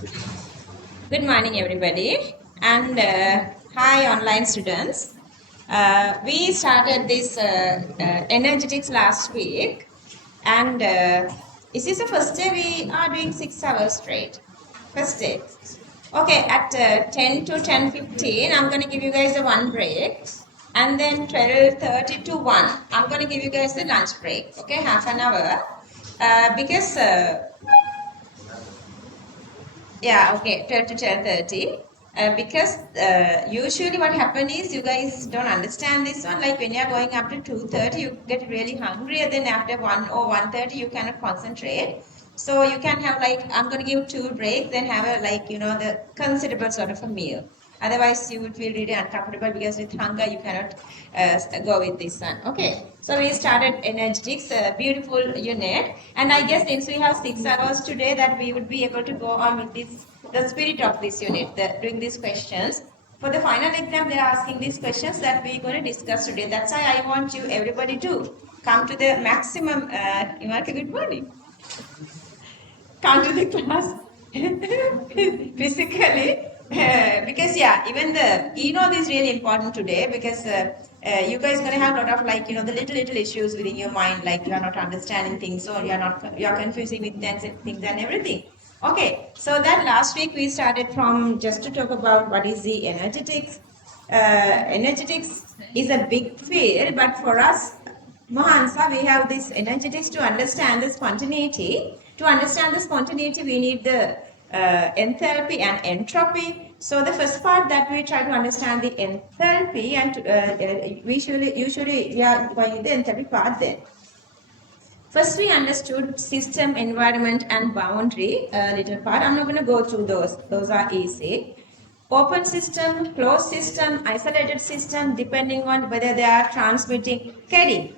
Good morning, everybody, and hi, online students. We started this energetics last week, and this is the first day we are doing 6 hours straight. First day. Okay, at 10 to 10:15, I'm going to give you guys a one break, and then 12:30 to 1, I'm going to give you guys the lunch break. Okay, half an hour, because. Yeah, okay, 12 to 12:30. Because usually what happens is you guys don't understand this one. Like when you're going up to 2:30, you get really hungry, and then after 1 or 1:30, you cannot concentrate. So you can have like, I'm going to give 2 breaks, then have a like, the considerable sort of a meal. Otherwise, you would feel really uncomfortable because with hunger, you cannot go with this one. Okay, so we started energetics, a beautiful unit. And I guess since we have 6 hours today, that we would be able to go on with this, the spirit of this unit, doing these questions. For the final exam, they are asking these questions that we're going to discuss today. That's why I want you, everybody, to come to the maximum. Imarka, good morning. Come to the class physically. Because yeah, even the is really important today, because you guys gonna have a lot of like the little issues within your mind, like you are not understanding things, or you are confusing with things and everything. Okay, so that last week we started from just to talk about what is the energetics. Energetics is a big field, but for us Mahansa, we have this energetics to understand the spontaneity. To understand the spontaneity, we need the enthalpy and entropy. So the first part that we try to understand the enthalpy, and we usually we are going with the enthalpy part then. First, we understood system, environment, and boundary. Little part. I'm not going to go through those. Those are easy. Open system, closed system, isolated system, depending on whether they are transmitting carry,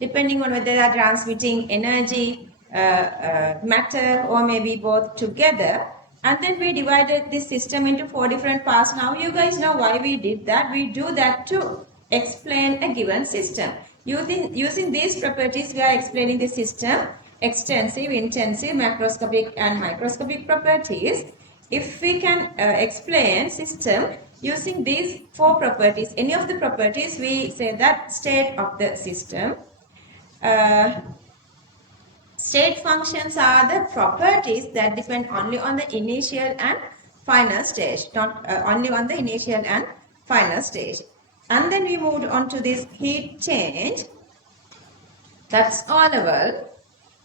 depending on whether they are transmitting energy, matter, or maybe both together. And then we divided this system into 4 different parts. Now you guys know why we did that. We do that to explain a given system. Using these properties, we are explaining the system, extensive, intensive, macroscopic, and microscopic properties. If we can explain system using these 4 properties, any of the properties, we say that state of the system. State functions are the properties that depend only on the initial and final stage, not only on the initial and final stage. And then we moved on to this heat change. That's all over.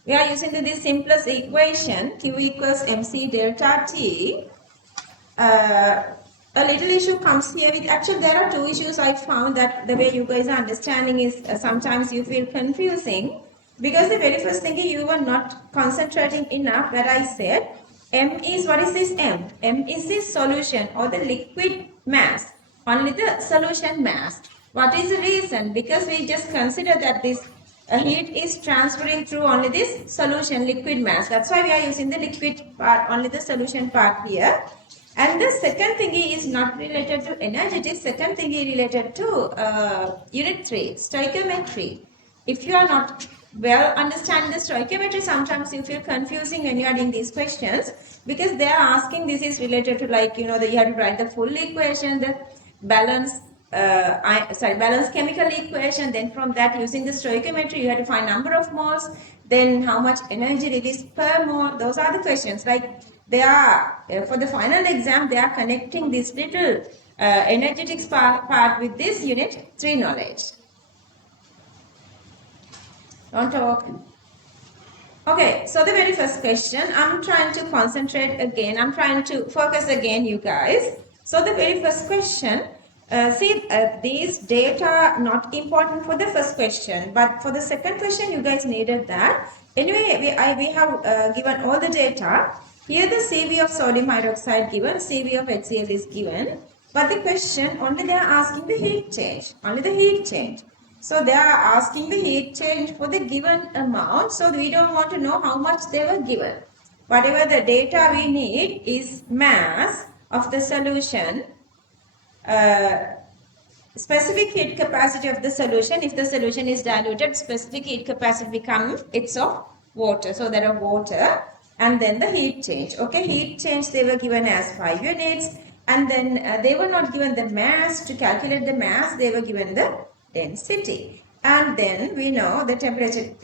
We are using this simplest equation, Q equals mc delta T. A little issue comes here with, actually there are 2 issues I found, that the way you guys are understanding is sometimes you feel confusing, because the very first thing you were not concentrating enough that I said. M is, what is this M? M is the solution or the liquid mass, only the solution mass. What is the reason? Because we just consider that this heat is transferring through only this solution liquid mass. That's why we are using the liquid part, only the solution part here. And the second thingy is not related to energetics. Second thingy related to unit 3, stoichiometry. If you are not well understanding the stoichiometry, sometimes you feel confusing when you are doing these questions, because they are asking, this is related to like, you have to write the full equation, the balance, balance chemical equation. Then from that, using the stoichiometry, you have to find number of moles, then how much energy released per mole. Those are the questions. Like they are, for the final exam, they are connecting this little energetics part with this unit 3 knowledge. Don't talk. Okay, so the very first question, I'm trying to concentrate again. I'm trying to focus again, you guys. So the very first question, these data are not important for the first question, but for the second question, you guys needed that. Anyway, we have given all the data. Here the CV of sodium hydroxide given, CV of HCl is given. But the question, only they are asking the heat change, only the heat change. So they are asking the heat change for the given amount. So we don't want to know how much they were given. Whatever the data we need is mass of the solution, specific heat capacity of the solution. If the solution is diluted, specific heat capacity becomes, it's of water. So there are water. and then the heat change. Okay, heat change they were given as 5 units, and then they were not given the mass. To calculate the mass, they were given the density. And then we know the temperature,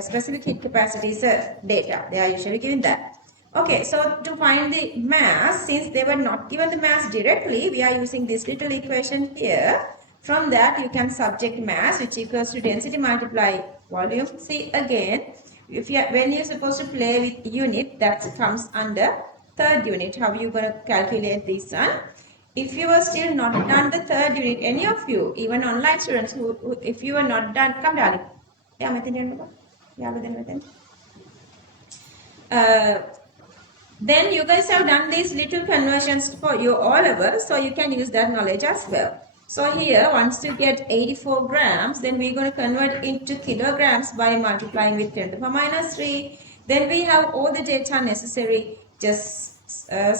specific heat capacity is data. They are usually given that. Okay, so to find the mass, since they were not given the mass directly, we are using this little equation here. From that, you can subject mass, which equals to density multiply volume. See again, if you when you're supposed to play with unit, that comes under third unit. How you going to calculate this one? If you are still not done the third unit, any of you, even online students, who if you are not done, come darling. Then you guys have done these little conversions for you all over, so you can use that knowledge as well. So here, once you get 84 grams, then we're going to convert into kilograms by multiplying with 10 to the power minus 3. Then we have all the data necessary. Just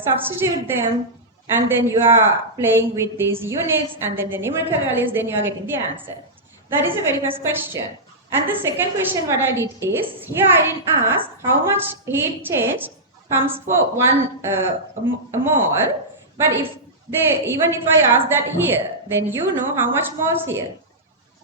substitute them, and then you are playing with these units and then the numerical values, then you are getting the answer. That is the very first question. And the second question what I did is, here I didn't ask how much heat change comes for 1 mole, but even if I ask that here, then you know how much moles here.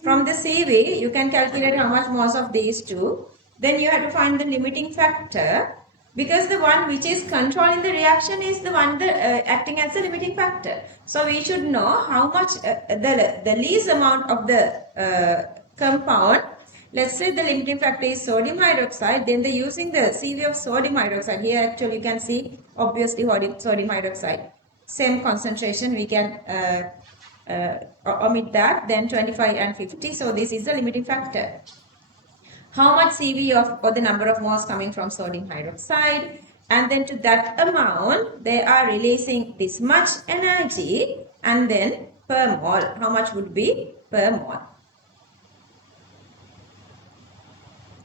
From the CV, you can calculate how much moles of these two. Then you have to find the limiting factor, because the one which is controlling the reaction is the one acting as a limiting factor. So we should know how much the least amount of the compound. Let's say the limiting factor is sodium hydroxide, then using the CV of sodium hydroxide. Here actually you can see obviously sodium hydroxide. Same concentration, we can omit that, then 25 and 50. So this is the limiting factor. How much CV or the number of moles coming from sodium hydroxide, and then to that amount they are releasing this much energy, and then per mole, how much would be per mole?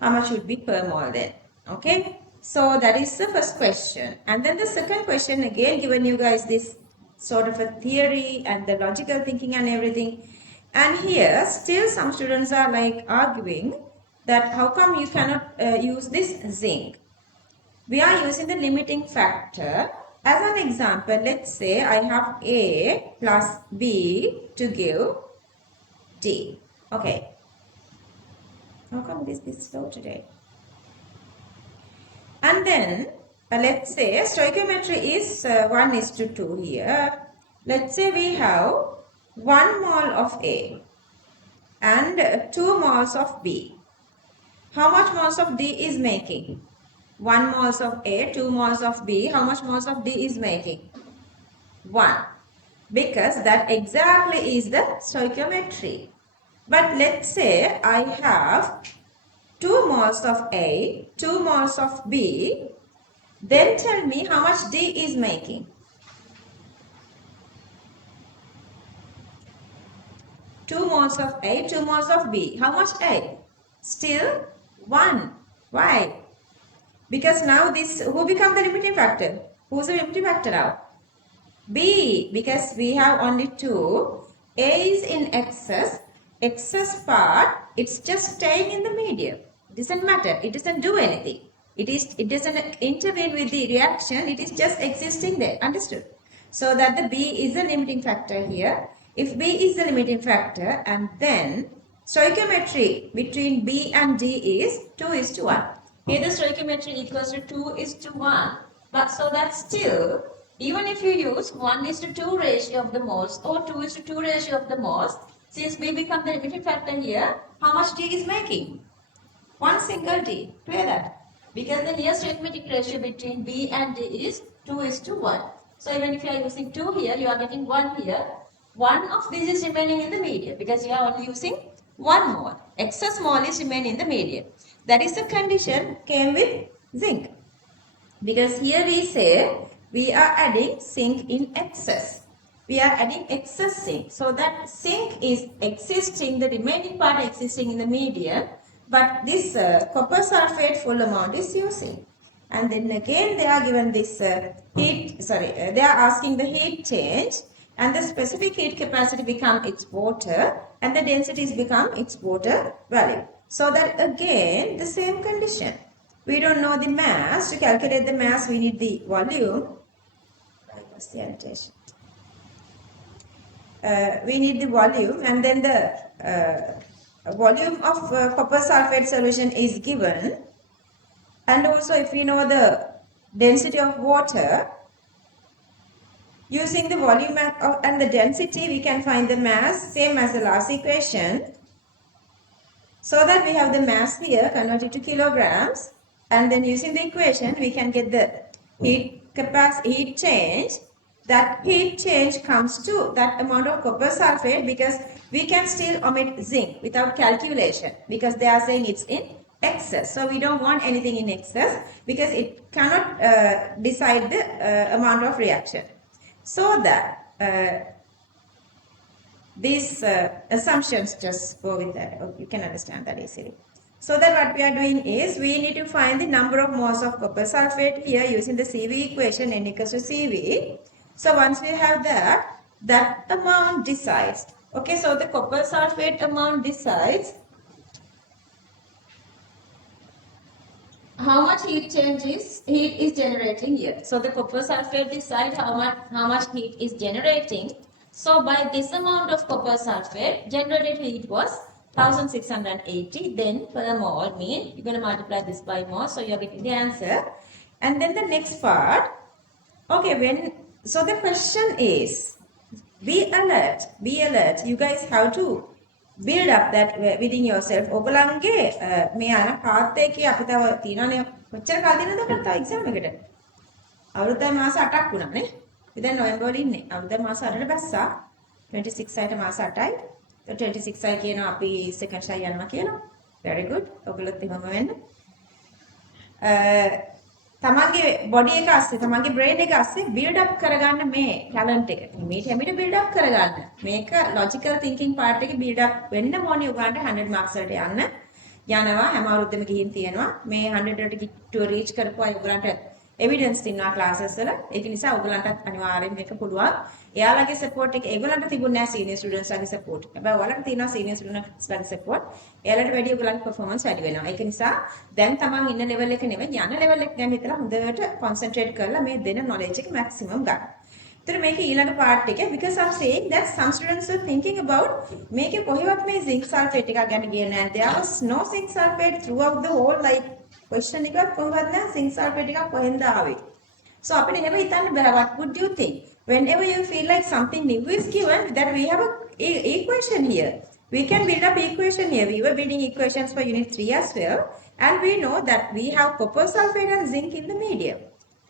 How much would be per mole then? Okay, so that is the first question. And then the second question, again given you guys this sort of a theory and the logical thinking and everything. And here still some students are like arguing that how come you cannot use this zinc? We are using the limiting factor. As an example, let's say I have A plus B to give D. Okay. How come it is this slow today? And then let's say stoichiometry is 1:2 here. Let's say we have 1 mole of A and 2 moles of B. How much moles of D is making? 1 moles of A, 2 moles of B. How much moles of D is making? 1. Because that exactly is the stoichiometry. But let's say I have 2 moles of A, 2 moles of B. Then tell me how much D is making. 2 moles of A, 2 moles of B. How much A? Still 1. Why? Because now this, who become the limiting factor? Who's the limiting factor now? B. Because we have only 2. A is in excess. Excess part, it's just staying in the medium. It doesn't matter. It doesn't do anything. It doesn't intervene with the reaction. It is just existing there. Understood? So that the B is the limiting factor here. If B is the limiting factor, and then stoichiometry between B and D is 2:1. Here the stoichiometry equals to 2:1. But so that still, even if you use 1:2 ratio of the moles or 2:2 ratio of the moles, since B become the limiting factor here, how much D is making? 1 single D. Clear that? Because the near stoichiometric ratio between B and D is 2:1. So even if you are using 2 here, you are getting 1 here. 1 of this is remaining in the medium because you are only using 1 mole. Excess mole is remaining in the medium. That is the condition came with zinc. Because here we say we are adding zinc in excess. We are adding excess zinc. So that zinc is existing, the remaining part existing in the medium. But this copper sulfate full amount is using. And then again they are given this they are asking the heat change. And the specific heat capacity become its water, and the densities become its water value. So that again the same condition. We don't know the mass. To calculate the mass, we need the volume. What's the annotation? We need the volume, and then the volume of copper sulfate solution is given. And also, if we know the density of water, using the volume and the density, we can find the mass, same as the last equation. So that we have the mass here converted to kilograms, and then using the equation, we can get the heat change. That heat change comes to that amount of copper sulfate, because we can still omit zinc without calculation, because they are saying it's in excess. So we don't want anything in excess, because it cannot decide the amount of reaction. So that these assumptions just go with that. Oh, you can understand that easily. So that what we are doing is, we need to find the number of moles of copper sulfate here using the CV equation, N equals to CV. So once we have that, that amount decides. Okay, so the copper sulfate amount decides how much heat is generating here. So the copper sulfate decides how much heat is generating. So by this amount of copper sulfate, generated heat was 1680. Then per mole mean you're going to multiply this by mole, so you're getting the answer. And then the next part, okay, so the question is, be alert. You guys have to build up that within yourself. ඔගලන්ගේ මේ අන පාත් එකේ අපි තව තියෙනනේ කොච්චර කාල දිනද අපිට තව exam එකට. අවුරුද්දයි මාස 8ක් වුණා නේ. අපි දැන් නොවැම්බර් වල ඉන්නේ. අවුරුද්දයි මාස 8ට බැස්සා. 26 අයට මාස 8යි. 26 අය කියනවා අපි second shy යනවා කියලා. Very good. ඔයගොල්ලොත් එහෙම වෙන්න. තමන්ගේ බොඩි එක අස්සේ තමන්ගේ බ්‍රේන් එක අස්සේ බිල්ඩ් අප් කරගන්න මේ ටැලන්ට් එක. මේ හැමිට බිල්ඩ් අප් කරගන්න. මේක ලොජිකල් තින්කින් පාර්ට් එකේ බිල්ඩ් අප් වෙන්න ඕනේ උගන්ට 100 මාක්ස් වලට යන්න. යනවා හැම අවුරුද්දෙම ගිහින් තියෙනවා. මේ 100 ට ටු රීච් කරපුවා උගලන්ට එවිඩන්ස් තියෙනවා ක්ලාසස් වල. ඒක නිසා උගලන්ටත් අනිවාර්යෙන් මේක පුළුවන්. එයාලගේ සපෝට් එක ඒගොල්ලන්ට තිබුණේ නැහැ සීනියර් ස්ටුඩන්ට්ස් ලගේ සපෝට්. හැබැයි ඔයාලට තියෙනවා සීනියර් ස්ටුඩන්ට්ස් ලගේ සපෝට්. එයාලට වැඩි ඔයගලන්ගේ performance වැඩි වෙනවා. ඒක නිසා දැන් තමන් ඉන්න level එක නෙවෙයි යන level එක ගැන හිතලා හොඳට concentrate කරලා මේ දෙන knowledge එක maximum ගන්න. ඒතර මේක ඊළඟ part එක, because I'm saying that some students are thinking about මේකේ කොහෙවත් මේ zinc sulfate එකක් ගැන ගියේ නැහැ. There was no zinc sulfate throughout the whole like question එකක් කොහෙවත් නැහැ zinc sulfate එකක් කොහෙන්ද ආවේ. So අපිට එහෙම හිතන්න බෑ. What would you think? Whenever you feel like something new is given, that we have a equation here. We can build up equation here. We were building equations for unit 3 as well. And we know that we have copper sulfate and zinc in the medium.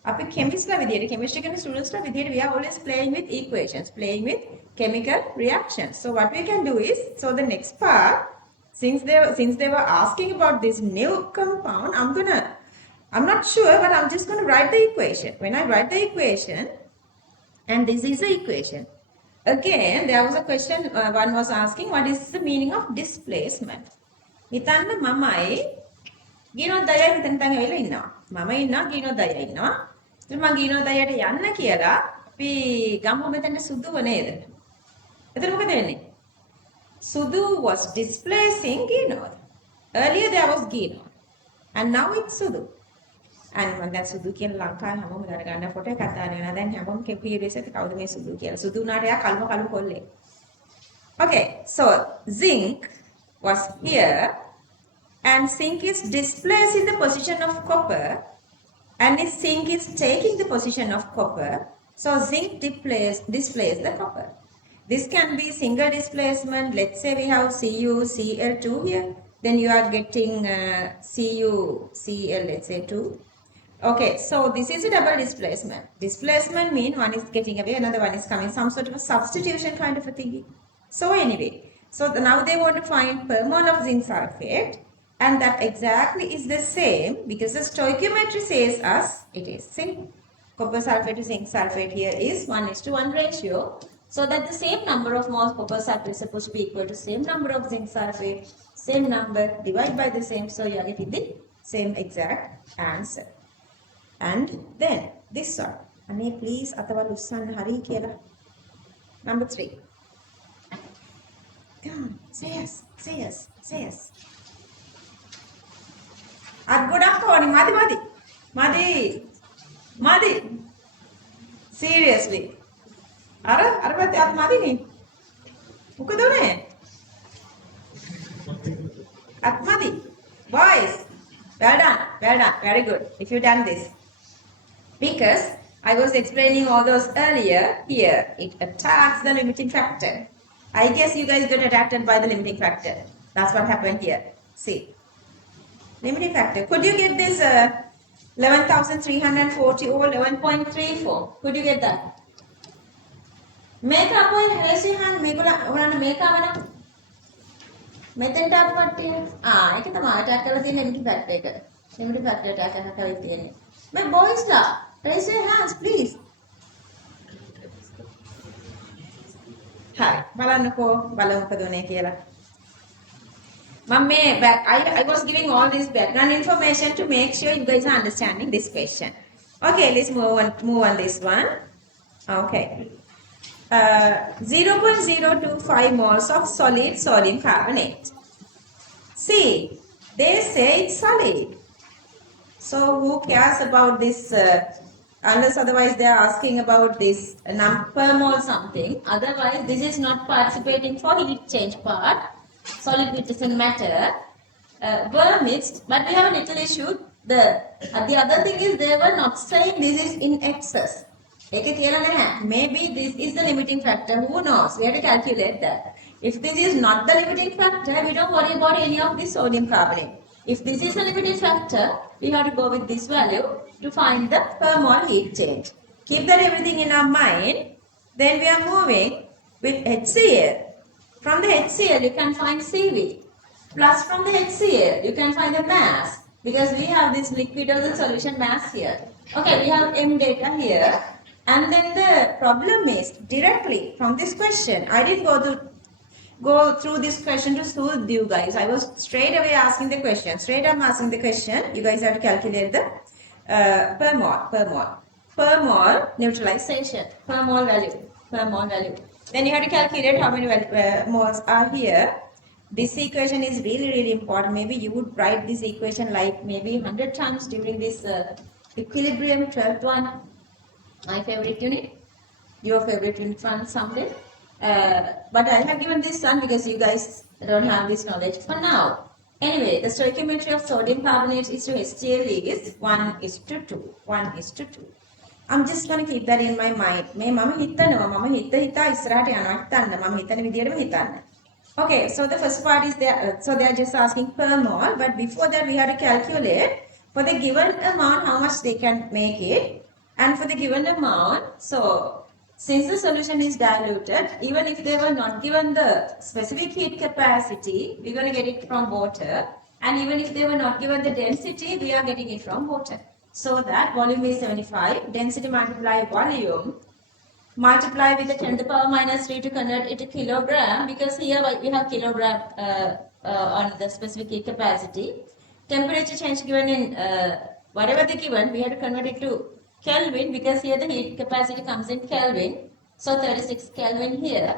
අපි chemistry chemistry students we are always playing with equations, playing with chemical reactions. So what we can do is, so the next part, since they were asking about this new compound, I'm not sure, but I'm just going to write the equation. When I write the equation, and this is the equation. Again, there was a question, one was asking, what is the meaning of displacement? හිතන්න මමයි ගිනෝදයයි හිතන තැන වෙලා ඉන්නවා. මම ඉන්නවා ගිනෝදයයි ඉන්නවා. ඉතින් මම ගිනෝදයට යන්න කියලා අපි ගමු මෙතන සුදුව නේද? එතන මොකද වෙන්නේ? Sudu was displacing Ginod. Earlier there was Ginod. And now it's Sudu. And when that Sudu කියන ලංකාවේ හැමෝම දැනගන්න ෆොටෝ එකක් දාගෙන යනවා. දැන් හැමෝම කියුරියස් එක කවුද මේ Sudu කියලා. Sudu උනාට එයා කළු කොල්ලේ. Okay, so zinc was here and zinc is displaced in the position of copper, and zinc is taking the position of copper. So zinc displays the copper. This can be single displacement. Let's say we have CuCl2 here. Then you are getting CuCl, let's say 2. Okay, so this is a double displacement. Displacement means one is getting away, another one is coming. Some sort of a substitution kind of a thing. So anyway, so now they want to find per mole of zinc sulfate. And that exactly is the same, because the stoichiometry says us it is same. Copper sulfate to zinc sulfate here is 1:1 ratio. So that the same number of moles copper sulfate is supposed to be equal to same number of zinc sulfate, same number, divide by the same, so you are getting the same exact answer. And then this one, Ane please atawal ussanna hari kiyala. Number 3. Come on, say yes, say yes, say yes. අත් ගොඩක් ඕනි. මදි. Seriously. අර පැත්තේ අත් මදිනේ. මොකද උනේ? අත් මදි. Boys, well done. Very good. If you done this. Because I was explaining all those earlier, here it attacks the limiting factor. I guess you guys got attracted by the limiting factor. That's what happened here. See. Limiting factor. Could you get this 11,340 or 11.34? Could you get that? Make up with raise your hand. Make up. Method of what? Ah, I can attack the limiting factor. Limiting factor attack. My boys, raise your hands, please. Hi, බලන්නකෝ බලමුකද උනේ කියලා. I was giving all this background information to make sure you guys are understanding this question. Okay, let's move on this one. Okay. 0.025 moles of solid sodium carbonate. See, they say it's solid. So who cares about this? Unless otherwise they are asking about this per mole something. Otherwise, this is not participating for heat change part. Solid which doesn't matter. Were mixed, but we have a little issue. The other thing is they were not saying this is in excess. Maybe this is the limiting factor. Who knows? We have to calculate that. If this is not the limiting factor, we don't worry about any of this sodium carbonate. If this is a limiting factor, we have to go with this value to find the per mole heat change. Keep that everything in our mind. Then we are moving with HCl. From the HCl, you can find Cv. Plus from the HCl, you can find the mass. Because we have this liquid or the solution mass here. Okay, we have M data here. And then the problem is, directly from this question, I didn't go through this question to soothe you guys. I was straight away asking the question. Straight up asking the question. You guys have to calculate the per mole neutralization. Per mole value. Then you have to calculate how many moles are here. This equation is really important. Maybe you would write this equation like maybe 100 times during this equilibrium 12th one. My favorite unit. Your favorite unit one someday. But I have given this one because you guys don't have this knowledge for now. Anyway, the stoichiometry of sodium carbonate is to HCl is 1:2. 1:2. I'm just going to keep that in my mind. මම හිතා ඉස්සරහට යනවා හිතන්න. මම හිතන විදියටම හිතන්න. Okay, so the first part is there. So they are just asking per mole, but before that we have to calculate for the given amount how much they can make it, and for the given amount. So since the solution is diluted, even if they were not given the specific heat capacity, we're going to get it from water, and even if they were not given the density, we are getting it from water. So that volume is 75, density multiply volume, multiply with the 10 to the power minus 3 to convert it to kilogram, because here we have kilogram on the specific heat capacity. Temperature change given in whatever they given, we have to convert it to Kelvin, because here the heat capacity comes in Kelvin. So 36 Kelvin here.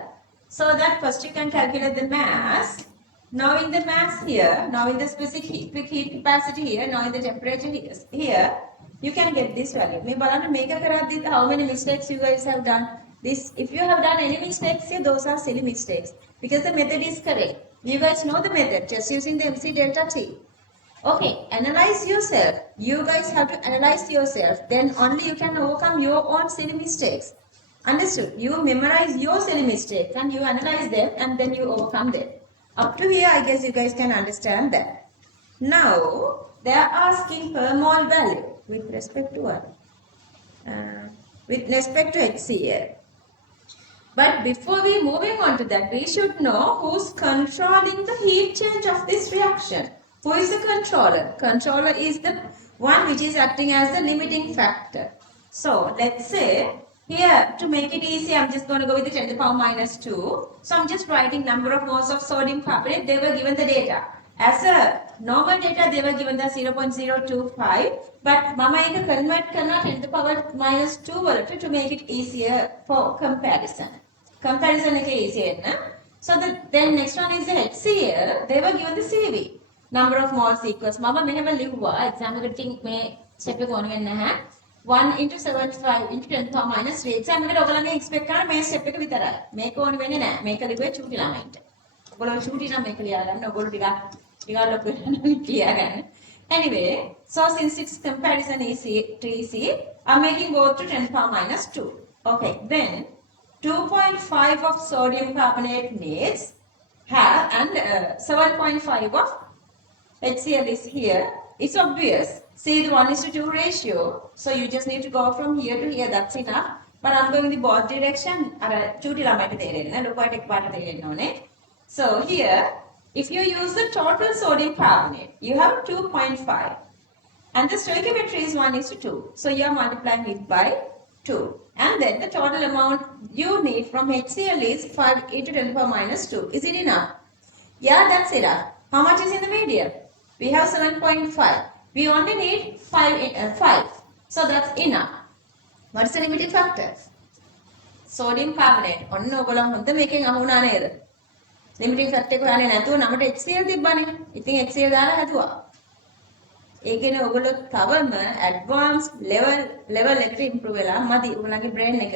So that first you can calculate the mass. Knowing the mass here, knowing the specific heat capacity here, knowing the temperature here, you can get this value. How many mistakes you guys have done? This, if you have done any mistakes here, those are silly mistakes. Because the method is correct. You guys know the method, just using the MC delta T. Okay, analyze yourself. You guys have to analyze yourself. Then only you can overcome your own silly mistakes. Understood? You memorize your silly mistakes and you analyze them and then you overcome them. Up to here, I guess you guys can understand that. Now, they are asking per mole value with respect to what? With respect to HCl. But before we moving on to that, we should know who's controlling the heat change of this reaction. Who is the controller? Controller is the one which is acting as the limiting factor. So, let's say, here, to make it easy, I'm just going to go with the 10 to the power minus 2. So, I'm just writing number of moles of sodium carbonate. They were given the data. As a normal data, they were given the 0.025. But Mama convert 10 to the power minus 2 to make it easier for comparison. Comparison is easier. Na? So, then next one is the HCl. They were given the Cv. number of moles equals මම මෙහෙම ලිව්වා exam එකට ඉතින් මේ step එක ඕන වෙන්නේ නැහැ 1 into 75 into 10 power minus 3 exam එකට ඔයගොල්ලන්ගේ expect කරන මේ step එක විතරයි මේක ඕන වෙන්නේ නැහැ මේක ලිව්වේ චූටි ළමයින්ට ඔයගොල්ලෝ චූටි නම් මේක ලියා ගන්න ඔයගොල්ලෝ ටිකක් ලොකු වෙනවා කියා ගන්න anyway so since it's comparison easy I'm making both to 10 power minus 2 okay then 2.5 of sodium carbonate needs have and 7.5 of HCl is here. It's obvious. See the 1:2 ratio. So you just need to go from here to here. That's enough. But I'm going the both direction. So here, if you use the total sodium carbonate, you have 2.5. And the stoichiometry is 1:2. So you are multiplying it by 2. And then the total amount you need from HCl is 5 into 10 power minus 2. Is it enough? Yeah, that's enough. How much is in the medium? We have 7.5. We only need 5. So that's enough. What is the limiting factor? Sodium carbonate. ඔන්න ඔයගොල්ලෝ හොඳ මේකෙන් අහුණා නේද? Limiting factor එක හොයන්නේ නැතුව නමට HCl තිබ්බනේ. ඉතින් HCl දාලා හැදුවා. ඒ කියන්නේ ඔයගොල්ලෝ තවම advanced level එකට improve වෙලා මදි ඔයගොල්ලන්ගේ brain එක.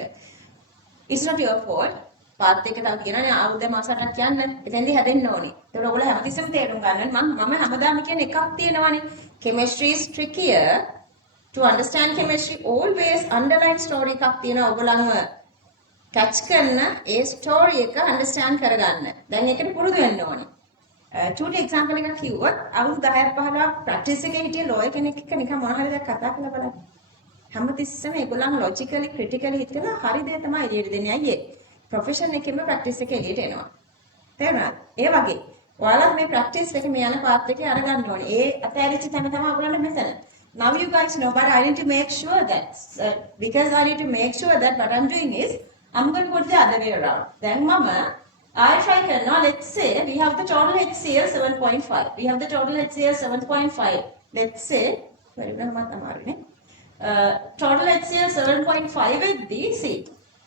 It's not your fault. පාත් එක තව කියනනේ ආවුද මාස 8ක් යන්න. එතෙන්දී හැදෙන්න ඕනේ. ඒතකොට ඔයගොල්ලෝ හැමතිස්සෙම තේරුම් ගන්න මම හැමදාම කියන එකක් තියෙනවානේ. Chemistry is trickier. To understand chemistry always underline story එකක් තියෙනවා ඔයගොල්ලන්ව catch කරන ඒ story එක understand කරගන්න. දැන් ඒකට පුරුදු වෙන්න ඕනේ. චූටි example එකක් කිව්වොත් අවුරුදු 10ක් 15ක් practice එකේ හිටිය lawyer කෙනෙක් එක්ක නිකන් මොන හරි දෙයක් කතා කරලා බලන්න. හැමතිස්සෙම ඒගොල්ලන් logically critically හිතලා හරි දේ තමයි එළියට දෙන්නේ අයියේ. ප්‍රොෆෙෂන් එකේම ප්‍රැක්ටිස් එක එළියට එනවා. තේරුණාද? ඒ වගේ. ඔයාලා මේ ප්‍රැක්ටිස් එක මේ යන පාත් එකේ අරගන්න ඕනේ. ඒ අතෑරිච්ච තැන තමයි ඔයගොල්ලන්ට මෙතන. Now you guys know, but I need to make sure that because I need to make sure that what I'm doing is I'm going to put the other way around. Then mama, I try now let's say we have the total HCl 7.5. We have the total HCl 7.5. Let's say total HCl 7.5 with DC.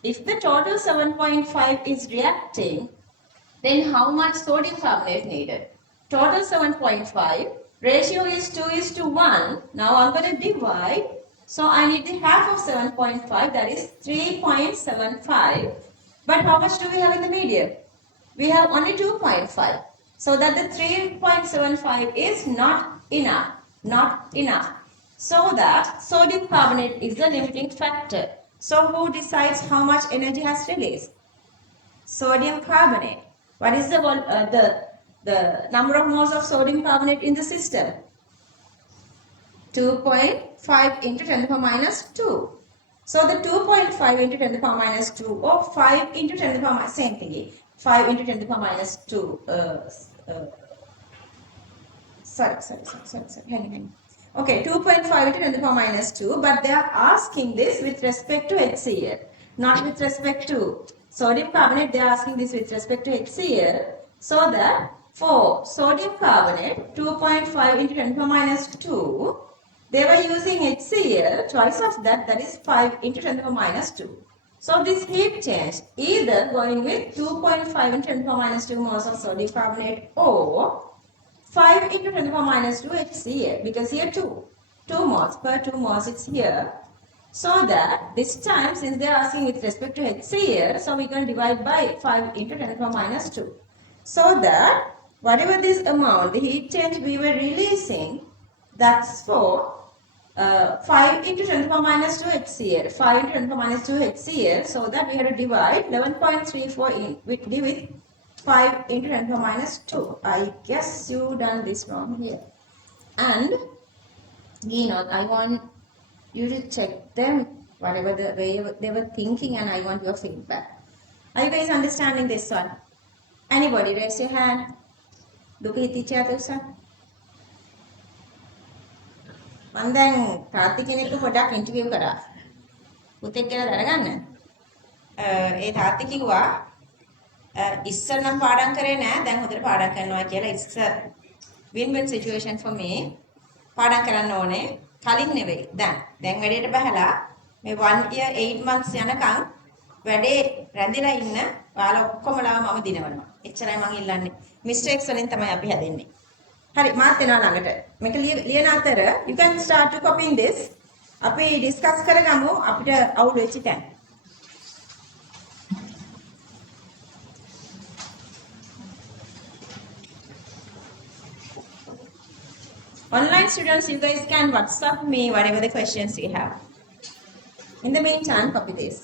If the total 7.5 is reacting, then how much sodium carbonate needed? Total 7.5, ratio is 2:1. Now I'm going to divide. So I need the half of 7.5, that is 3.75. But how much do we have in the medium? We have only 2.5. So that the 3.75 is not enough. Not enough. So that sodium carbonate is the limiting factor. So who decides how much energy has released? Sodium carbonate. What is the number of moles of sodium carbonate in the system? 2.5 into 10 to the power minus 2. So the 2.5 into 10 to the power minus 2 or 5 into 10 to the power minus, same thing. 5 into 10 to the power minus 2. Sorry. Hang. Okay, 2.5 into 10 to the power minus 2, but they are asking this with respect to HCl, not with respect to sodium carbonate. They are asking this with respect to HCl, so that for sodium carbonate, 2.5 into 10 to the power minus 2, they were using HCl, twice of that, that is 5 into 10 to the power minus 2. So this heat change, either going with 2.5 into 10 to the power minus 2 moles of sodium carbonate or 5 into 10 to the power minus 2 HCl, because here 2 moles per 2 moles it's here. So that this time, since they are asking with respect to HCl, so we're going to divide by 5 into 10 to the power minus 2. So that whatever this amount, the heat change we were releasing, that's for 5 into 10 to the power minus 2 HCl. 5 into 10 to the power minus 2 HCl, so that we have to divide 11.34 with 5 into 10 to the power minus 2. I guess you done this wrong here. And, I want you to check them, whatever the way they were thinking, and I want your feedback. Are you guys understanding this one? Anybody raise your hand? Look at each other, sir. මම දැන් තාත්ති කෙනෙක්ව පොඩක් interview කරා. පුතෙක් කියලා දැනගන්න. ඒ තාත්ති කිව්වා ඉස්සර නම් පාඩම් කරේ නෑ දැන් හොඳට පාඩම් කරනවා කියලා. It's a win-win situation for me. පාඩම් කරන්න ඕනේ. කලින් නෙවෙයි. දැන් වැඩේට බහලා මේ 1 year 8 months යනකම් වැඩේ රැඳිලා ඉන්න ඔයාලා ඔක්කොමලා මම දිනවනවා. එච්චරයි මම ඉල්ලන්නේ. මිස්ටේක්ස් වලින් තමයි අපි හැදෙන්නේ. හරි මාත් එනවා ළඟට. මේක ලියන අතර you can start to copying this. අපි ඩිස්කස් කරගමු අපිට අවුල් වෙච්ච තැන්. Online students, you guys can WhatsApp me whatever the questions you have. In the meantime, copy this.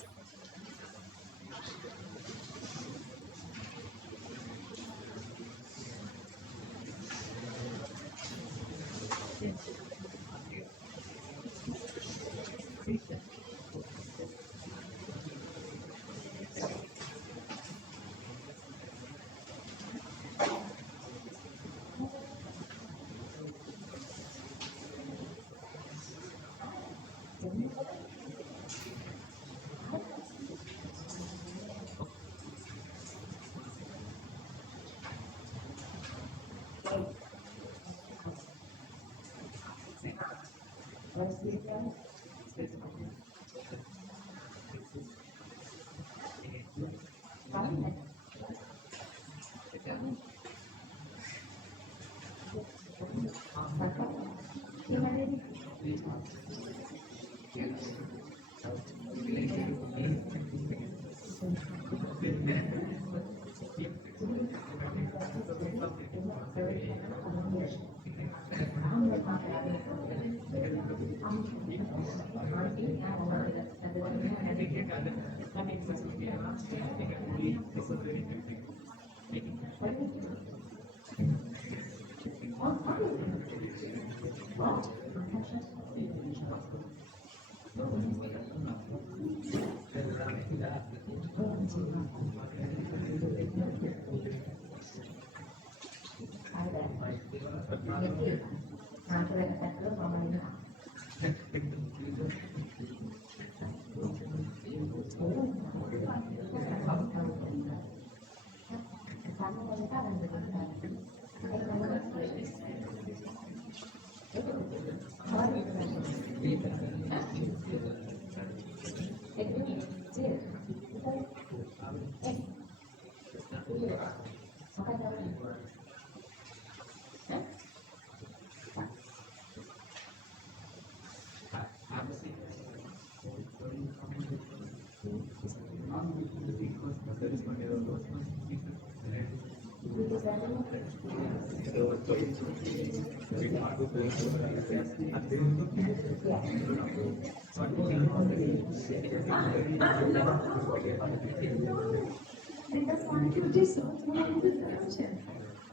Because connectivity is so important in the solution.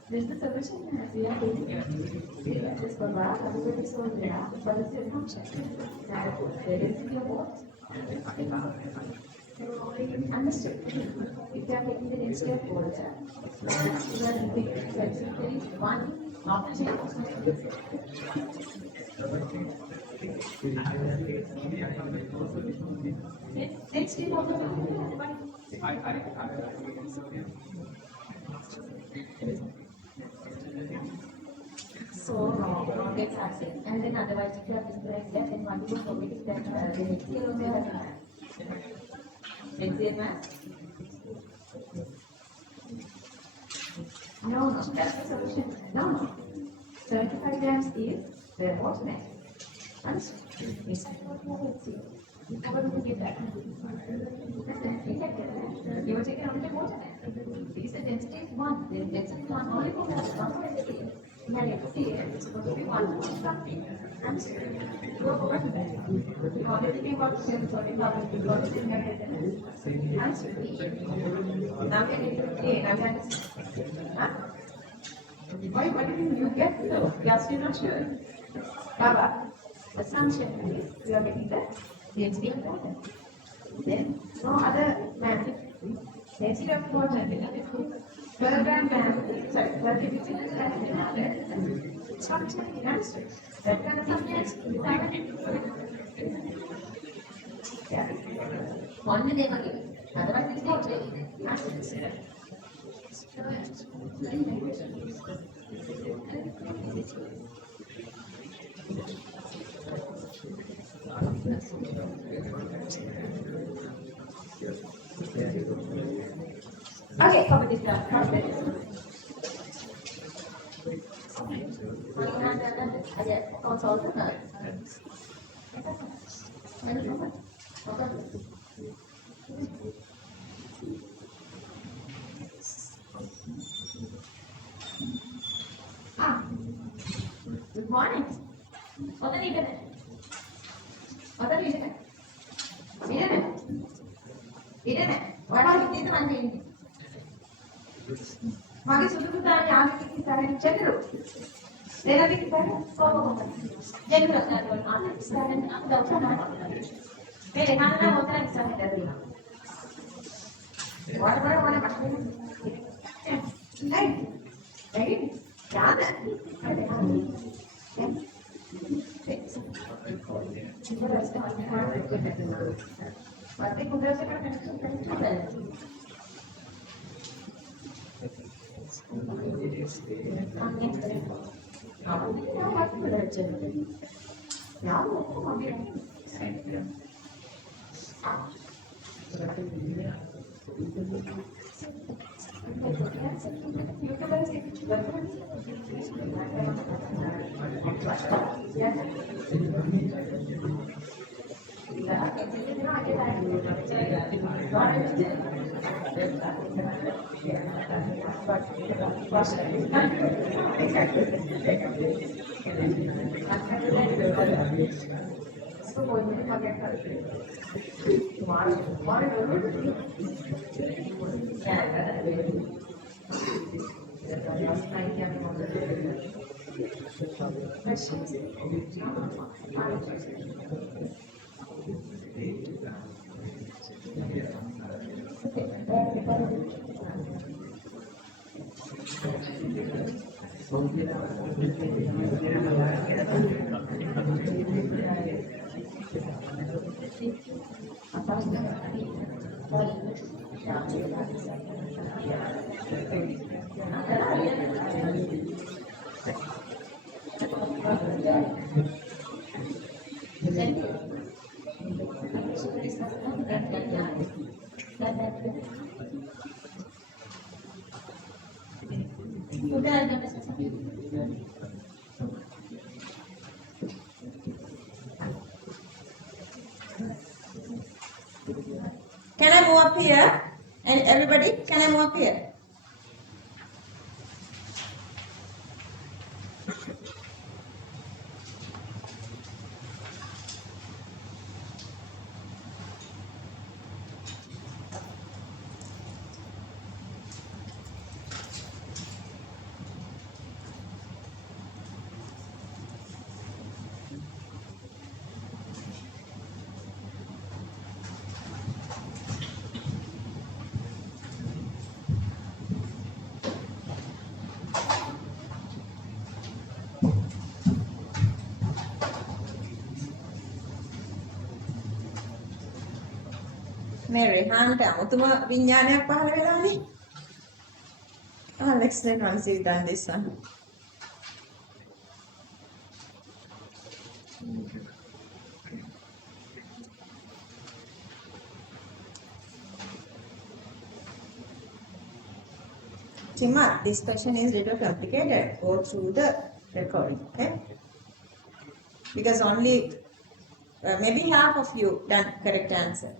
There's the solution as we are doing it. This for that, everybody is over there, but it's a function. There is your what? Understood. If you are taking the next step forward, you are basically one, not two. Next step of the so wrong gets acting. And then otherwise if you have described that, then one more topic is that the next year also has math. Next year math? No, that's the solution. No. 75 grams is the what math? Understood? It's how do you get that? You were taking only water. Because the density is 1. The density is 1 only for water, not for anything. You have it's supposed to be 1 something. Understood? Go over to that. You already thinking about the same sort of problem. You got it in your head. Understood? Now can you explain? Now can you huh? Why? What did you get? No, yes, you're not sure. Baba, assumption is you are getting that. Density of water. Then no other magic. Density of water. Per gram sorry, per cubic centimeter. It's not changing answer. That kind of something. Yeah. One they never give. Otherwise it's not changing. Okay, cover this down. consult the nurse. Good morning. What are you doing? What are you doing? What are you doing? Magi sudu putar yang kita cendera. Then kita cendera ada sekarang ada apa? Jadi mana hotel kita ada. Mana macam ni? Hey, ada. Berarti kuda sekarang Can I move up here? And everybody, can I move up here? මේ රෙහාන්ට අමුතුම විඥානයක් පහළ වෙලානේ. Let's then once you've done this one. Tima, this question is a little complicated. Go through the recording, okay? Because only maybe half of you done correct answer.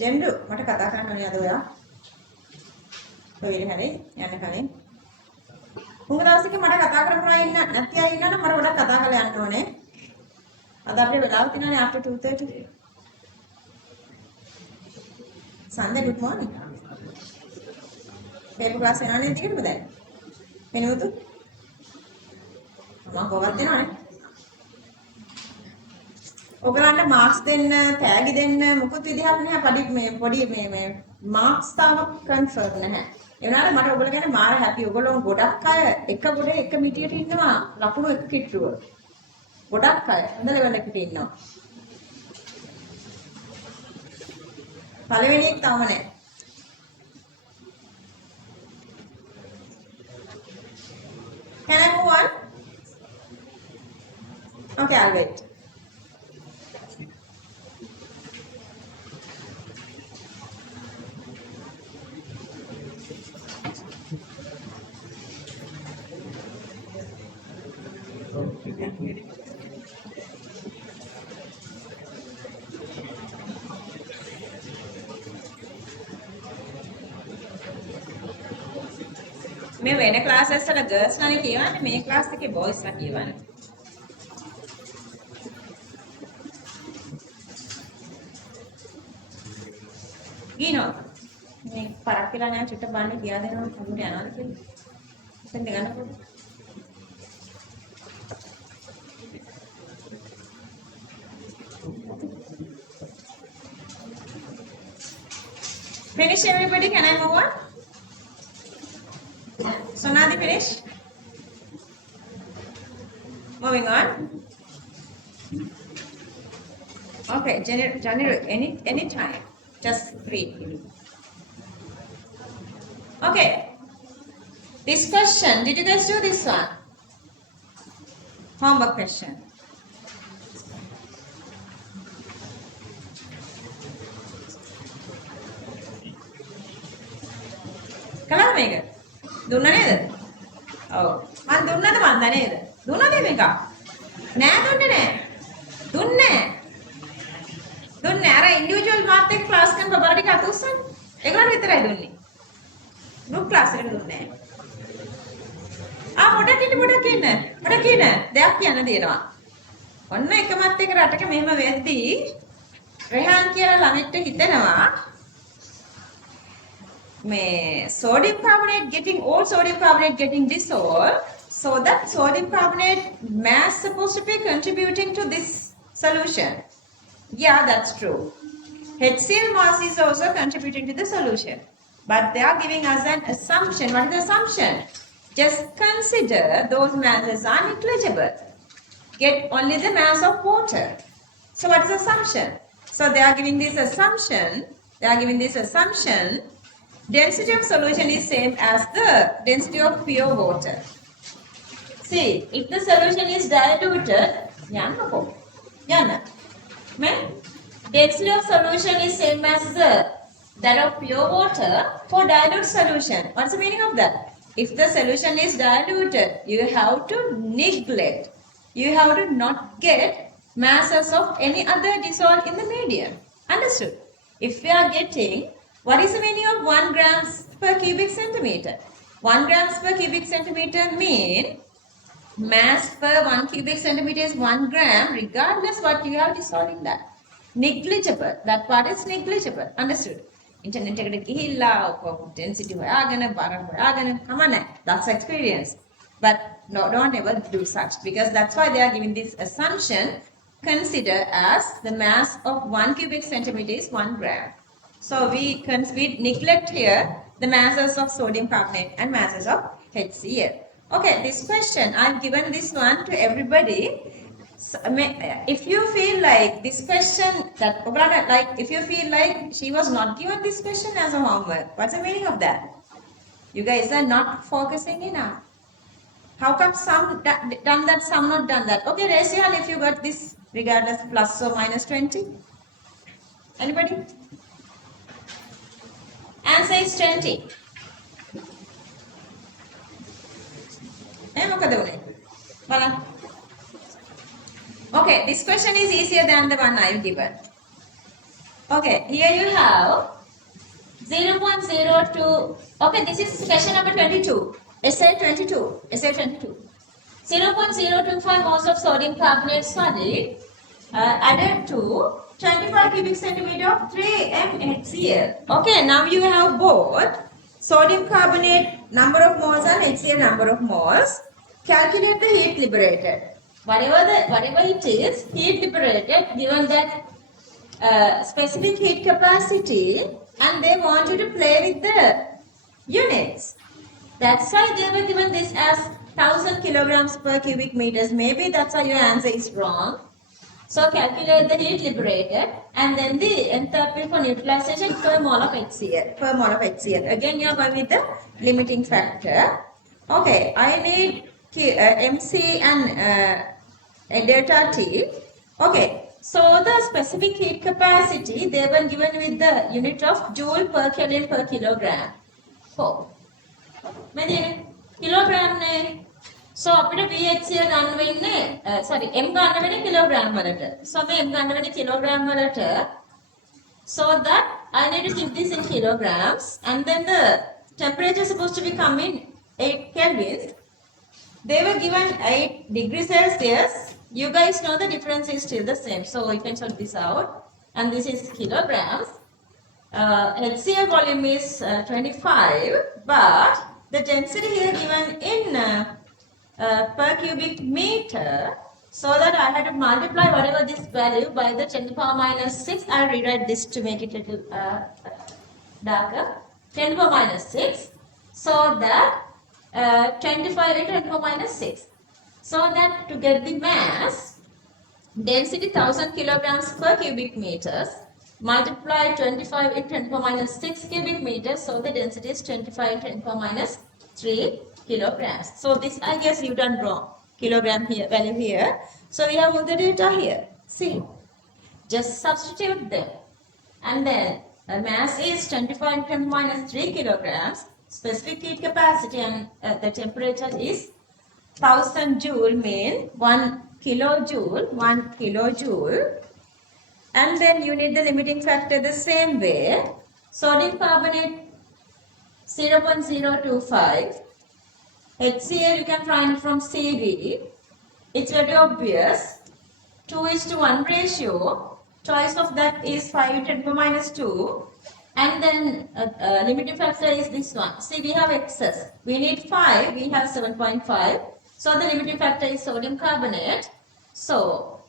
ජෙන්ඩු මට කතා කරන්න ඕනේ අද ඔයා. ඔය ඉන්නේ යන්න කලින්. උඹ දවසක මට කතා කරපුවා ඉන්න නැති අය ඉන්නනම් මට ගොඩක් කතා කරලා යන්න ඕනේ. අද අපේ වෙලාව තියෙනවානේ after 2:30. Sunday good morning. paper class එනවනේ ටිකටම දැන්. වෙනවතු? මම කොහොමද දෙනවනේ? ඔයගලන්ට මාක්ස් දෙන්න, තෑගි දෙන්න මොකුත් විදිහක් නැහැ. පොඩි මේ මාක්ස් තාම කන්ෆර්ම් නැහැ. ඒ වුණාට මට ඔයගොල්ලෝ ගැන මාර හැපි. ඔයගොල්ලෝ ගොඩක් අය එක ගොඩේ එක මිටියට ඉන්නවා. ලකුණු එක කිට්ටුව. ගොඩක් අය හොඳ ලෙවල් එකට ඉන්නවා. පළවෙනි එක තාම නැහැ. Can I move on? Okay, I'll wait. මේ වෙන ක්ලාසස් වල ගර්ල්ස් ලානේ කියවන්නේ මේ ක්ලාස් එකේ බොයිස් ලා කියවන්නේ. ගිනෝ මේ පරක් කියලා නෑ චුට්ට බලන්න කියලා දෙනවා කමුට යනවාද කියලා. එතෙන් ගන්නකො. Finish everybody, can I move on? Sonadi, finish? Moving on. Okay, January, any time. Just read. Okay. This question, did you guys do this one? Homework question. කළාද මේක? දුන්නා නේද? ඔව්. මම දුන්නාද මන්ද නේද? දුන්නාද මේක? නෑ දුන්නේ නෑ. දුන්නේ නෑ. දුන්නේ අර ඉන්ඩිවිජුවල් මාත් එක්ක ක්ලාස් කරන බබා ටික අත උස්සන්න. ඒගොල්ලෝ විතරයි දුන්නේ. ගෲප් ක්ලාස් එකට දුන්නේ නෑ. පොඩක් ඉන්න. දෙයක් කියන්න දෙනවා. ඔන්න එකමත් එක රටක මෙහෙම වෙද්දී රෙහාන් කියලා ළමෙක්ට හිතෙනවා may sodium carbonate getting dissolved, so that sodium carbonate mass supposed to be contributing to this solution. Yeah, that's true. HCl mass is also contributing to the solution, but they are giving us an assumption. What is the assumption? Just consider those masses are negligible. Get only the mass of water. So what is the assumption? So they are giving this assumption. Density of solution is same as the density of pure water. See, if the solution is diluted, density of solution is same as that of pure water for dilute solution. What's the meaning of that? If the solution is diluted, you have to neglect. You have to not get masses of any other dissolved in the medium. Understood? If we are getting, what is the meaning of 1 grams per cubic centimeter? 1 grams per cubic centimeter mean mass per 1 cubic centimeter is 1 gram regardless what you have dissolved in that. Negligible. That part is negligible. Understood? Internet එකට ගිහිල්ලා density හොයාගෙන බර හොයාගෙන කමන්නේ. That's experience. But no, don't ever do such because that's why they are giving this assumption. Consider as the mass of 1 cubic centimeter is 1 gram. So we neglect here the masses of sodium carbonate and masses of HCl. Okay, this question, I've given this one to everybody. So, if you feel like this question, if you feel like she was not given this question as a homework, what's the meaning of that? You guys are not focusing enough. How come some done that, some not done that? Okay, raise your hand if you got this regardless plus or minus 20. Anybody? Answer is 20. Okay, this question is easier than the one I've given. Okay, here you have 0.02. Okay, this is question number 22. Essay 22. 0.025 moles of sodium carbonate solid added to 25 cubic centimeter of 3mHCl. Okay, now you have both sodium carbonate number of moles and HCl number of moles. Calculate the heat liberated. Whatever it is, heat liberated given that specific heat capacity, and they want you to play with the units. That's why they were given this as 1000 kilograms per cubic meters. Maybe that's why your answer is wrong. So calculate the heat liberated and then the enthalpy for neutralization per mole of HCl. Again, you are going with the limiting factor. Okay, I need MC and delta T. Okay, so the specific heat capacity, they were given with the unit of joule per Kelvin per kilogram. 4. Kilogram ne So අපිට pH එක ගන්න වෙන්නේ sorry m ගන්න වෙන්නේ kilogram වලට. So මේ m ගන්න වෙන්නේ කිලෝග්‍රෑම් වලට. So that I need to keep this in kilograms, and then the temperature is supposed to be coming 8 Kelvin. They were given 8 degrees Celsius. You guys know the difference is still the same. So you can sort this out. And this is kilograms. HCl volume is 25, but the density here given in per cubic meter, so that I had to multiply whatever this value by the 10 to the power minus 6. I'll rewrite this to make it a little darker. 10 to the power minus 6, so that 25 into 10 to the power minus 6. So that to get the mass, density 1000 kilograms per cubic meters, multiply 25 into 10 to the power minus 6 cubic meters, so the density is 25 into 10 to the power minus 3 kilograms. So this, I guess you done wrong. Kilogram here, value here. So we have all the data here. See, just substitute them. And then mass is 25 into 10 to the minus 3 kilograms. Specific heat capacity and the temperature is 1000 joule, mean 1 kilojoule, 1 kilojoule. And then you need the limiting factor the same way. Sodium carbonate 0.025. HCl you can find from CV. It's very obvious. 2:1 ratio. Choice of that is 5 into 10 to the minus 2. And then limiting factor is this one. See, we have excess. We need 5. We have 7.5. So the limiting factor is sodium carbonate. So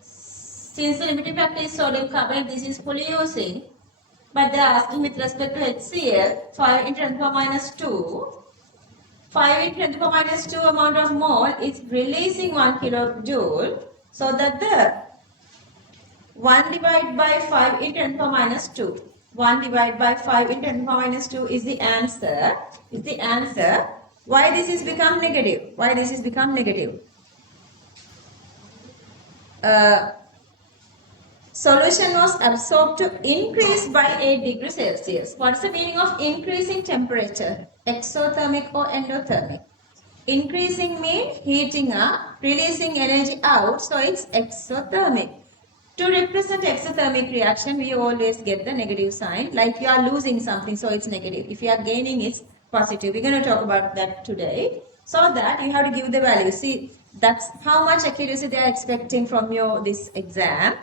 since the limiting factor is sodium carbonate, this is fully using. But they are asking with respect to HCl, 5 into 10 to the power minus 2. 5 into 10 to the power minus 2 amount of mole is releasing 1 kilojoule. So that the 1 divided by 5 into 10 to the power minus 2. 1 divided by 5 into 10 to the power minus 2 is the answer. Is the answer. Why this is become negative? Why this is become negative? Solution was absorbed to increase by 8 degrees Celsius. What's the meaning of increasing temperature? Exothermic or endothermic? Increasing means heating up, releasing energy out, so it's exothermic. To represent exothermic reaction, we always get the negative sign, like you are losing something, so it's negative. If you are gaining, it's positive. We're going to talk about that today. So that you have to give the value. See, that's how much accuracy they are expecting from your this exam.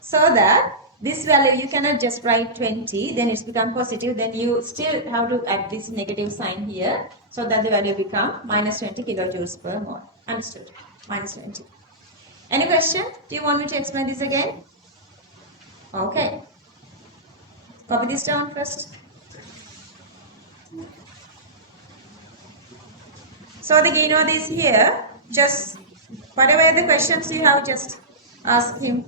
So that this value you cannot just write 20, then it's become positive, then you still have to add this negative sign here, so that the value become minus 20 kilojoules per mole. Understood? Minus 20. Any question? Do you want me to explain this again? Okay. Copy this down first. So the Gino is here. Just whatever the questions you have, just ask him.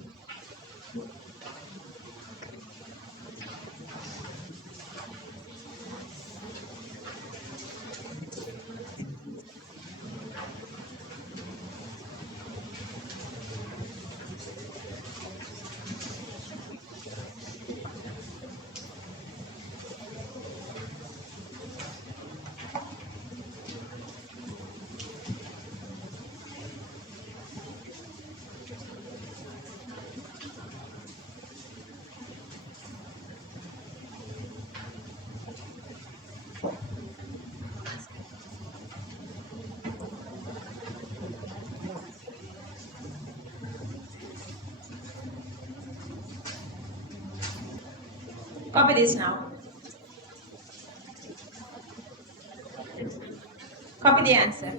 Copy this now. Copy the answer.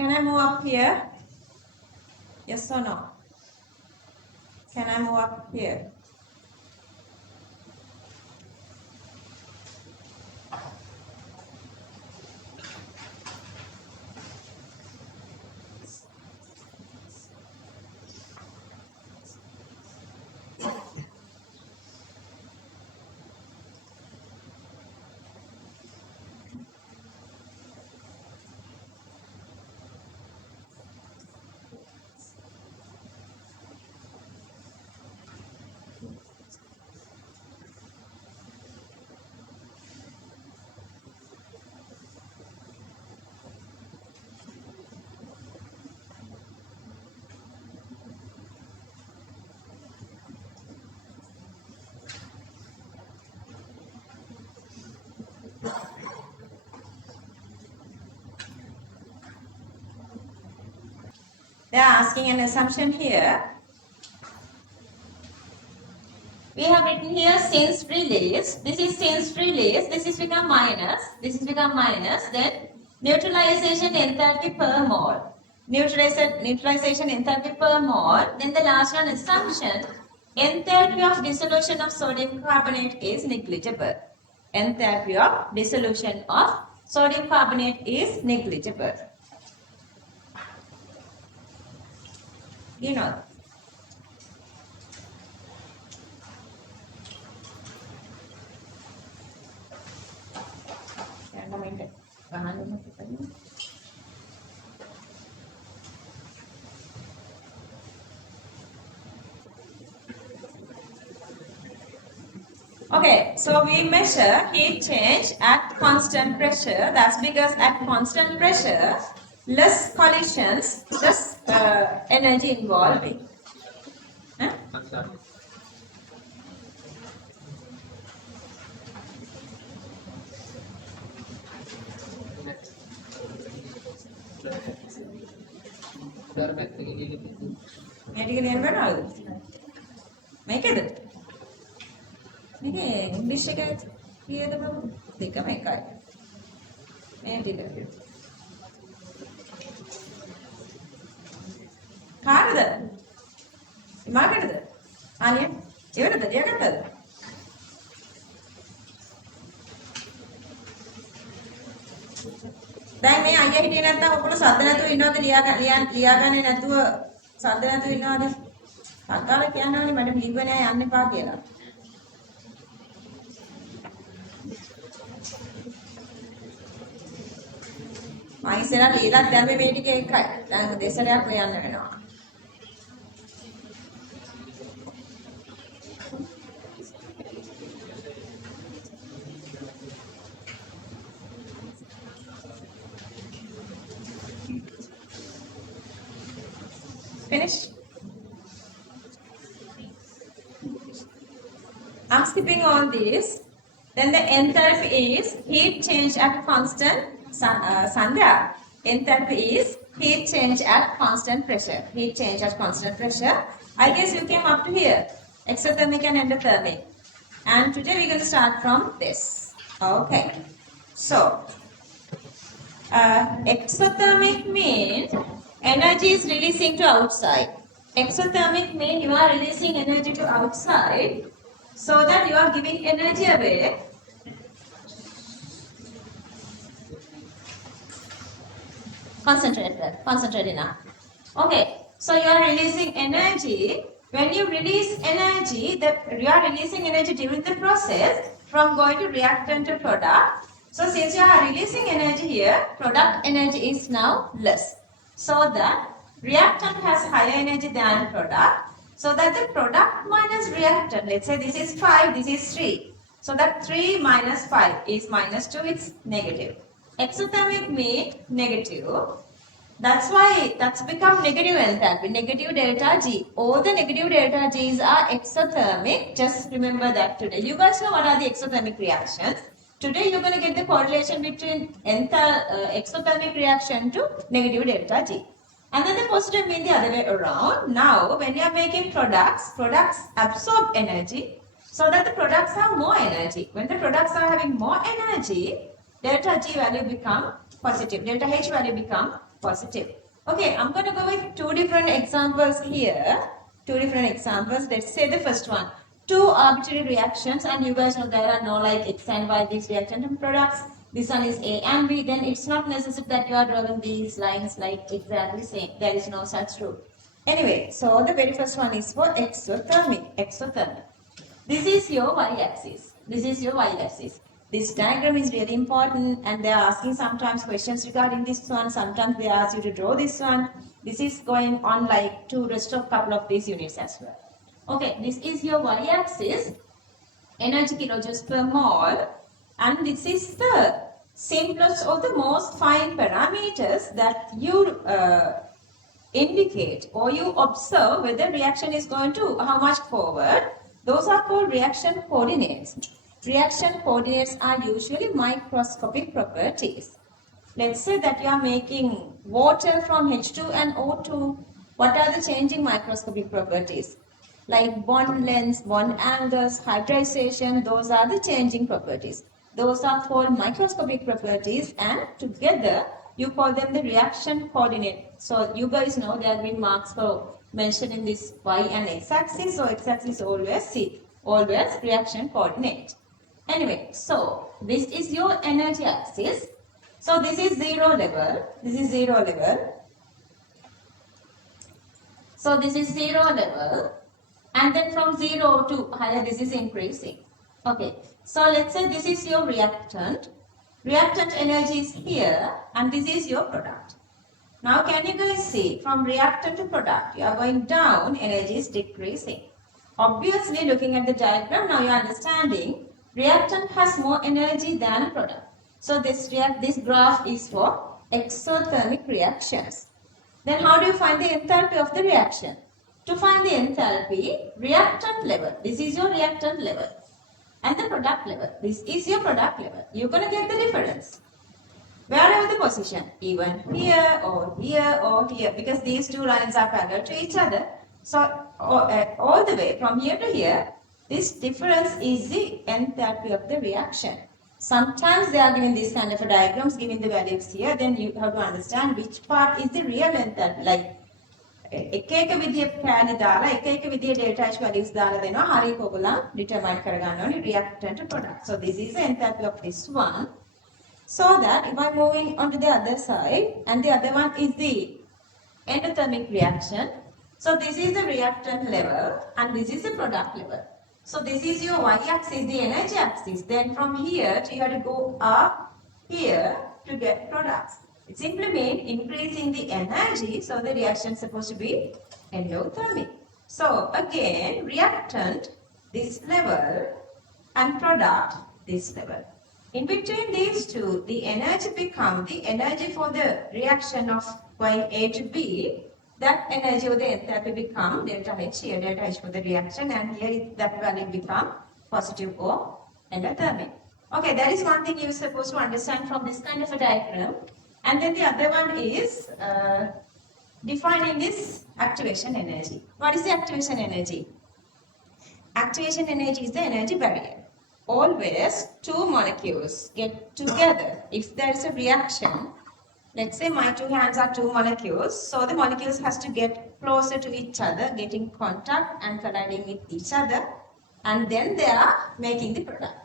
Can I move up here? Yes or no? Can I move up here? They are asking an assumption here. We have written here since release. This is since release. This is become minus. This is become minus. Then neutralization enthalpy per mole. Neutralization enthalpy per mole. Then the last one assumption. Enthalpy of dissolution of sodium carbonate is negligible. Enthalpy of dissolution of sodium carbonate is negligible. You know. Okay, so we measure heat change at constant pressure. That's because at constant pressure, less collisions, less energy involving. Huh? Make it. මේකේ ඉංග්‍රීසි එක කීයද බලමු දෙකම එකයි මේ ටික කාටද මාකටද ආනිය ඉවරද ලියාගත්තද දැන් මේ අයියා හිටියේ නැත්නම් ඔයගොල්ලෝ සද්ද නැතුව ඉන්නවද ලියාගන්නේ නැතුව සද්ද නැතුව ඉන්නවද අක්කාලා කියනවානේ මට ලිව්වේ නෑ යන්න එපා කියලා මම ඉස්සෙල්ලා ලියලා දැම්මේ මේ ටික එකයි. දැන් දෙසරයක් ලියන්න වෙනවා. Finish. I'm skipping all this. Then the enthalpy is heat change at constant Sandhya. Enthalpy is heat change at constant pressure. Heat change at constant pressure. I guess you came up to here. Exothermic and endothermic. And today we're going to start from this. Okay. So, exothermic means energy is releasing to outside. Exothermic means you are releasing energy to outside so that you are giving energy away. Concentrate enough. Okay, so you are releasing energy. When you release energy, you are releasing energy during the process from going to reactant to product. So since you are releasing energy here, product energy is now less. So that reactant has higher energy than product. So that the product minus reactant, let's say this is 5, this is 3. So that 3 minus 5 is minus 2, it's negative. Exothermic means negative. That's why that's become negative enthalpy, negative delta G. All the negative delta G's are exothermic. Just remember that today. You guys know what are the exothermic reactions. Today you're going to get the correlation between exothermic reaction to negative delta G. And then the positive means the other way around. Now when you are making products absorb energy so that the products have more energy. When the products are having more energy, delta G value become positive, delta H value become positive. Okay, I'm going to go with two different examples here. Two different examples. Let's say the first one. Two arbitrary reactions, and you guys know there are no like X and Y, these reactant and products. This one is A and B. Then it's not necessary that you are drawing these lines like exactly same. There is no such rule. Anyway, so the very first one is for exothermic. Exothermic. This is your y-axis. This is your y-axis. This diagram is really important, and they are asking sometimes questions regarding this one. Sometimes they ask you to draw this one. This is going on like to rest of couple of these units as well. Okay, this is your y-axis, energy kilojoules per mole, and this is the simplest or the most fine parameters that you indicate or you observe whether reaction is going to how much forward. Those are called reaction coordinates. Reaction coordinates are usually microscopic properties. Let's say that you are making water from H2 and O2. What are the changing microscopic properties? Like bond lengths, bond angles, hybridization, those are the changing properties. Those are called microscopic properties, and together you call them the reaction coordinate. So you guys know there have been marks for mentioning this y and x axis. So x axis always C, always reaction coordinate. Anyway, so this is your energy axis. So this is zero level. This is zero level. So this is zero level. And then from 0 to higher, this is increasing. Okay, so let's say this is your reactant. Reactant energy is here, and this is your product. Now can you guys see, from reactant to product, you are going down, energy is decreasing. Obviously, looking at the diagram, now you are understanding, reactant has more energy than product. So this graph is for exothermic reactions. Then how do you find the enthalpy of the reaction? To find the enthalpy, reactant level, this is your reactant level, and the product level, this is your product level. You're going to get the difference. Wherever the position, even here or here or here, because these two lines are parallel to each other. So all the way from here to here, this difference is the enthalpy of the reaction. Sometimes they are given these kind of diagrams, giving the values here, then you have to understand which part is the real enthalpy. Like එක එක විදිය පෑලි දාලා එක එක විදිය delta H values දාලා දෙනවා හරියට ඔයගොල්ලන් determine කරගන්න ඕනේ reactant to product. So this is the enthalpy of this one. So that if I'm moving on to the other side, and the other one is the endothermic reaction. So this is the reactant level, and this is the product level. So this is your y-axis, the energy axis. Then from here you have to go up here to get products. It simply means increasing the energy, so the reaction is supposed to be endothermic. So again, reactant this level and product this level. In between these two, the energy becomes the energy for the reaction of going A to B. That energy or the enthalpy become delta H here, delta H for the reaction, and here that value become positive or endothermic. Okay, that is one thing you're supposed to understand from this kind of a diagram. And then the other one is defining this activation energy. What is the activation energy? Activation energy is the energy barrier. Always two molecules get together. If there is a reaction, let's say my two hands are two molecules, so the molecules has to get closer to each other, getting contact and colliding with each other, and then they are making the product.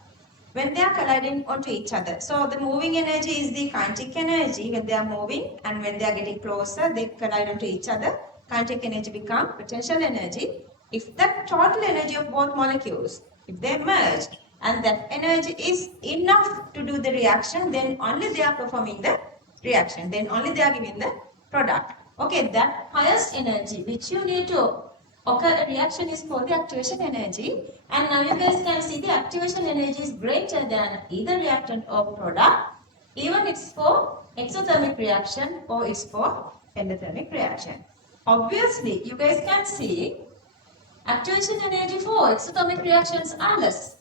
When they are colliding onto each other. So the moving energy is the kinetic energy when they are moving, and when they are getting closer, they collide onto each other. Kinetic energy becomes potential energy. If the total energy of both molecules, if they merge, and that energy is enough to do the reaction, then only they are performing the reaction. Then only they are giving the product. Okay, that highest energy which you need to occur a reaction is called the activation energy, and now you guys can see the activation energy is greater than either reactant or product, even it's for exothermic reaction or it's for endothermic reaction. Obviously, you guys can see activation energy for exothermic reactions are less,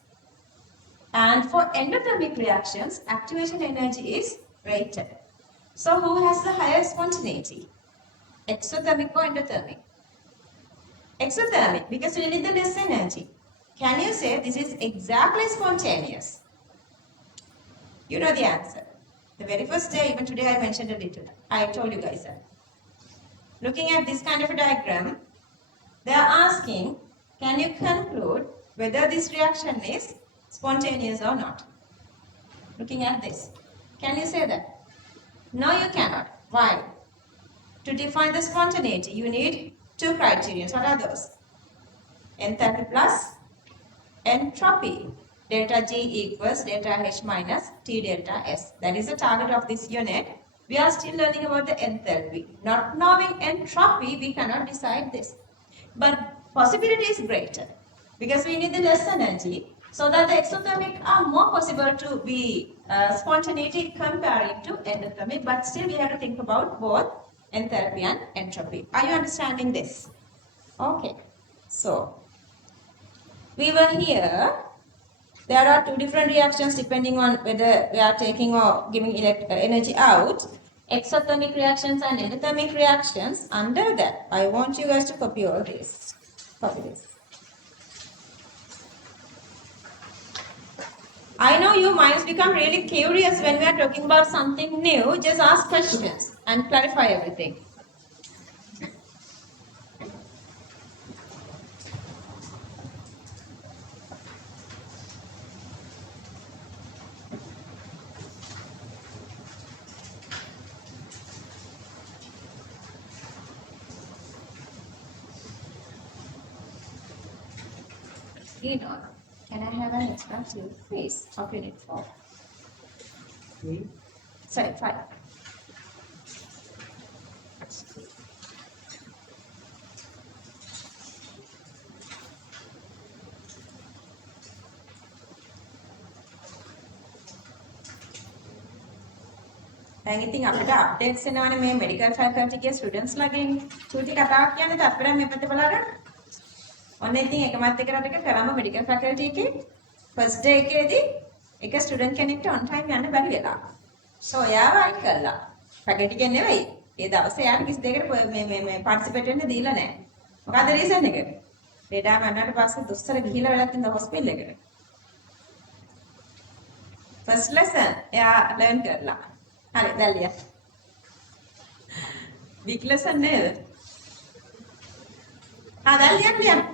and for endothermic reactions, activation energy is greater. So who has the higher spontaneity? Exothermic or endothermic? Exothermic, because we need the less energy. Can you say this is exactly spontaneous? You know the answer. The very first day, even today I mentioned a little. I told you guys that. Looking at this kind of a diagram, they are asking, can you conclude whether this reaction is spontaneous or not? Looking at this. Can you say that? No, you cannot. Why? To define the spontaneity, you need two criteria. What are those? Enthalpy plus entropy. Delta G equals delta H minus T delta S. That is the target of this unit. We are still learning about the enthalpy. Not knowing entropy, we cannot decide this. But possibility is greater because we need the less energy so that the exothermic are more possible to be spontaneity comparing to endothermic. But still we have to think about both enthalpy and entropy. Are you understanding this? Okay. So we were here. There are two different reactions depending on whether we are taking or giving energy out. Exothermic reactions and endothermic reactions. Under that, I want you guys to copy all this. Copy this. I know your minds become really curious when we are talking about something new. Just ask questions and clarify everything. Can I have an expressive face of unit 4? Sorry, 5. දැන් ඉතින් අපිට updates එනවනේ මේ medical faculty එකේ students ලගෙන් චූටි කතාවක් කියන්නේ තත්පරයක් මේ පැත්තේ බලාගන්න. ඔන්න ඉතින් එකමත් එක රටක කරාම මෙඩිකල් ෆැකල්ටි එකේ ෆස්ට් ඩේ එකේදී එක ස්ටුඩන්ට් කෙනෙක්ට ඔන් ටයිම් යන්න බැරි වෙලා. සෝ එයාව අයින් කළා. ෆැකල්ටි එකේ නෙවෙයි. ඒ දවසේ එයාට කිසි දෙයකට මේ පාටිසිපේට් වෙන්න දීලා නැහැ. මොකද රීසන් එක? ලේඩා මන්නට පස්සේ දොස්තර ගිහිල්ලා වෙලක් ඉඳ හොස්පිටල් එකට. ෆස්ට් ලෙසන් එයා ලර්න් කරලා. හරි දැන් ලියන්න. බිග් ලෙසන් නේද? දැන් ලියන්න.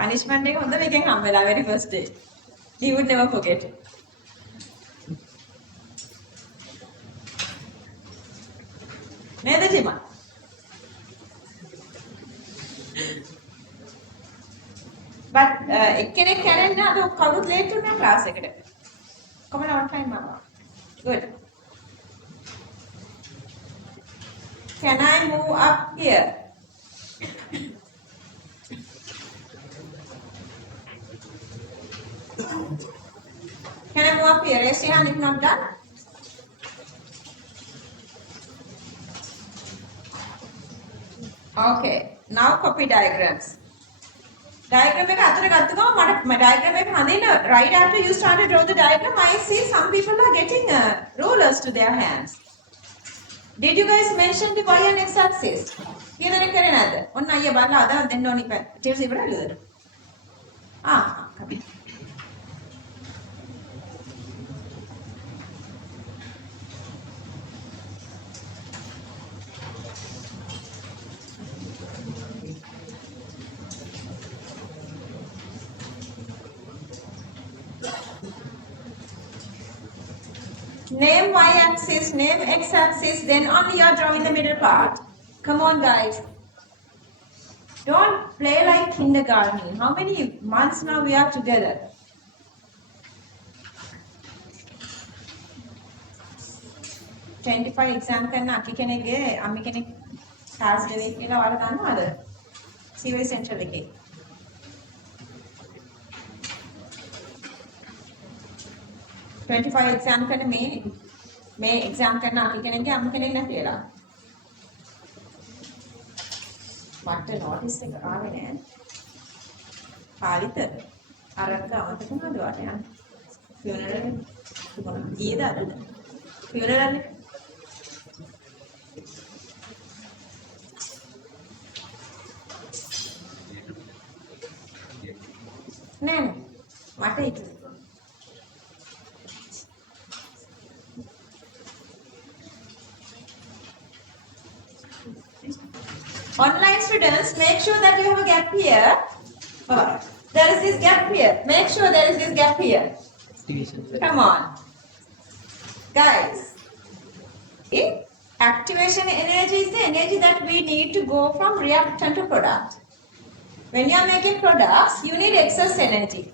punishment එක හොඳ මේකෙන් හම්බෙලා very first day. He would never forget. නේද ජිමා? but එක්කෙනෙක් කැරෙන්න අද කවුරුත් late වුණා class එකට. කොහොමද on time මම? Good. Can I move up here? Can I move up here? Raise your hand if not done. Okay. Now copy diagrams. Diagram එක අතට ගත්ත ගමන් මට diagram එක හඳින්න right after you start to draw the diagram I see some people are getting rulers to their hands. Did you guys mention the y and x axis? කියදෙනෙක් කරේ නැද්ද? ඔන්න අයියා බලලා අදහස් දෙන්න ඕනි ටියුස් ඉවරයිද? කපි. Name y-axis, name x-axis, then only you are drawing the middle part. Come on, guys. Don't play like kindergarten. How many months now we are together? $25 exam කරන අකි කෙනෙක්ගේ අම්මි කෙනෙක් ටාස් දෙවෙයි කියලා ඔයාලා දන්නවද? CY Central එකේ. $25 exam කරන මේ exam කරන අකි කෙනෙක්ගේ අම්මි කෙනෙක් නැති වෙලා. මට notice එක ආවේ නෑ. කාලිත අරක අමතක වුණාද වාට යන්න? funeral එක ගියද අද? funeral එක නෑ මට හිතුනේ Online students, make sure that you have a gap here. There is this gap here. Make sure there is this gap here. Come on. Guys. Activation energy is the energy that we need to go from reactant to product. When you are making products, you need excess energy.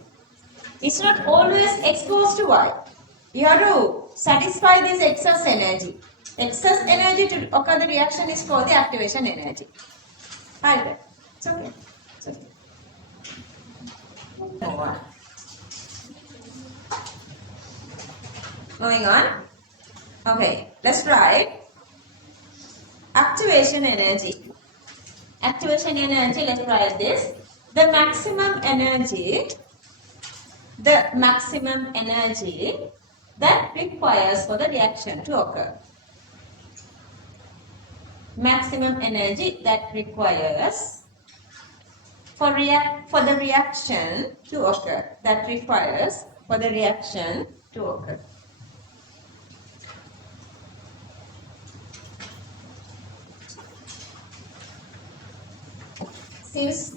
It's not always exposed to Y. You have to satisfy this excess energy. Excess energy to occur the reaction is called the activation energy. Right. It's okay. It's okay. Move on. Moving on. Okay, let's try activation energy. Activation energy, let's try this. The maximum energy that requires for the reaction to occur. Maximum energy that requires for the reaction to occur. That requires for the reaction to occur. Since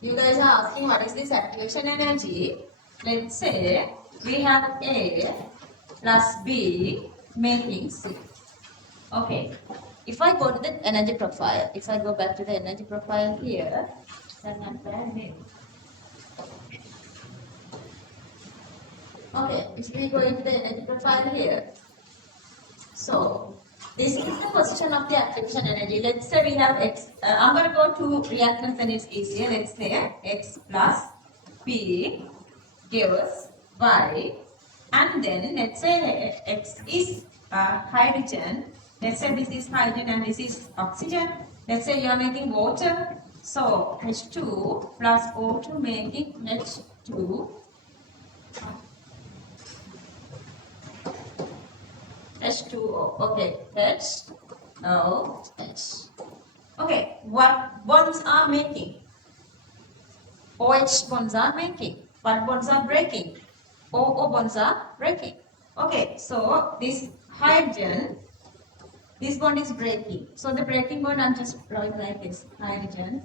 you guys are asking what is this activation energy, let's say we have A plus B making C. Okay, if I go to the energy profile, if I go back to the energy profile here, then not bad name. Okay, if we go into the energy profile here, so this is the position of the activation energy. Let's say we have X. I'm going to go to reactants and it's easier. Let's say X plus P gives Y, and then let's say X is hydrogen. Let's say this is hydrogen and this is oxygen. Let's say you are making water. So H2 plus O2 making H2. H2O. Okay, HOH. Okay, what bonds are making? OH bonds are making. What bonds are breaking? OO bonds are breaking. Okay, so this hydrogen, this bond is breaking. So the breaking bond, I'm just drawing like this. Hydrogen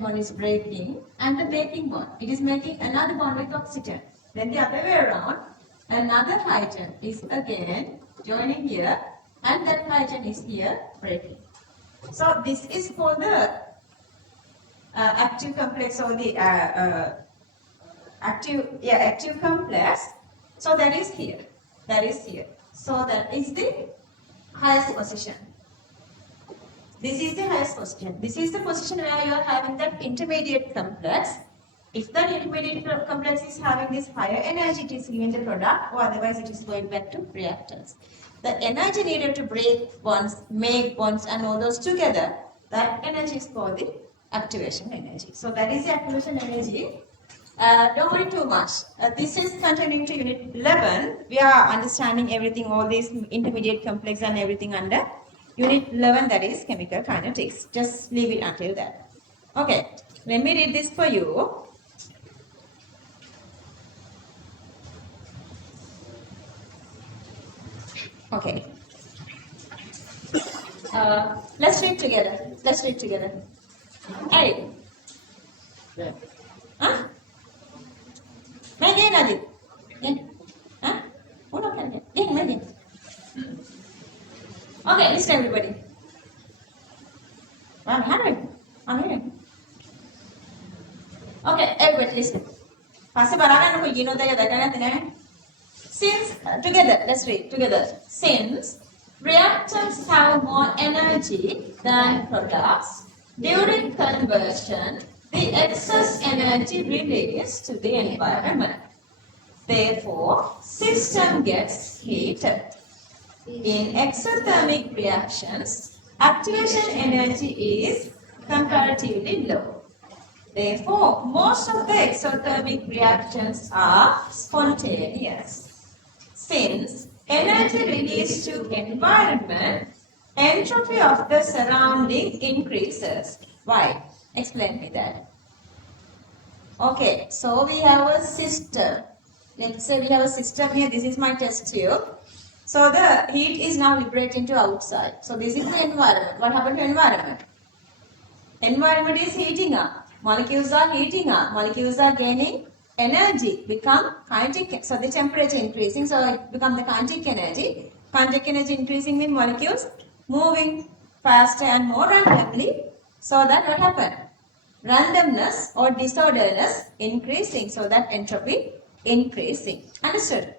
bond is breaking, and the making bond, it is making another bond with oxygen. Then the other way around, another hydrogen is again joining here, and that hydrogen is here breaking. So this is for the active complex or the active complex. So that is here. That is here. So that is the highest position. This is the highest position. This is the position where you are having that intermediate complex. If that intermediate complex is having this higher energy, it is giving the product, or otherwise it is going back to reactants. The energy needed to break bonds, make bonds, and all those together, that energy is called the activation energy. So that is the activation energy. Don't worry too much. This is continuing to unit 11. We are understanding everything, all these intermediate complex and everything under unit 11, that is chemical kinetics. Just leave it until that. Okay, let me read this for you. Okay. Let's read together. Let's read together. Hey. Huh? Megan, Adi. Huh? What okay? Yeah, Megan. Okay, listen everybody. I'm hungry. I'm here. Okay, everybody listen. Since, together, let's read together. Since reactants have more energy than products, during conversion, the excess energy released to the environment. Therefore, system gets heated. In exothermic reactions, activation energy is comparatively low. Therefore, most of the exothermic reactions are spontaneous. Since energy released to environment, entropy of the surrounding increases. Why? Explain me that. Okay, so we have a system. Let's say we have a system here. This is my test tube. So the heat is now liberating to outside. So this is the environment. What happened to environment? Environment is heating up. Molecules are heating up. Molecules are gaining energy. Become kinetic. So the temperature increasing. So it becomes the kinetic energy. Kinetic energy increasing means molecules moving faster and more randomly. So that what happened? Randomness or disorderness increasing. So that entropy increasing. Understood?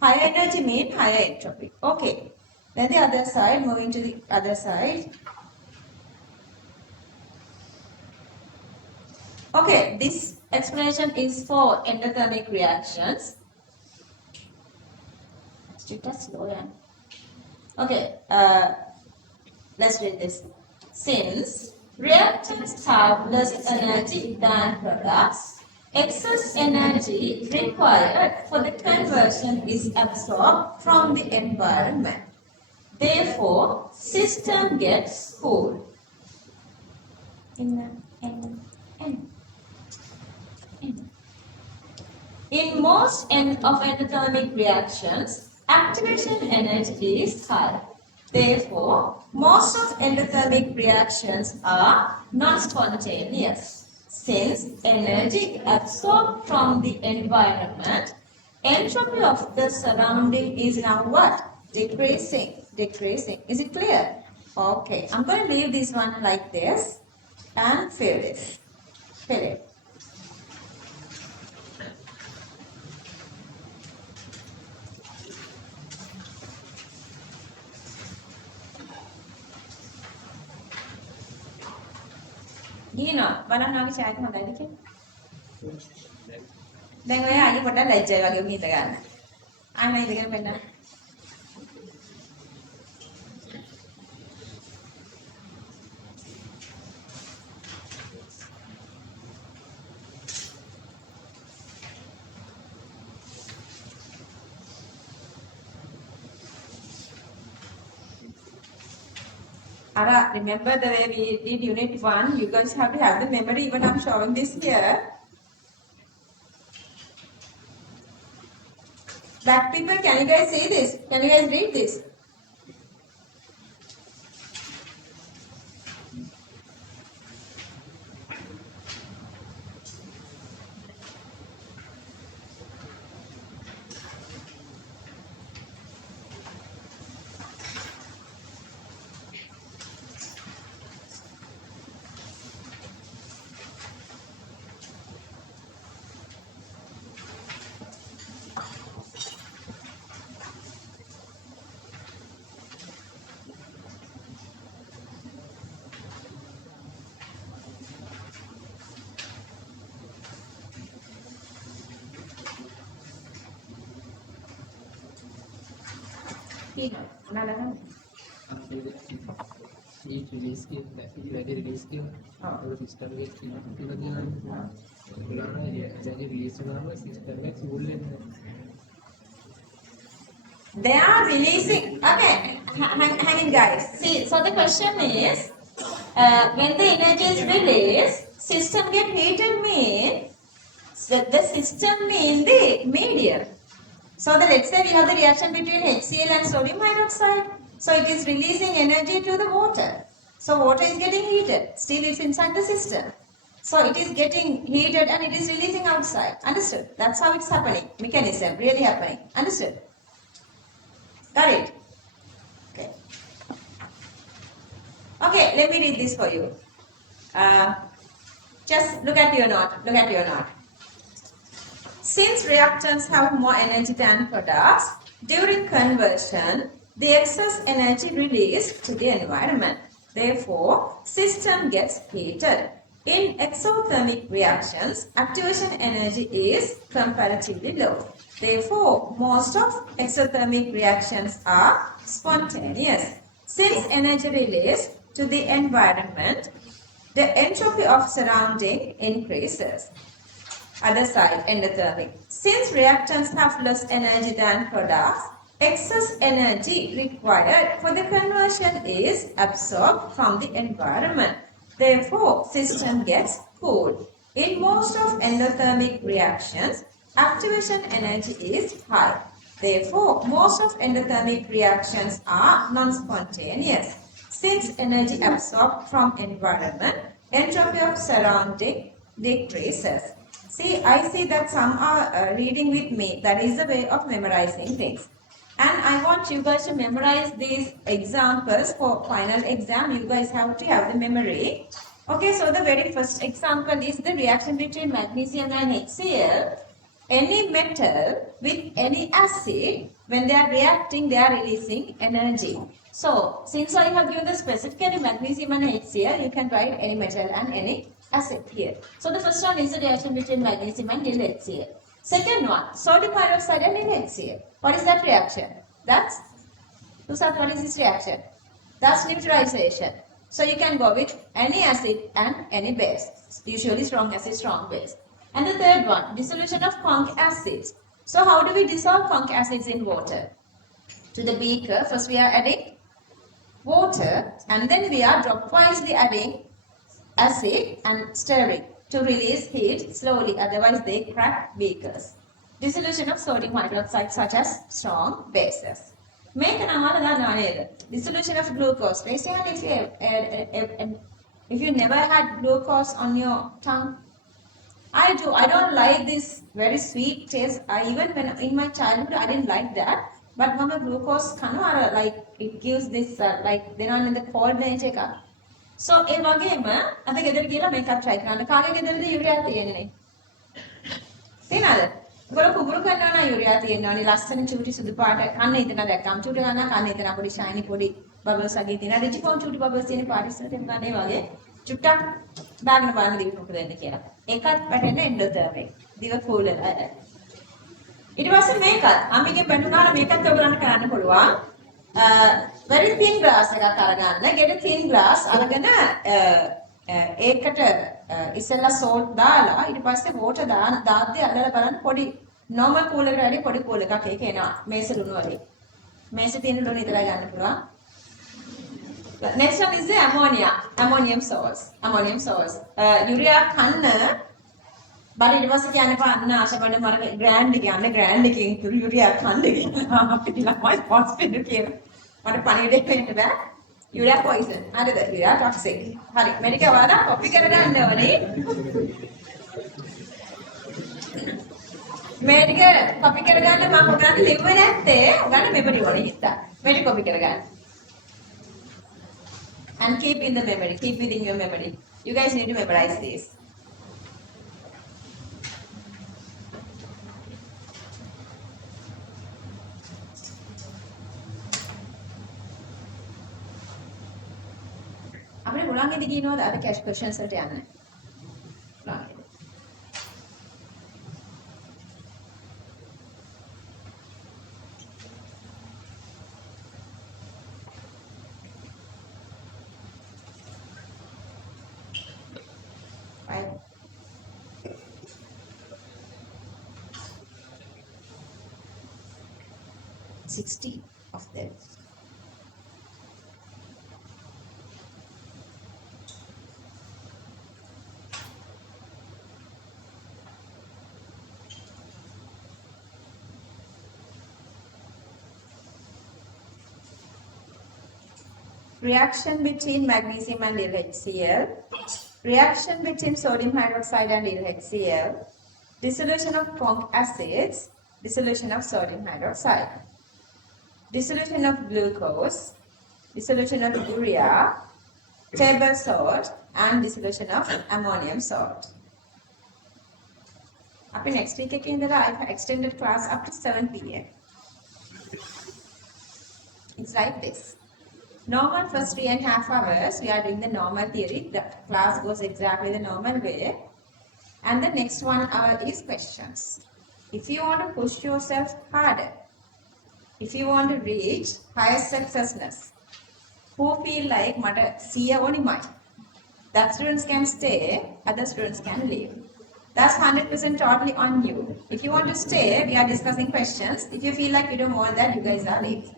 Higher energy means higher entropy. Okay. Then the other side, moving to the other side. Okay, this explanation is for endothermic reactions. Slow, yeah. Okay, let's read this. Since reactants have less energy than products, excess energy required for the conversion is absorbed from the environment. Therefore, system gets cooled. In most of endothermic reactions, activation energy is high. Therefore, most of endothermic reactions are non-spontaneous. Since energy absorbed from the environment, entropy of the surrounding is now what? Decreasing. Decreasing. Is it clear? Okay. I'm going to leave this one like this and fill this. Fill it. ගියනවා බලන්න වගේ ෂෑට් හොඳයිද කියලා. දැන් ඔය ආයේ පොඩ්ඩක් ලැජ්ජයි වගේ උන් හිත ගන්න. ආයෙ මම ඉඳගෙන පෙන්නන්න. Ara, remember the way we did unit 1, you guys have to have the memory, even I'm showing this here. Black people, can you guys see this? Can you guys read this? Heat release skill, ready release skill, system gets They are releasing. Okay, hang in guys. See, so the question is, when the energy is released, system get heated mean, the system mean the medium. So let's say we have the reaction between HCl and sodium hydroxide. So it is releasing energy to the water. So water is getting heated. Still it's inside the system. So it is getting heated and it is releasing outside. Understood? That's how it's happening. Mechanism really happening. Understood? Got it? Okay. Okay, let me read this for you. Just look at your note. Look at your note. Since reactants have more energy than products, during conversion, the excess energy released to the environment. Therefore, system gets heated. In exothermic reactions, activation energy is comparatively low. Therefore, most of exothermic reactions are spontaneous. Since energy released to the environment, the entropy of surrounding increases. Other side, endothermic. Since reactants have less energy than products, excess energy required for the conversion is absorbed from the environment. Therefore, system gets cooled. In most of endothermic reactions, activation energy is high. Therefore, most of endothermic reactions are non-spontaneous. Since energy absorbed from environment, entropy of surrounding decreases. See, I see that some are reading with me. That is a way of memorizing things. And I want you guys to memorize these examples for final exam. You guys have to have the memory. Okay, so the very first example is the reaction between magnesium and HCl. Any metal with any acid, when they are reacting, they are releasing energy. So, since I have given the specifically magnesium and HCl, you can write any metal and any acid here. So, the first one is the reaction between magnesium and nil HCl. Second one, sodium hydroxide and nil HCl. What is that reaction? That's, what is this reaction? That's neutralization. So you can go with any acid and any base. Usually strong acid, strong base. And the third one, dissolution of conc acids. So how do we dissolve conc acids in water? To the beaker, first we are adding water and then we are dropwisely adding acid and stirring to release heat slowly, otherwise they crack beakers. Dissolution of sodium hydroxide such as strong bases. Make an amala dissolution of glucose. Raise your hand if you never had glucose on your tongue. I do. I don't like this very sweet taste. Even when in my childhood, I didn't like that. But when glucose kanwara, like it gives this like then on in the cold nature. So ඒ වගේම අද ගෙදර ගිහලා මේකත් try කරන්න. කාගේ ගෙදරද urea තියෙන්නේ? තියනද? ඔයගොල්ලෝ කුඹුරු කරනවා නම් යූරියා තියෙනවනේ. ලස්සන චූටි සුදු පාට කන්න හිතන දැක්කම චූටි ගන්න කන්න හිතන පොඩි ෂයිනි පොඩි බබල්ස් වගේ තියෙනවා. රිචිෆෝන් චූටි බබල්ස් තියෙන පාටිස් වලට ගන්න ඒ වගේ චුට්ටක් දාගෙන බලන්න දිව මොකද වෙන්නේ කියලා. ඒකත් වැටෙන්නේ එන්ඩෝතර්මික්. දිව කූල් වෙලා. ඊට පස්සේ මේකත් අම්මිගේ බැඳුනාම මේකත් ඔයගලන්ට කරන්න පුළුවන්. Very thin glass එකක් අරගන්න. Get a thin glass අරගෙන ඒකට ඉස්සෙල්ලා salt දාලා ඊට පස්සේ water දාද්දී අල්ලලා බලන්න පොඩි normal pool එකට වැඩි පොඩි pool එකක් ඒක එනවා. මේසෙ ලුණු වගේ. මේසෙ තියෙන ලුණු ඉදලා ගන්න පුළුවන්. Next one is the ammonia. Ammonium salts. Ammonium salts. Urea කන්න බල ඊට පස්සේ කියන්න පාන්න ආශාවඩ මර ග්‍රෑන්ඩ් කියන්නේ ග්‍රෑන්ඩ් එකකින් යූරියා කන්න කියලා අපිට ළමයි හොස්පිටල් කියලා. මට පණිවිඩයක් වෙන්න බෑ. යූරියා පොයිසන්. හරිද? Urea toxic. හරි. මෙඩිකල් වල කොපි කරගන්න ඕනේ. මෙඩිකල් කොපි කරගන්න මම ඔයගලන්ට ලිව්වේ නැත්තේ. ඔයගලන්ට මෙමරි වල හිතා. මෙඩිකල් කොපි කරගන්න. And keep in the memory. Keep within your memory. You guys need to memorize this. අපේ හුලංගෙදි කියනවාද අර කැෂ් ක්වෙස්චන්ස් වලට යන්න. හුලංගෙදි. Right. 60 of them. Reaction between magnesium and HCl, reaction between sodium hydroxide and HCl, dissolution of conc acids, dissolution of sodium hydroxide, dissolution of glucose, dissolution of urea, table salt, and dissolution of ammonium salt. Up in next week, I have extended class up to 7 p.m. It's like this. Normal first 3.5 hours, we are doing the normal theory. The class goes exactly the normal way. And the next 1 hour is questions. If you want to push yourself harder, if you want to reach higher successness, who feel like mata siya oni mai, that students can stay, other students can leave. That's 100% totally on you. If you want to stay, we are discussing questions. If you feel like you don't want that, you guys are leaving.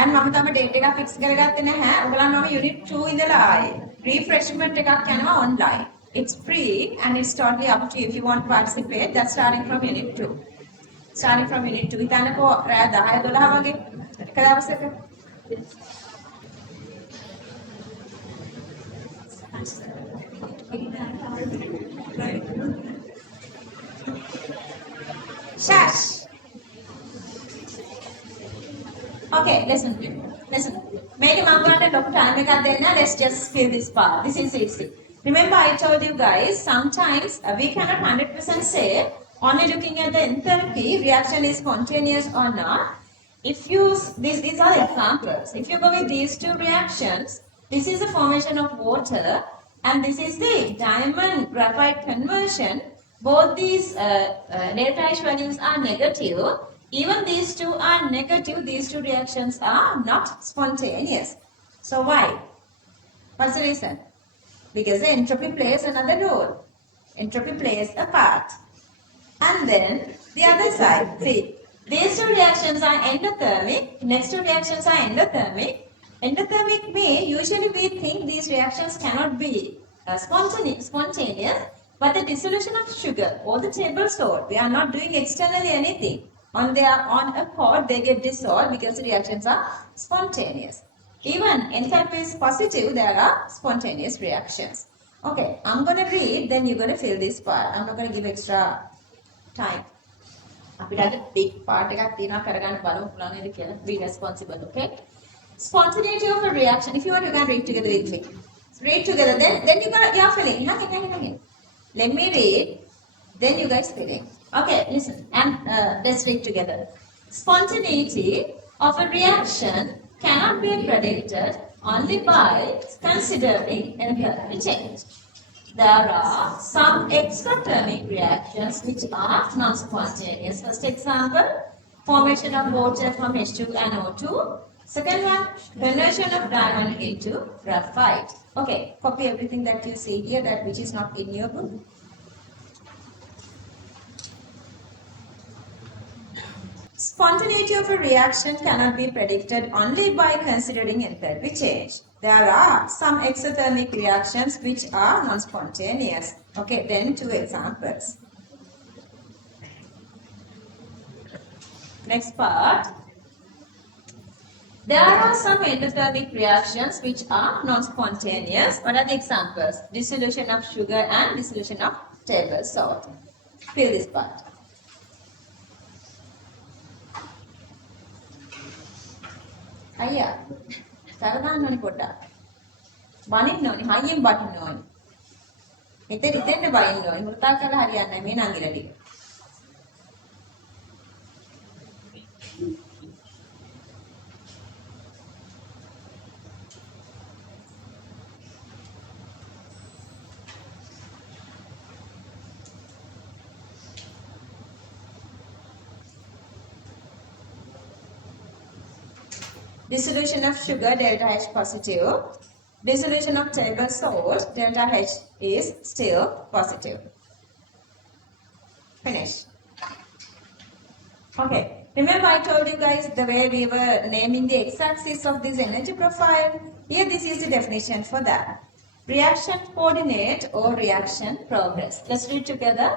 And මම තම date එකක් fix කරගත්තේ නැහැ. ඔයගලන්වම unit 2 ඉඳලා ආයේ refreshment එකක් යනවා online. It's free and it's totally up to you if you want to participate. That's starting from unit 2. Starting from unit 2. හිතන්නකෝ රෑ 10 12 වගේ එක දවසක. Shush. Okay, listen. Maybe mom got a doctor time then let's just fill this part. This is easy. Remember I told you guys sometimes we cannot 100% say only looking at the enthalpy reaction is spontaneous or not. If you these are examples. If you go with these two reactions, this is the formation of water and this is the diamond graphite conversion. Both these delta H values are negative. Even these two are negative, these two reactions are not spontaneous. So why? What's the reason? Because the entropy plays another role. Entropy plays a part. And then the other side, see, these two reactions are endothermic, next two reactions are endothermic. Endothermic means usually we think these reactions cannot be spontaneous, but the dissolution of sugar or the table salt, we are not doing externally anything. On their own accord, they get dissolved because the reactions are spontaneous. Even enthalpy is positive, there are spontaneous reactions. Okay, I'm going to read, then you're going to fill this part. I'm not going to give extra time. අපිට අද big part එකක් තියෙනවා කරගන්න බලමු පුළුවන් නේද කියලා. Be responsible, okay? Spontaneity of a reaction. If you want, you can read together with me. Read together. Then you got you're filling. Hang. Let me read. Then you guys filling. Okay, listen and let's read together. Spontaneity of a reaction cannot be predicted only by considering enthalpy change. There are some exothermic reactions which are non-spontaneous. First example, formation of water from H2 and O2. Second one, conversion of diamond into graphite. Okay, copy everything that you see here, that which is not in your book. Spontaneity of a reaction cannot be predicted only by considering enthalpy change. There are some exothermic reactions which are non-spontaneous. Okay, then two examples. Next part. There are some endothermic reactions which are non-spontaneous. What are the examples? Dissolution of sugar and dissolution of table salt. Fill this part. අයියා සරදාන්න ඕනි පොඩ්ඩක් බනින්න ඕනි හයියෙන් බනින්න ඕනි මෙතන ඉතින් බනින්න ඕනි හුරතල් කරලා හරියන්නේ නැහැ මේ නංගිලා ටික Dissolution of sugar, delta H positive. Dissolution of table salt, delta H is still positive. Finish. Okay. Remember I told you guys the way we were naming the x-axis of this energy profile. Here this is the definition for that. Reaction coordinate or reaction progress. Let's read together.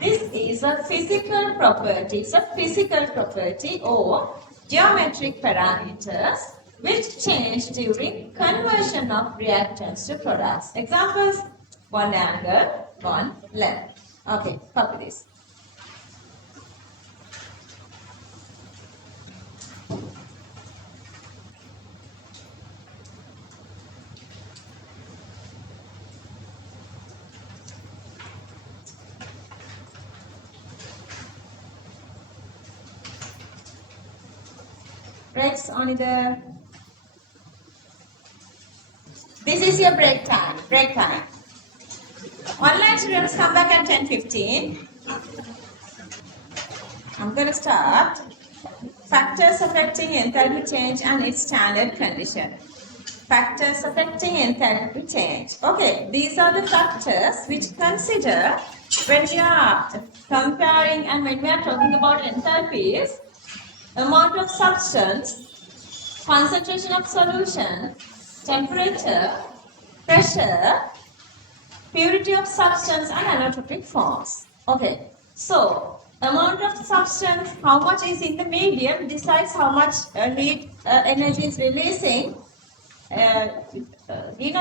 This is a physical property. It's a physical property or geometric parameters which change during conversion of reactants to products. Examples, one angle, one length. Okay, copy this. Breaks only there. This is your break time. Online students come back at 10:15. I'm going to start. Factors affecting enthalpy change and its standard condition. Factors affecting enthalpy change. Okay, these are the factors which consider when we are comparing and when we are talking about enthalpies. Amount of substance, concentration of solution, temperature, pressure, purity of substance and allotropic forms. Okay, so amount of substance, how much is in the medium decides how much heat energy is releasing.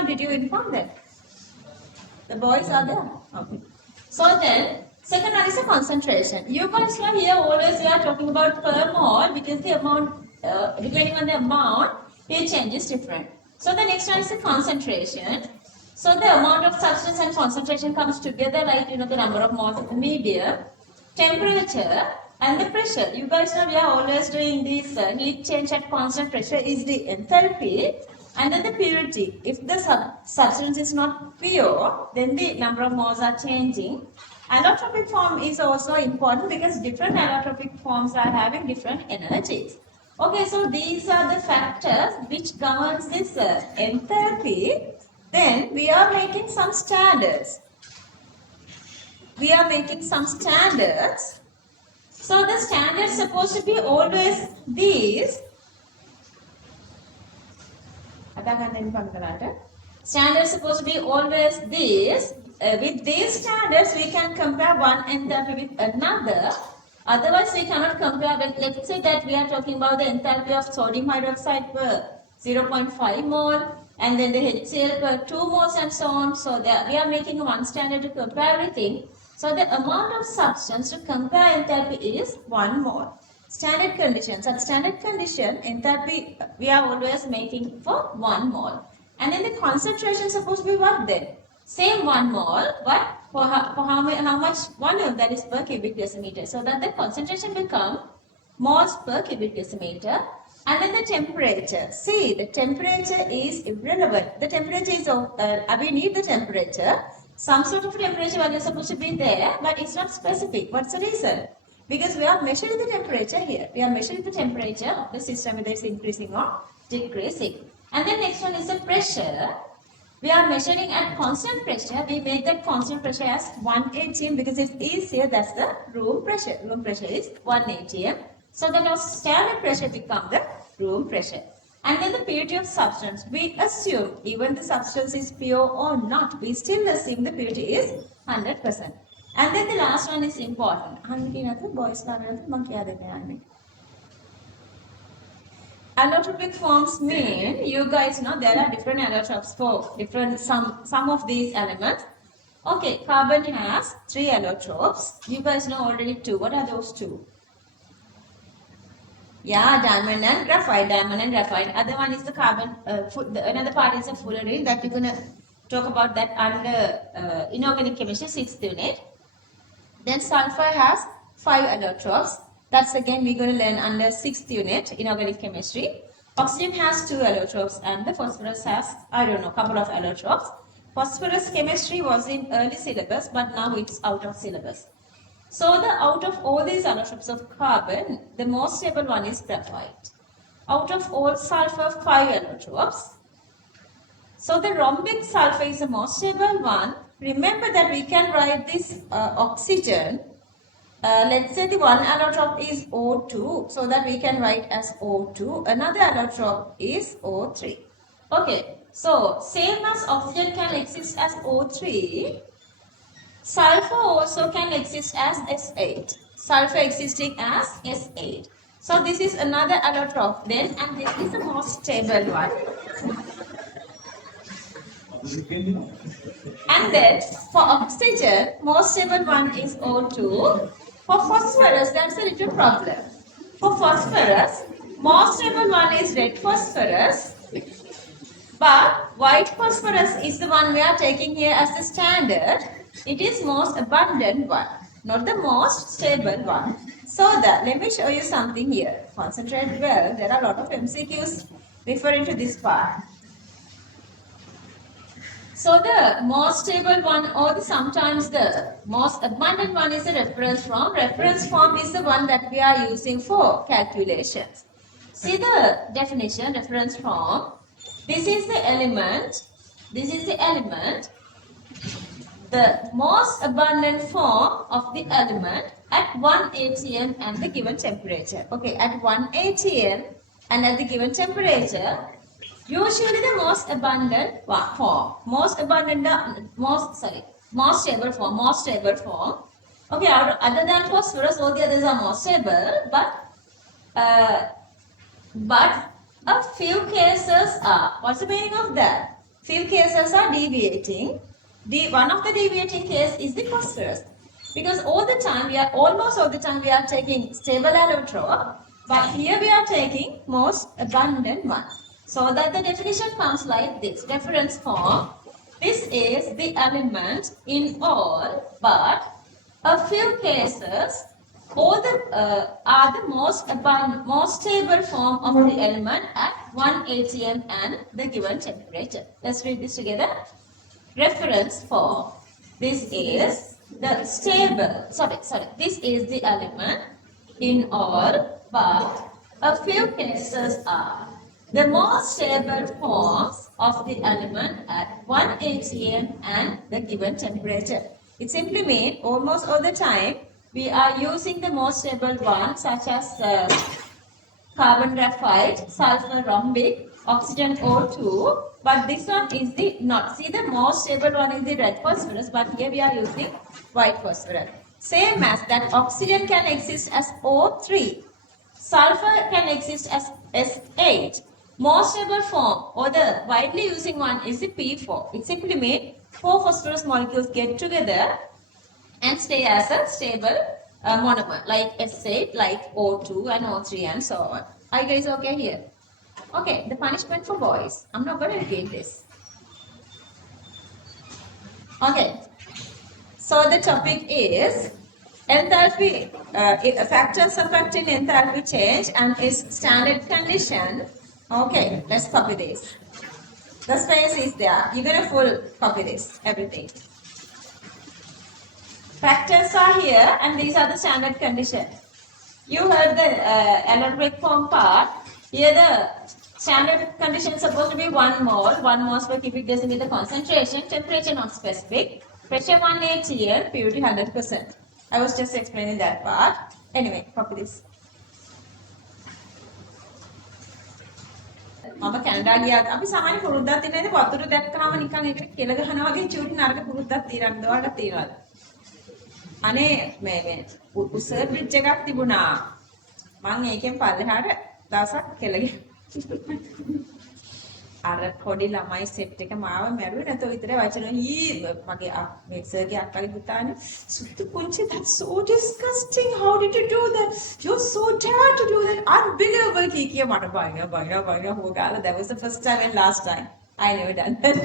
Did you inform them? The boys are there. Okay. So then, second one is a concentration. You guys are here always we are talking about per mole because the amount, depending on the amount, it changes different. So the next one is the concentration. So the amount of substance and concentration comes together like the number of moles of the medium, temperature and the pressure. You guys know we are always doing this heat change at constant pressure is the enthalpy. And then the purity. If the substance is not pure, then the number of moles are changing. Allotropic form is also important because different allotropic forms are having different energies. Okay, so these are the factors which governs this enthalpy. Then we are making some standards. We are making some standards. So the standards supposed to be always these. Standards supposed to be always this. With these standards, we can compare one enthalpy with another. Otherwise, we cannot compare. When, let's say that we are talking about the enthalpy of sodium hydroxide per 0.5 mole, and then the HCl per 2 moles, and so on. So there, we are making one standard to compare everything. So the amount of substance to compare enthalpy is 1 mole. Standard conditions. At standard condition, enthalpy we are always making for 1 mole. And then the concentration is supposed to be what then? Same 1 mole, but for how much volume, that is per cubic decimeter. So that the concentration become moles per cubic decimeter. And then the temperature. See, the temperature is irrelevant. The temperature is, we need the temperature. Some sort of temperature value is supposed to be there, but it's not specific. What's the reason? Because we are measuring the temperature here. We are measuring the temperature of the system whether it's increasing or decreasing. And then next one is the pressure. We are measuring at constant pressure. We make that constant pressure as 1 atm because it's easier. That's the room pressure. Room pressure is 1 atm. So the standard pressure becomes the room pressure. And then the purity of substance. We assume even the substance is pure or not, we still assume the purity is 100%. And then the last one is important. Allotropic forms mean, you guys know there are different allotropes for different some of these elements. Okay, carbon has 3 allotropes. You guys know already 2. What are those 2? Yeah, diamond and graphite. Diamond and graphite. Other one is the carbon. Another part is the fullerene that we're gonna talk about that under inorganic chemistry 6th unit. Then sulfur has 5 allotropes. That's again we're going to learn under 6th unit inorganic chemistry. Oxygen has 2 allotropes and the phosphorus has, I don't know, couple of allotropes. Phosphorus chemistry was in early syllabus but now it's out of syllabus. So out of all these allotropes of carbon, the most stable one is graphite. Out of all sulfur, 5 allotropes. So the rhombic sulfur is the most stable one. Remember that we can write this oxygen. Let's say the one allotrope is O2. So that we can write as O2. Another allotrope is O3. Okay. So same as oxygen can exist as O3. Sulfur also can exist as S8. Sulfur existing as S8. So this is another allotrope then, and this is the most stable one. And then for oxygen, most stable one is O2. For phosphorus, that's a little problem. For phosphorus, most stable one is red phosphorus. But white phosphorus is the one we are taking here as the standard. It is most abundant one, not the most stable one. So let me show you something here. Concentrate well. There are a lot of MCQs referring to this part. So the most stable one or sometimes the most abundant one is a reference form. Reference form is the one that we are using for calculations. See the definition, reference form. This is the element. This is the element. The most abundant form of the element at 1 atm and the given temperature. Okay, at 1 atm and at the given temperature, Usually the most abundant form, most stable form. Okay, other than phosphorus, all the others are more stable, uh, but a few cases are. What's the meaning of that? Few cases are deviating. One of the deviating case is the phosphorus. Because almost all the time we are taking stable allotrope, but here we are taking most abundant one. So that the definition comes like this. Reference form. This is the element in all, but a few cases all are the most stable form of the element at 1 atm and the given temperature. Let's read this together. Reference form. This is the stable. This is the element in all, but a few cases are the most stable forms of the element at 1 atm and the given temperature. It simply means almost all the time we are using the most stable ones such as carbon graphite, sulfur rhombic, oxygen O2, but this one is the not. See, the most stable one is the red phosphorus, but here we are using white phosphorus. Same as that oxygen can exist as O3, sulfur can exist as S8. Most stable form or the widely using one is the P4. It simply means 4 phosphorus molecules get together and stay as a stable monomer like S8, like O2 and O3 and so on. Are you guys okay here? Okay, the punishment for boys. I'm not going to repeat this. Okay, so the topic is enthalpy, factors affecting enthalpy change and its standard condition. Okay, let's copy this. The space is there. You're going to full copy this, everything. Factors are here and these are the standard conditions. You heard the algebraic form part. Here the standard condition is supposed to be 1 mole per cubic decimeter concentration, temperature not specific, pressure 1 atm, purity 100%. I was just explaining that part. Anyway, copy this. මම Canada ගියා අපි සාමාන්‍ය පුරුද්දක් තියෙන ඉතින් වතුර දැක්කම නිකන් ඒකට කෙල ගහනවා වගේ චූටි නරක පුරුද්දක් තියෙනවා ඔයාලට තියෙනවද අනේ මේ උසර් බ්‍රිජ් එකක් තිබුණා මම ඒකෙන් පල්ලෙහාට දවසක් කෙල අර පොඩි ළමයි සෙට් එක මාව මැරුවේ නැතෝ විතරේ වචන මගේ මේ සර්ගේ අක්කගේ පුතානේ සුත්තු පුංචි that's so disgusting how did you do that you're so dare to do that unbelievable කීකිය මට බයිනවා හොගාලා that was the first time and last time I never done that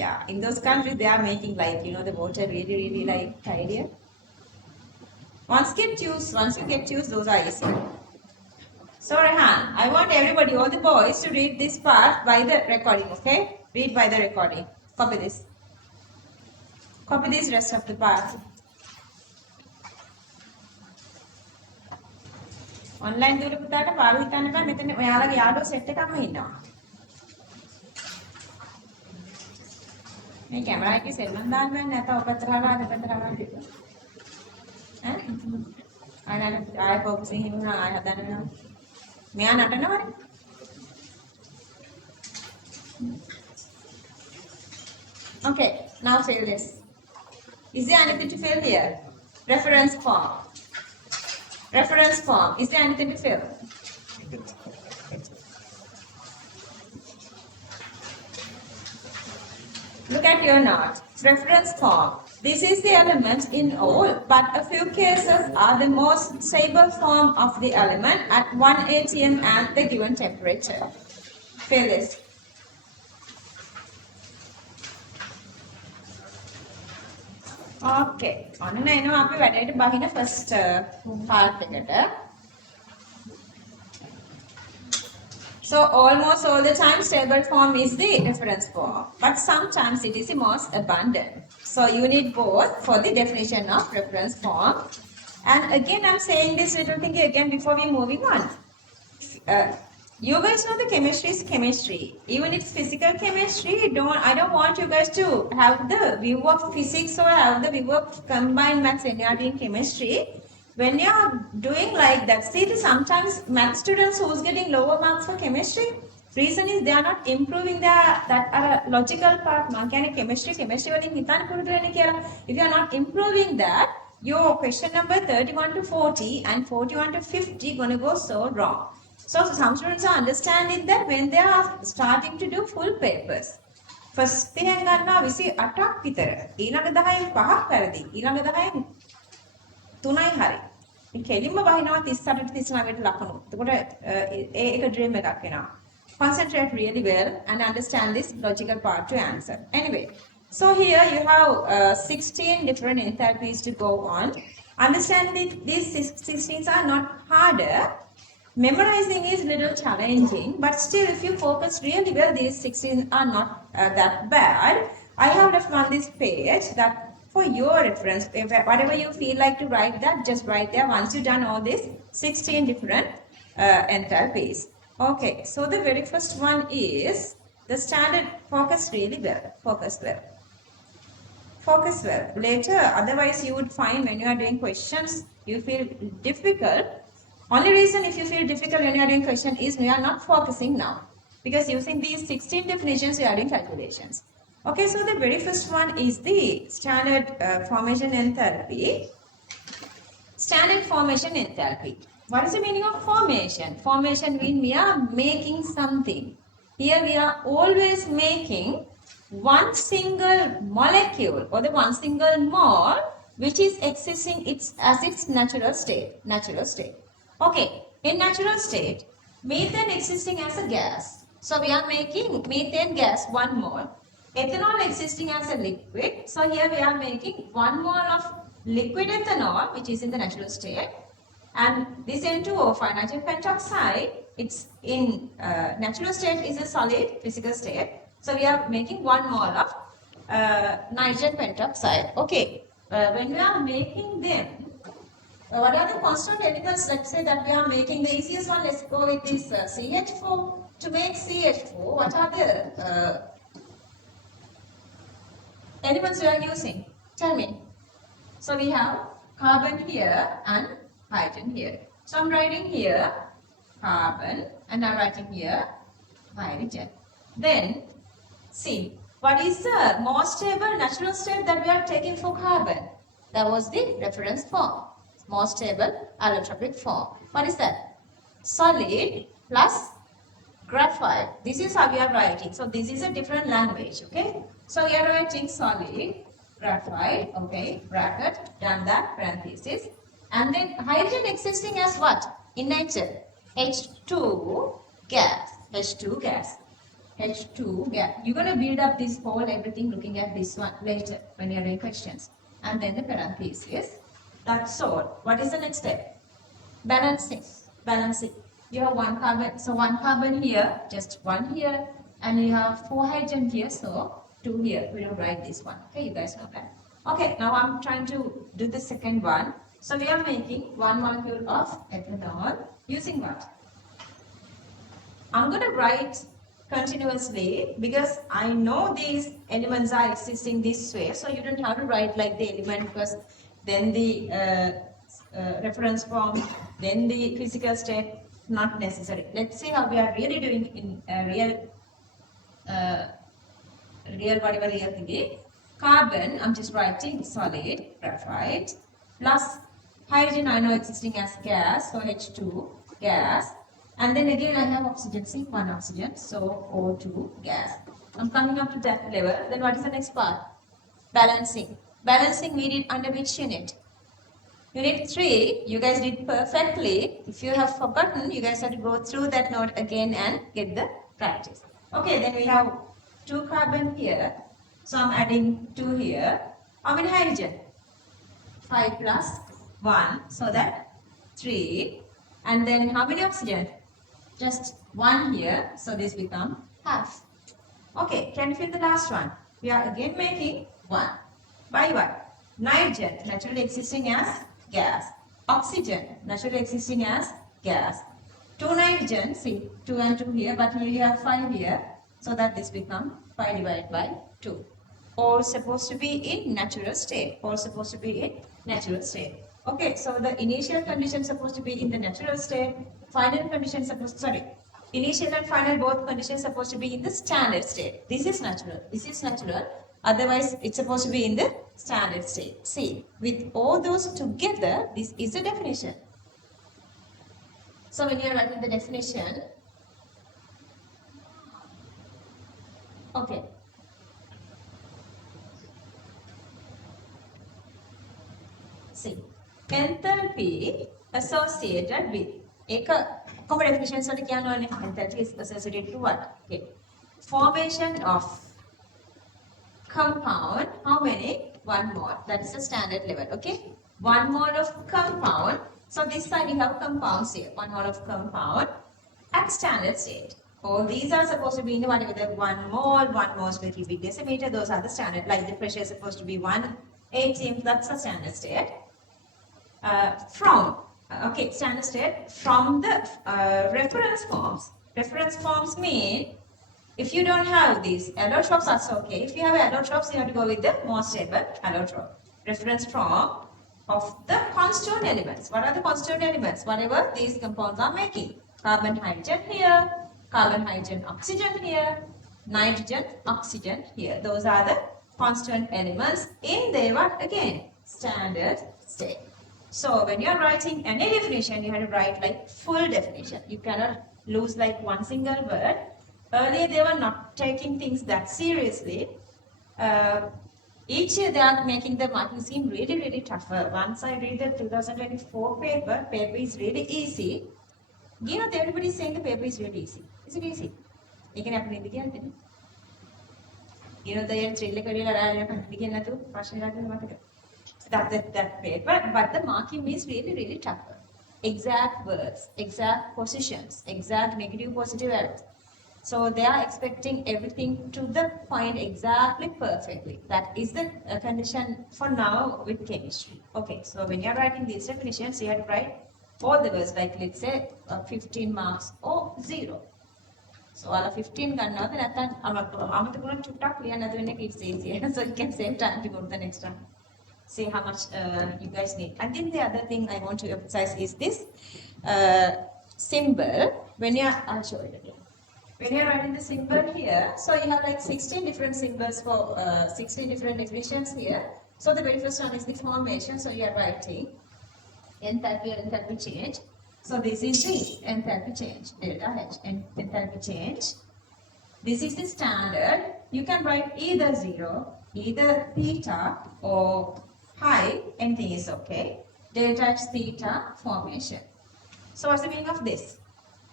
yeah in those countries they are making like the water really like tidier once you get used those are easy. So Rehan, I want everybody, all the boys, to read this part by the recording, okay? Read by the recording. Copy this. Copy this rest of the part. Online දුර පුතාට පාරු හිතන්න බෑ මෙතන ඔයාලගේ යාළුවෝ set එකක්ම ඉන්නවා. මේ කැමරා එකේ සෙල්ලම් දාන්න බෑ නැත්නම් ඔපතර හරහා දෙපතර හරහා දෙන්න. ඈ? ආයෙ ෆෝකසින් හිමුනා ආයෙ හදන්න වෙනවා. මෙයා නටනවනේ. Okay, now fill this. Is there anything to fill here? Reference form. Reference form. Is there anything to fill? Look at your note. Reference form. This is the element in all, but a few cases are the most stable form of the element at 1 atm and the given temperature. Fill this. Okay. ඔන්න එනවා අපි වැඩේට බහින first part එකට. So almost all the time stable form is the reference form, but sometimes it is the most abundant. So you need both for the definition of reference form. And again, I'm saying this little thing again before we moving on. You guys know the chemistry is chemistry. Even it's physical chemistry, I don't want you guys to have the view of physics or have the view of combined maths when you are doing chemistry. When you are doing like that, see sometimes math students who's getting lower marks for chemistry, Reason is they are not improving that logical part. Chemistry වලින් හිතන්න පුරුදු වෙන්න කියලා. If you are not improving that, your question number 31 to 40 and 41 to 50 gonna go so wrong. So some students are understanding that when they are starting to do full papers. First එකෙන් ගන්නවා 28ක් විතර. ඊළඟ 10න් 5ක් වැරදි. ඊළඟ 10න් 3යි හරි. මේ කෙලින්ම වහිනවා 38ට 39ට ලකුණු. එතකොට ඒක ඩ්‍රීම් එකක් වෙනවා. Concentrate really well and understand this logical part to answer. Anyway, so here you have 16 different enthalpies to go on. Understanding these 16s are not harder. Memorizing is a little challenging, but still if you focus really well, these 16 are not that bad. I have left on this page that for your reference, if whatever you feel like to write that, just write there once you've done all these 16 different enthalpies. Okay, so the very first one is the standard focus really well, focus well. Focus well. Later, otherwise you would find when you are doing questions, you feel difficult. Only reason if you feel difficult when you are doing question is you are not focusing now. Because using these 16 definitions, you are doing calculations. Okay, so the very first one is the standard formation enthalpy. Standard formation enthalpy. What is the meaning of formation? Formation means we are making something. Here we are always making one single molecule or the one single mole which is existing as its natural state. Natural state. Okay, in natural state, methane existing as a gas. So we are making methane gas 1 mole. Ethanol existing as a liquid. So here we are making 1 mole of liquid ethanol which is in the natural state. And this N2O, nitrogen pentoxide, it's in natural state is a solid physical state. So we are making 1 mole of nitrogen pentoxide. Okay, when we are making them, what are the constant elements? Let's say that we are making the easiest one. Let's go with this CH4. To make CH4, what are the elements we are using? Tell me. So we have carbon here and hydrogen here. So I'm writing here carbon and I'm writing here hydrogen. Then see, what is the most stable natural state that we are taking for carbon? That was the reference form. Most stable allotropic form. What is that? Solid plus graphite. This is how we are writing. So this is a different language, okay? So we are writing solid, graphite, okay, bracket, done that, parenthesis. And then hydrogen existing as what? In nature, H2 gas, H2 gas, H2 gas. You're going to build up this whole everything looking at this one later when you're doing questions. And then the parenthesis. That's all. What is the next step? Balancing. Balancing. You have 1 carbon. So 1 carbon here, just 1 here. And you have 4 hydrogen here, so 2 here. We don't write this one. Okay, you guys know that. Okay, now I'm trying to do the second one. So we are making 1 molecule of ethanol using what? I'm going to write continuously because I know these elements are existing this way. So you don't have to write like the element first, then the reference form, then the physical state. Not necessary. Let's see how we are really doing in real whatever real thingy. Carbon, I'm just writing solid, graphite, plus hydrogen I know existing as gas, so H2 gas. And then again I have oxygen, see 1 oxygen, so O2 gas. I'm coming up to that level. Then what is the next part? Balancing. Balancing we did under which unit? Unit 3, you guys did perfectly. If you have forgotten, you guys have to go through that note again and get the practice. Okay, then we have 2 carbon here. So I'm adding 2 here. How many hydrogen? 5 plus 1, so that 3. And then how many oxygen? Just 1 here, so this becomes half. Okay, can you feel the last one? We are again making 1. By what? Nitrogen, naturally existing as gas. Oxygen, naturally existing as gas. 2 nitrogen, see 2 and 2 here, but here you have 5 here, so that this becomes 5 divided by 2. All supposed to be in natural state. All supposed to be in natural state. Okay, so the initial condition supposed to be in the natural state. Final condition supposed, sorry, Initial and final both conditions supposed to be in the standard state. This is natural. This is natural. Otherwise, it's supposed to be in the standard state. See, with all those together, this is the definition. So when you are writing the definition, okay. See, enthalpy associated with common definitions of the enthalpy is associated to what? Okay. Formation of compound, how many? 1 mole. That is the standard level. Okay. 1 mole of compound. So this side you have compounds here. 1 mole of compound at standard state. All these are supposed to be in the whatever the 1 mole per cubic decimeter. Those are the standard. Like the pressure is supposed to be 1 atm. That's the standard state. Standard state from the reference forms. Reference forms mean if you don't have these allotropes, that's okay. If you have allotropes, you have to go with the more stable allotrope. Reference form of the constituent elements. What are the constituent elements? Whatever these compounds are making. Carbon, hydrogen here, carbon, hydrogen, oxygen here, nitrogen, oxygen here. Those are the constituent elements in their what again? Standard state. So when you are writing any definition, you have to write like full definition. You cannot lose like one single word. Earlier they were not taking things that seriously. Each year they are making the marking seem really, really tougher. Once I read the 2024 paper is really easy. You know, everybody is saying the paper is really easy. Is it easy? You can happen in the game. You know, the that paper, but the marking is really, really tougher. Exact words, exact positions, exact negative, positive errors. So they are expecting everything to the point exactly perfectly. That is the condition for now with chemistry. Okay, so when you are writing these definitions, you have to write all the words, like let's say 15 marks or 0. So all 15 ගන්නවද නැත්නම් අමතකුණ චුට්ටක් ලියන්න නැතු වෙන එක it's easier. So you can save time to go to the next one. See how much you guys need. And then the other thing I want to emphasize is this symbol. I'll show it again. When you're writing the symbol here, so you have like 16 different symbols for 16 different definitions here. So the very first one is the formation. So you are writing enthalpy or enthalpy change. So this is the enthalpy change, delta H, and enthalpy change. This is the standard. You can write either 0, either theta or pi, anything is okay. Delta H theta formation. So what's the meaning of this?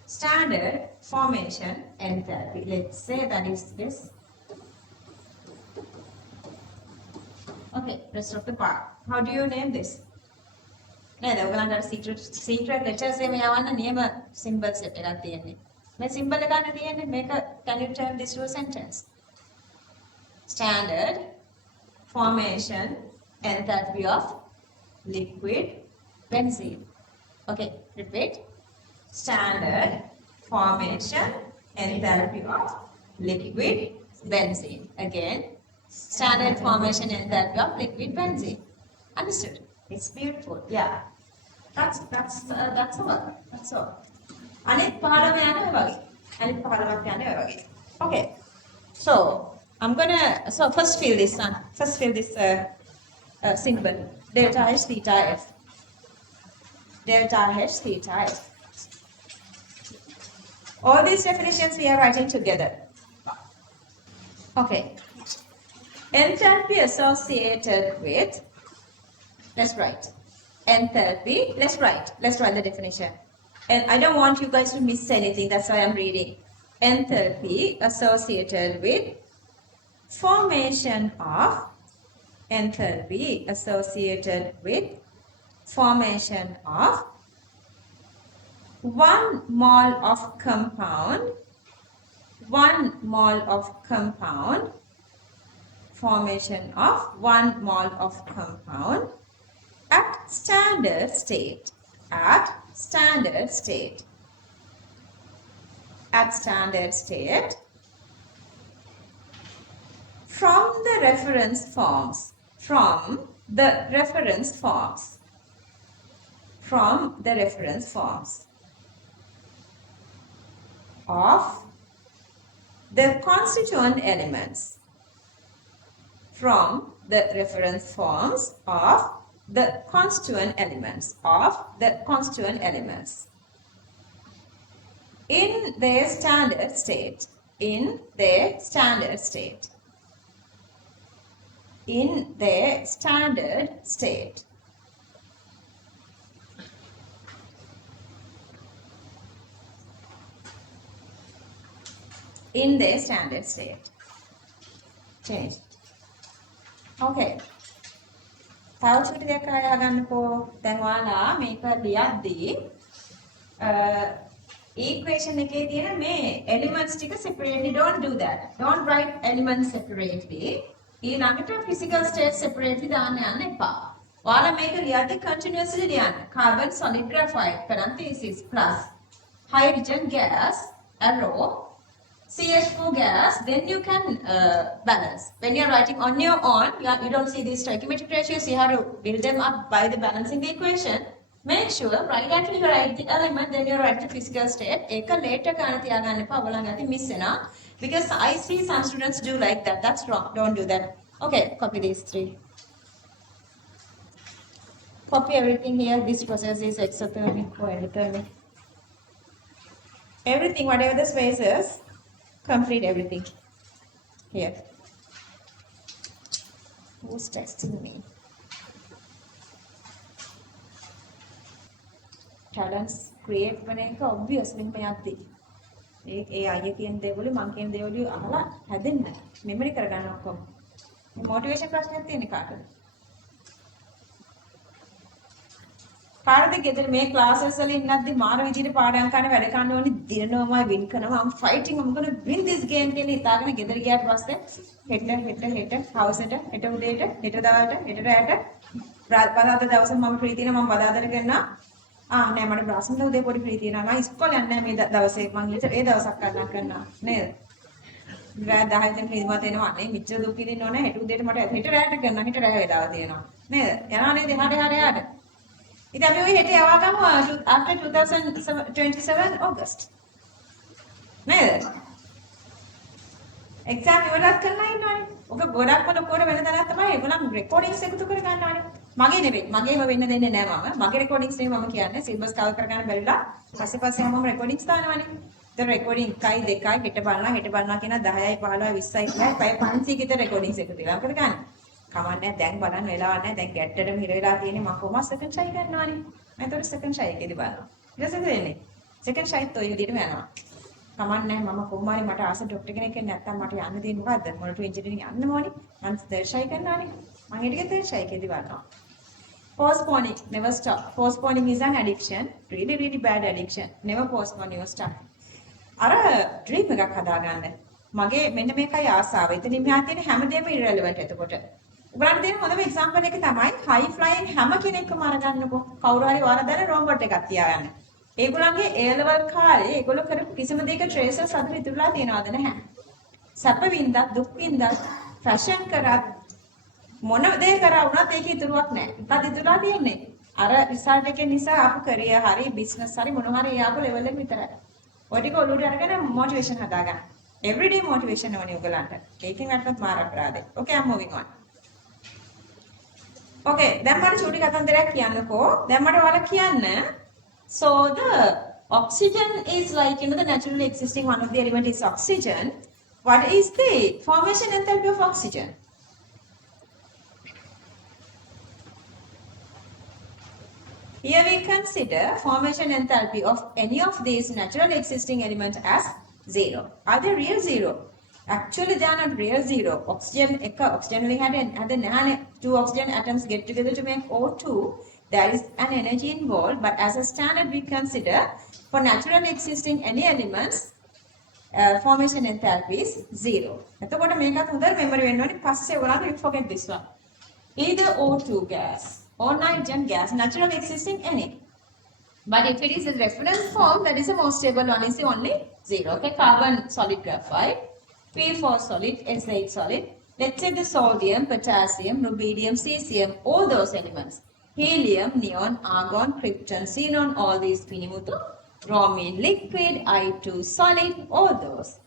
Standard formation enthalpy. Let's say that is this. Okay, rest of the part. How do you name this? නේද ඔයගලන්ට secret letters එකේ යවන්න නියම symbol set එකක් තියෙන්නේ. මේ symbol එකක් තියෙන්නේ මේක can you turn this to a sentence? Standard formation enthalpy of liquid benzene. Okay, repeat. Standard formation enthalpy of liquid benzene. Again, standard formation enthalpy of liquid benzene. Understood? It's beautiful. Yeah. That's all. That's all. අනිත් පහළම යන්නේ වගේ. අනිත් පහළමත් යන්නේ වගේ. Okay. So I'm gonna first fill this one. First fill this symbol. Delta H theta F. Delta H theta F. All these definitions we are writing together. Okay. Enthalpy associated with, let's write. Enthalpy, let's write the definition. And I don't want you guys to miss anything, that's why I'm reading. Enthalpy associated with formation of, enthalpy associated with formation of 1 mole of compound, 1 mole of compound, formation of 1 mole of compound at standard state, at standard state, at standard state from the reference forms, from the reference forms, from the reference forms. of the constituent elements from the reference forms of the constituent elements in their standard state in their standard state in their standard state in their standard state change. Okay. තව චුටි දෙයක් අරගෙන ගන්නකෝ. දැන් ඔයාලා මේක ලියද්දී equation එකේ තියෙන මේ elements ටික separately, don't do that. Don't write elements separately. ඊළඟට physical state separately දාන්න යන්න එපා. ඔයාලා මේක ලියද්දී continuously ලියන්න. Carbon, solid, graphite, parenthesis, plus hydrogen gas, arrow, CH4 gas, then you can balance. When you're writing on your own, you don't see these stoichiometric ratios, you have to build them up by the balancing the equation. Make sure right after you write the element, then you write the physical state. Eka later kana tiyaganna epa, ogalangati miss වෙනවා. Because I see some students do like that. That's wrong. Don't do that. Okay, copy these three. Copy everything here. This process is exothermic or endothermic. Everything, whatever the spaces, complete everything here. Who's texting me? Talents create වෙන එක obviously මේ යද්දී ඒ අය කියන දේවලු මං කියන දේවලු අහලා හැදෙන්න මෙමරි කරගන්න ඔක්කොම මේ මොටිවේෂන් ප්‍රශ්නයක් තියෙන කාටද කාටද ගෙදර මේ ක්ලාසස් වල ඉන්නද්දි මාර විදිහට පාඩම් කරන වැඩ කරන්න ඕනි දිනනවාමයි වින් කරනවා I'm fighting I'm going to win this game කියන හිතාගෙන ගෙදර ගියාට පස්සේ හෙට හවසට හෙට උදේට හෙට දවල්ට හෙට රැයට බදාදා දවසේ මම ෆ්‍රී තියෙනවා මම බදාදා කරනවා නෑ මට බ්‍රාසන්ට උදේ පොඩි ෆ්‍රී තියෙනවා මම ඉස්කෝලේ යන්නේ නැහැ මේ දවසේ මම ඊට ඒ දවසක් කරනවා නේද රෑ 10 වෙනිදා ක්‍රීමත් එනවා නේ මිච්ඡර දුක් විඳින්න ඕනේ හෙට උදේට මට හෙට රැයට කරනවා හෙට රැය වේලාව තියෙනවා නේද යනවා නේද එහාට ඉතින් අපි ඔය හෙට යවා ගමු after 2027 August නේද එක්සෑම් ඉවරත් කරලා ඉන්නවනේ ඔක ගොඩක්ම ලොකුවට වෙන තැනක් තමයි ඒගොල්ලන් රෙකෝඩින්ග්ස් එකතු කර ගන්නවනේ මගේ නෙවෙයි මගේම වෙන්න දෙන්නේ නැහැ මම මගේ රෙකෝඩින්ග්ස් නෙවෙයි මම කියන්නේ සිලබස් කවර් කරගන්න බැරිලා පස්සේ මම රෙකෝඩින්ග්ස් දානවනේ the recording 1 2 හෙට බලනවා කියන 10යි 15යි 20යි 30යි 500 කට රෙකෝඩින්ග්ස් එකතු වෙලා මොකද ගන්න කමන්නේ දැන් බලන්න වෙලාවක් නැහැ දැන් ගැට්ටටම හිර වෙලා තියෙන්නේ මම කොහොමද සෙකන්ඩ් ෂයි කරනවානේ මම ඒතකොට සෙකන්ඩ් ෂයි එකේදී බලනවා ඊට පස්සේ දෙන්නේ සෙකන්ඩ් ෂයිත් ඔය විදිහටම යනවා කමන්නේ මම කොහොම හරි මට ආස ડોක්ටර් කෙනෙක් වෙන්න නැත්තම් මට යන්න දෙන්නේ මොකද්ද මොනට එන්ජිනියරින් යන්න ඕනේ මම තර්ඩ් ෂයි කරනවානේ මම ඊට තර්ඩ් ෂයි එකේදී බලනවා postponing never stop postponing is an addiction really bad addiction never postpone your stuff අර ඩ්‍රීම් එකක් හදාගන්න මගේ මෙන්න මේකයි ආසාව එතනින් මෙහා තියෙන හැමදේම irrelevant එතකොට උගලන්ට දෙන හොඳම එක්සැම්පල් එක තමයි high flying හැම කෙනෙක්ම අරගන්නකො කවුරු හරි වරදන රෝබෝට් එකක් තියාගන්න ඒගොල්ලන්ගේ A level කාලේ ඒගොල්ලෝ කරපු කිසිම දෙයක traces අතර ඉතුරුලා තියනවද නැහැ සැප වින්දත් දුක් වින්දත් ෆැෂන් කරත් මොන දේ කරා වුණත් ඒක ඉතුරුවක් නැහැ මොකද ඉතුරුලා තියෙන්නේ අර රිසල්ට් එකේ නිසා ආපු කැරියර් හරි බිස්නස් හරි මොන හරි ආපු level එක විතරයි ඔය ටික ඔලුවට අරගෙන motivation හදාගන්න everyday motivation ඕනේ ඔයගලන්ට ඒකෙන් අටත් මාර අපරාධේ okay I'm moving on okay දැන් මට චූටි කතන්දරයක් කියන්නකෝ දැන් මට ඔයාලා කියන්න so the oxygen is like the naturally existing one of the element is oxygen what is the formation enthalpy of oxygen here we consider formation enthalpy of any of these naturally existing elements as zero are they real zero actually they are not real zero oxygen වලින් හැදෙන්නේ නැහනේ two oxygen atoms get together to make O2 there is an energy involved but as a standard we consider for naturally existing any elements formation enthalpy is zero එතකොට මේකත් හොඳට memory වෙන්න ඕනේ පස්සේ ඔයාලා you forget this one either O2 gas or nitrogen gas naturally existing any but if it is a reference form that is the most stable one is the only zero okay carbon solid graphite P4 solid, S8 solid. Let's say the sodium, potassium, rubidium, cesium, all those elements. Helium, neon, argon, krypton, xenon, all these pinimuthu. Rho mean liquid, I2 solid, all those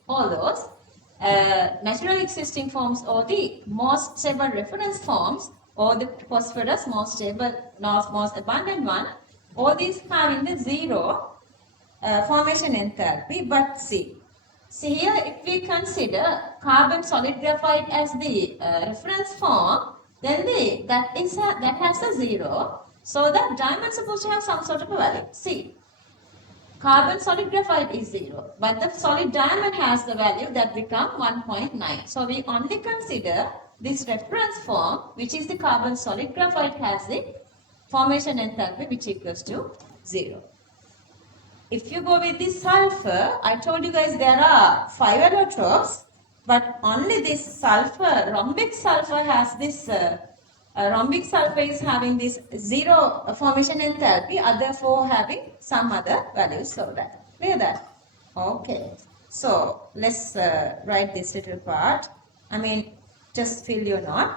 natural existing forms or the most stable reference forms or the phosphorus most stable, most abundant one, all these having the zero formation enthalpy. But see here, if we consider carbon solid graphite as the reference form, then that has a zero. So that diamond is supposed to have some sort of a value. See, carbon solid graphite is 0, but the solid diamond has the value that become 1.9. So we only consider this reference form, which is the carbon solid graphite, has the formation enthalpy which equals to 0. If you go with the sulfur, I told you guys there are 5 allotropes, but only this sulfur, rhombic sulfur has this rhombic sulfur is having this 0 formation enthalpy, other 4 having some other values. So that, clear that? Okay. So let's write this little part. I mean, just fill your note.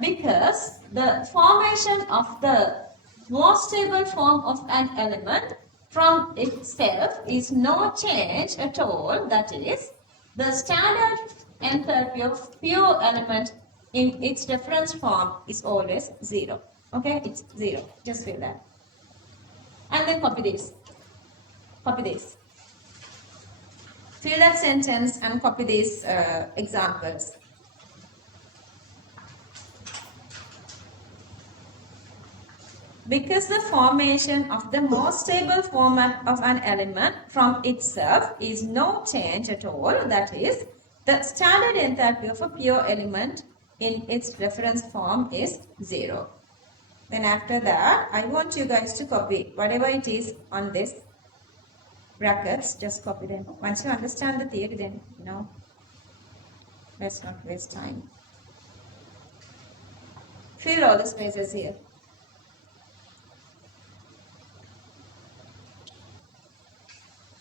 Because the formation of the most stable form of an element from itself is no change at all. That is, the standard enthalpy of pure element in its reference form is always 0. Okay, it's 0. Just fill that. And then copy this. Copy this. Fill that sentence and copy these examples. Because the formation of the most stable format of an element from itself is no change at all, that is, the standard enthalpy of a pure element in its reference form is 0. Then after that, I want you guys to copy whatever it is on this brackets, just copy them. Once you understand the theory, then, let's not waste time. Fill all the spaces here.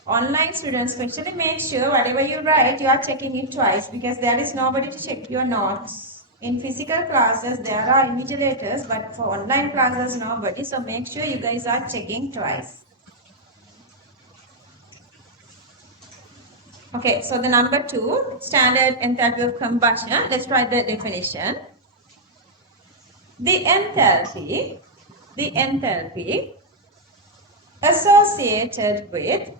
Online students, especially make sure whatever you write, you are checking it twice, because there is nobody to check your notes. In physical classes, there are invigilators, but for online classes, nobody. So make sure you guys are checking twice. Okay, so the number 2, standard enthalpy of combustion. Let's try the definition. The enthalpy associated with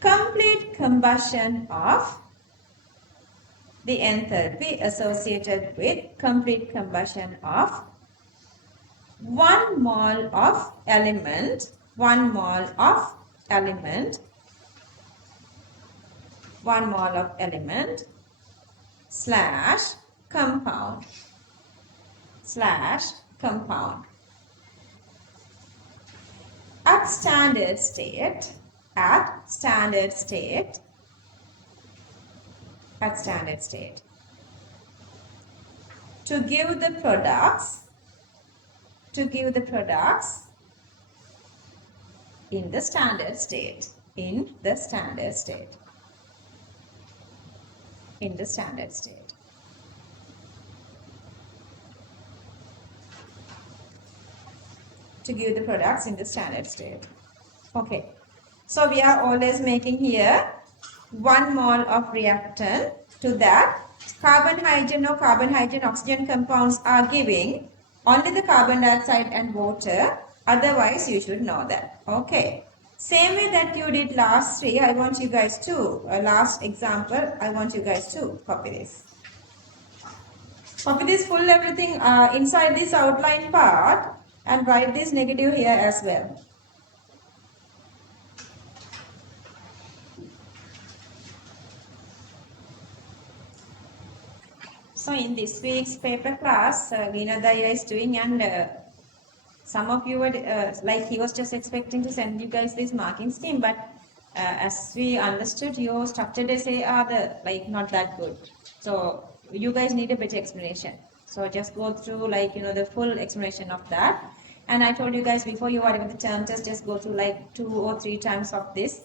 complete combustion of 1 mole of element, 1 mole of element slash compound at standard state to give the products in the standard state. To give the products in the standard state. Okay. So we are always making here 1 mole of reactant. To that, carbon, hydrogen or carbon, hydrogen, oxygen compounds are giving only the carbon dioxide and water. Otherwise, you should know that. Okay. Same way that you did last 3, I want you guys to, last example, I want you guys to copy this. Copy this full everything inside this outline part and write this negative here as well. So in this week's paper class, Vinodaya is doing, and some of you were like he was just expecting to send you guys this marking scheme, but as we understood, your structured essay are not that good. So you guys need a better explanation. So just go through the full explanation of that. And I told you guys before you whatever the term test, just go through 2 or 3 times of this.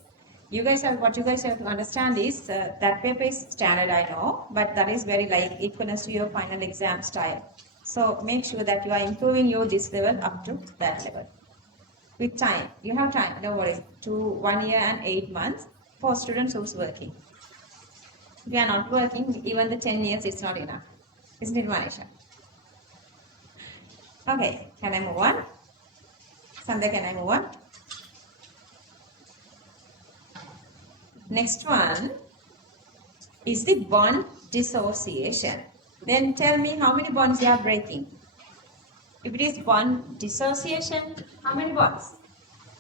What you guys have to understand is that paper is standard, I know, but that is very equivalent to your final exam style. So make sure that you are improving your this level up to that level. With time, you have time, don't worry, to 1 year and 8 months for students who's working. If you are not working, even the 10 years is not enough. Isn't it, Manisha? Okay, can I move on? Sandhya, can I move on? Next one is the bond dissociation. Then tell me how many bonds you are breaking. If it is bond dissociation, how many bonds?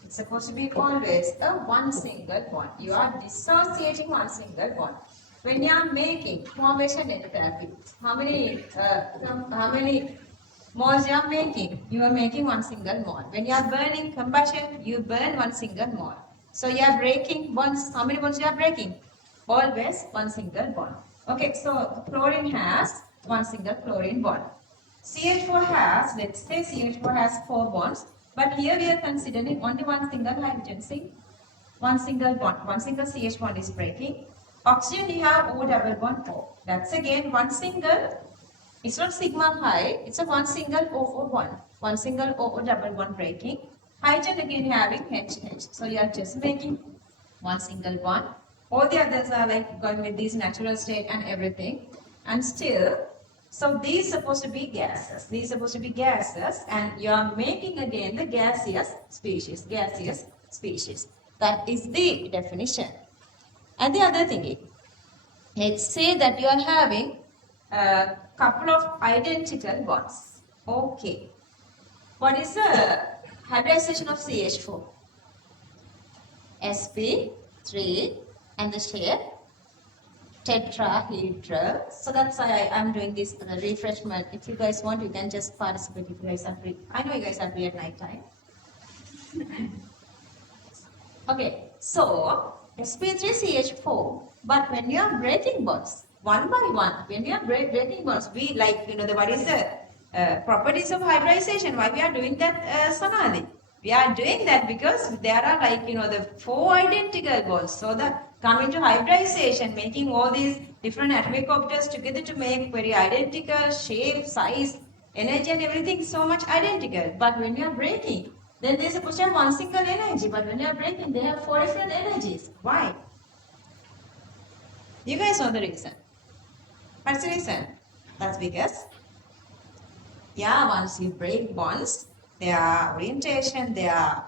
It's supposed to be always a one single bond. You are dissociating one single bond. When you are making formation enthalpy, how many moles you are making? You are making one single mole. When you are burning combustion, you burn one single mole. So you are breaking bonds. How many bonds you are breaking? Always one single bond. Okay, so chlorine has one single chlorine bond. CH4 has, let's say CH4 has 4 bonds, but here we are considering only one single hydrogen. See, one single bond, one single CH bond is breaking. Oxygen you have O double bond O. That's again one single. It's not sigma pi, it's a one single OO bond. One single OO double bond breaking. Hydrogen again having HH. So you are just making one single bond. All the others are like going with this natural state and everything. And still, so these supposed to be gases. These supposed to be gases, and you are making again the gaseous species. Gaseous species. That is the definition. And the other thing is, let's say that you are having a couple of identical bonds. Okay. What is the hybridization of CH4? sp3 and the shape tetrahedral. So that's why I'm doing this refreshment. If you guys want, you can just participate if you guys are free. I know you guys are free at night time. Okay, so sp3CH4, but when you are breaking bonds, one by one, when you are breaking bonds, we like, what is the properties of hybridization? Why we are doing that, Sonali? We are doing that because there are like, the 4 identical bonds. So the coming to hybridization, making all these different atomic orbitals together to make very identical shape, size, energy and everything so much identical. But when you are breaking, then they are supposed to have one single energy. But when you are breaking, they have 4 different energies. Why? You guys know the reason. What's the reason? That's because, once you break bonds, their orientation, their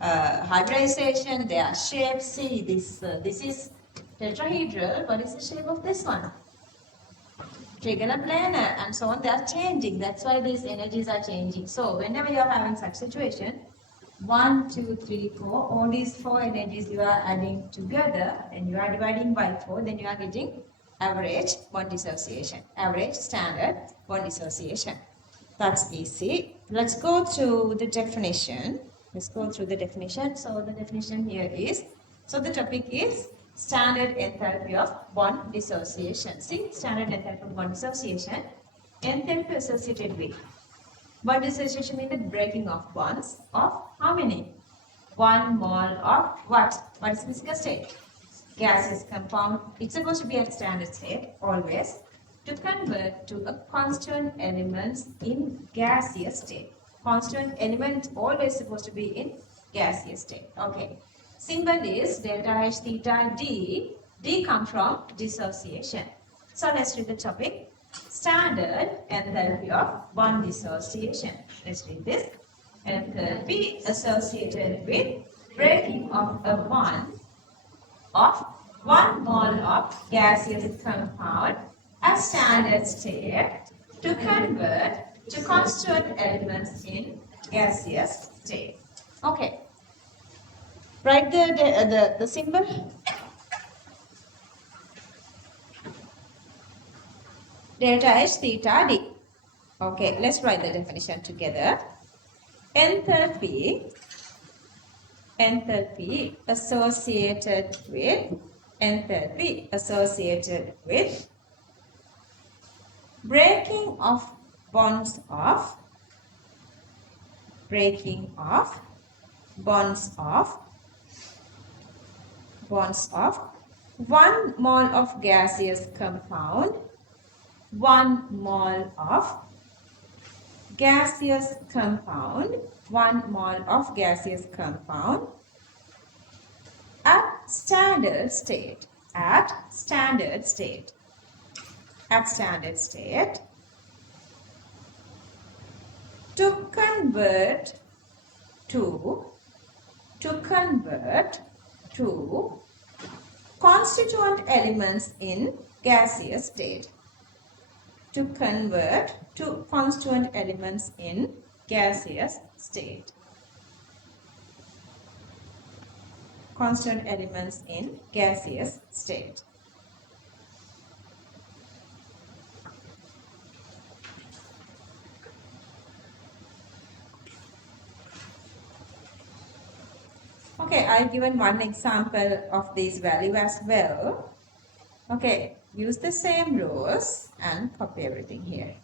hybridization, their shape. See, this is tetrahedral. What is the shape of this one? Trigonal planar, and so on. They are changing. That's why these energies are changing. So whenever you are having such situation, 1, 2, 3, 4, all these 4 energies you are adding together, and you are dividing by 4, then you are getting average bond dissociation. Average standard bond dissociation. That's easy. Let's go through the definition. Let's go through the definition. So the definition here is, so the topic is standard enthalpy of bond dissociation. See, standard enthalpy of bond dissociation. Enthalpy associated with bond dissociation means the breaking of bonds of how many? 1 mole of what? What is physical state? Gaseous compound. It's supposed to be at standard state always, to convert to a constituent elements in gaseous state. Constituent element always supposed to be in gaseous state. Okay. Symbol is delta H theta D. D come from dissociation. So let's read the topic. Standard enthalpy of bond dissociation. Let's read this. Enthalpy associated with breaking of a bond of 1 mole of gaseous compound at standard state to convert to constituent elements in gaseous state. Okay. Write the symbol. Delta H theta D. Okay, let's write the definition together. Enthalpy associated with breaking of bonds of 1 mole of gaseous compound, 1 mole of gaseous compound, 1 mole of gaseous compound at standard state, at standard state, at standard state, to convert to constituent elements in gaseous state, to convert to constituent elements in gaseous state, constituent elements in gaseous state. Okay, I've given one example of this value as well. Okay, use the same rows and copy everything here.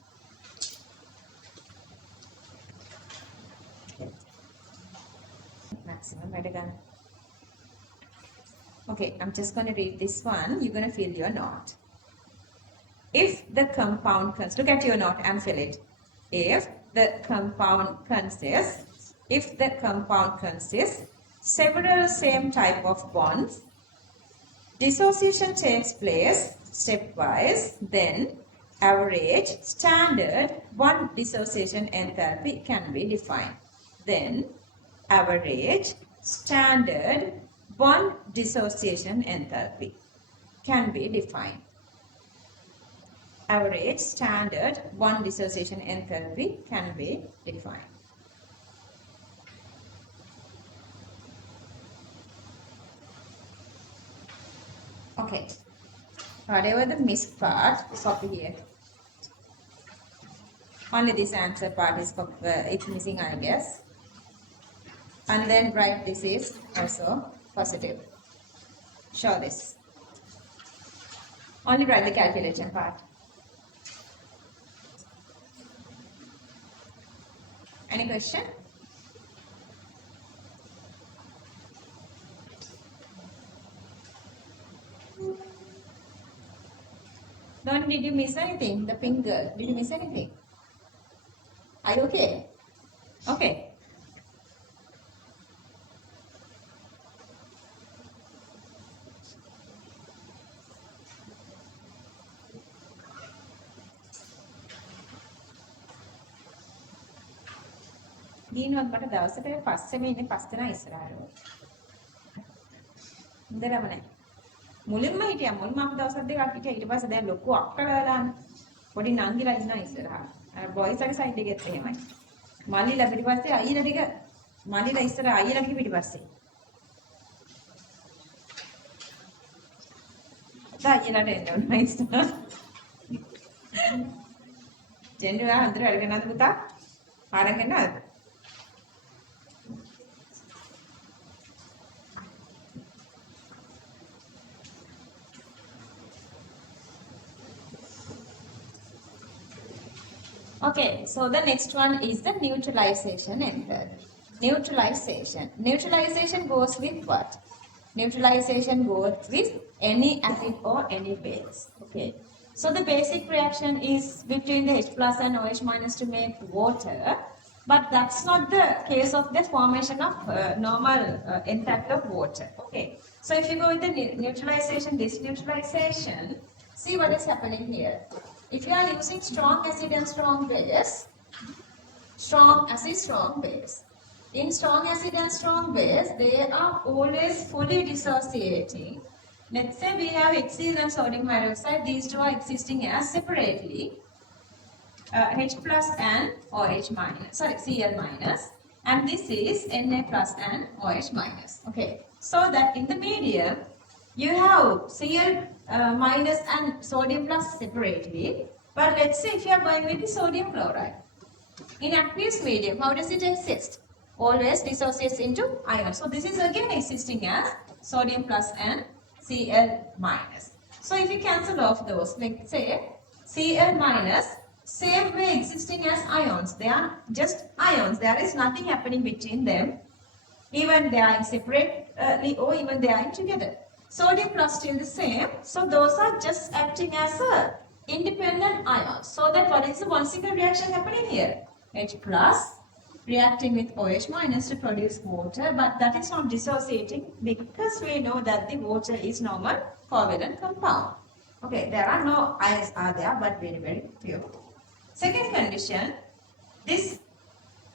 Maximum gun. Okay, I'm just going to read this one. You're going to fill your note. If the compound consists, look at your note and fill it. If the compound consists several same type of bonds, dissociation takes place stepwise, then average standard bond dissociation enthalpy can be defined. Then average standard bond dissociation enthalpy can be defined. Average standard bond dissociation enthalpy can be defined. Okay, whatever the missed part, copy here. Only this answer part is it's missing, I guess. And then write this is also positive. Show this. Only write the calculation part. Any question? Did you miss anything? The pink girl, did you miss anything? Are you okay? Okay. දීනවත් මට දවසට පස්සෙම ඉන්නේ පස් දෙනා ඉස්සරහට. හොඳටම නැහැ. මුලින්ම හිටියා මුලින්ම අපි දවස් දෙකක් හිටියා ඊට පස්සේ දැන් ලොකු අක්කලාලානේ. පොඩි නංගිලා ඉන්නවා ඉස්සරහා. අර බොයිස් අගේ සයිඩ් එකෙත් එහෙමයි. මල්ලිලා පිටිපස්සේ අයියලා ටික මල්ලිලා ඉස්සරහා අයියලා ටික පිටිපස්සේ. අයියලාට එන්න ඕන ඉස්සරහා. ජෙන්ඩර් අන්තර අරගෙන යන්න පුතා. ආරගෙන යන්න. Okay, so the next one is the neutralization method. Neutralization. Neutralization goes with what? Neutralization goes with any acid or any base. Okay. So the basic reaction is between the H plus and OH minus to make water. But that's not the case of the formation of normal enthalpy of water. Okay. So if you go with the neutralization, disneutralization, see what is happening here. If you are using strong acid and strong base, strong acid, strong base. In strong acid and strong base, they are always fully dissociating. Let's say we have HCl and sodium hydroxide. These two are existing as separately. H plus and OH minus, sorry, Cl minus. And this is Na plus and OH minus. Okay. So that in the medium, you have Cl minus and sodium plus separately. But let's say if you are going with the sodium chloride. In aqueous medium, how does it exist? Always dissociates into ions. So this is again existing as sodium plus and Cl minus. So if you cancel off those, let's say Cl minus, same way existing as ions. They are just ions. There is nothing happening between them. Even they are separately or even they are together. Sodium plus still the same. So those are just acting as a independent ions. So that what is the one single reaction happening here? H plus reacting with OH minus to produce water, but that is not dissociating because we know that the water is normal covalent compound. Okay, there are no ions are there, but very, very few. Second condition, this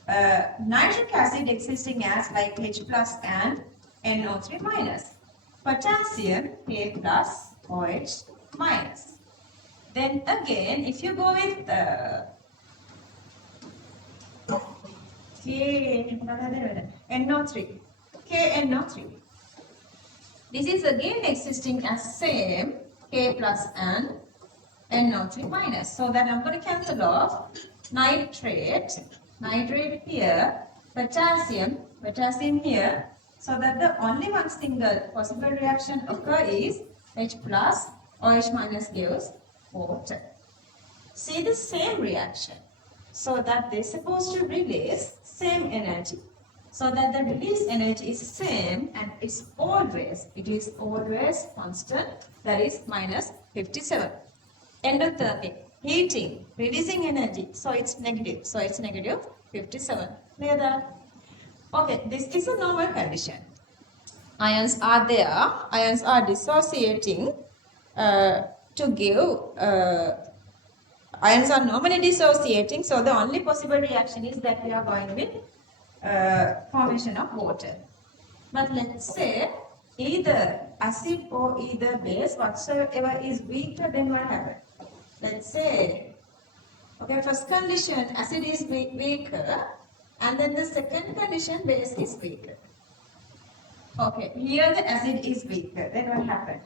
nitric acid existing as like H plus and NO3 minus. Potassium K plus OH minus. Then again, if you go with NO3, KNO3. This is again existing as same K plus and NO3 minus. So that I'm going to cancel off nitrate here, potassium here. So that the only one single possible reaction occur is H plus OH minus gives water. See the same reaction. So that they're supposed to release same energy. So that the release energy is same and it is always constant, that is minus 57. Endothermic, heating, releasing energy, so it's negative. So it's negative 57. Clear that? Okay, this is a normal condition. Ions are there, ions are dissociating to give ions are normally dissociating, so the only possible reaction is that we are going with formation of water. But let's say either acid or either base, whatsoever is weaker, then what happens? Let's say, okay, first condition acid is weaker, and then the second condition base is weaker. Okay, here the acid is weaker, then what happens?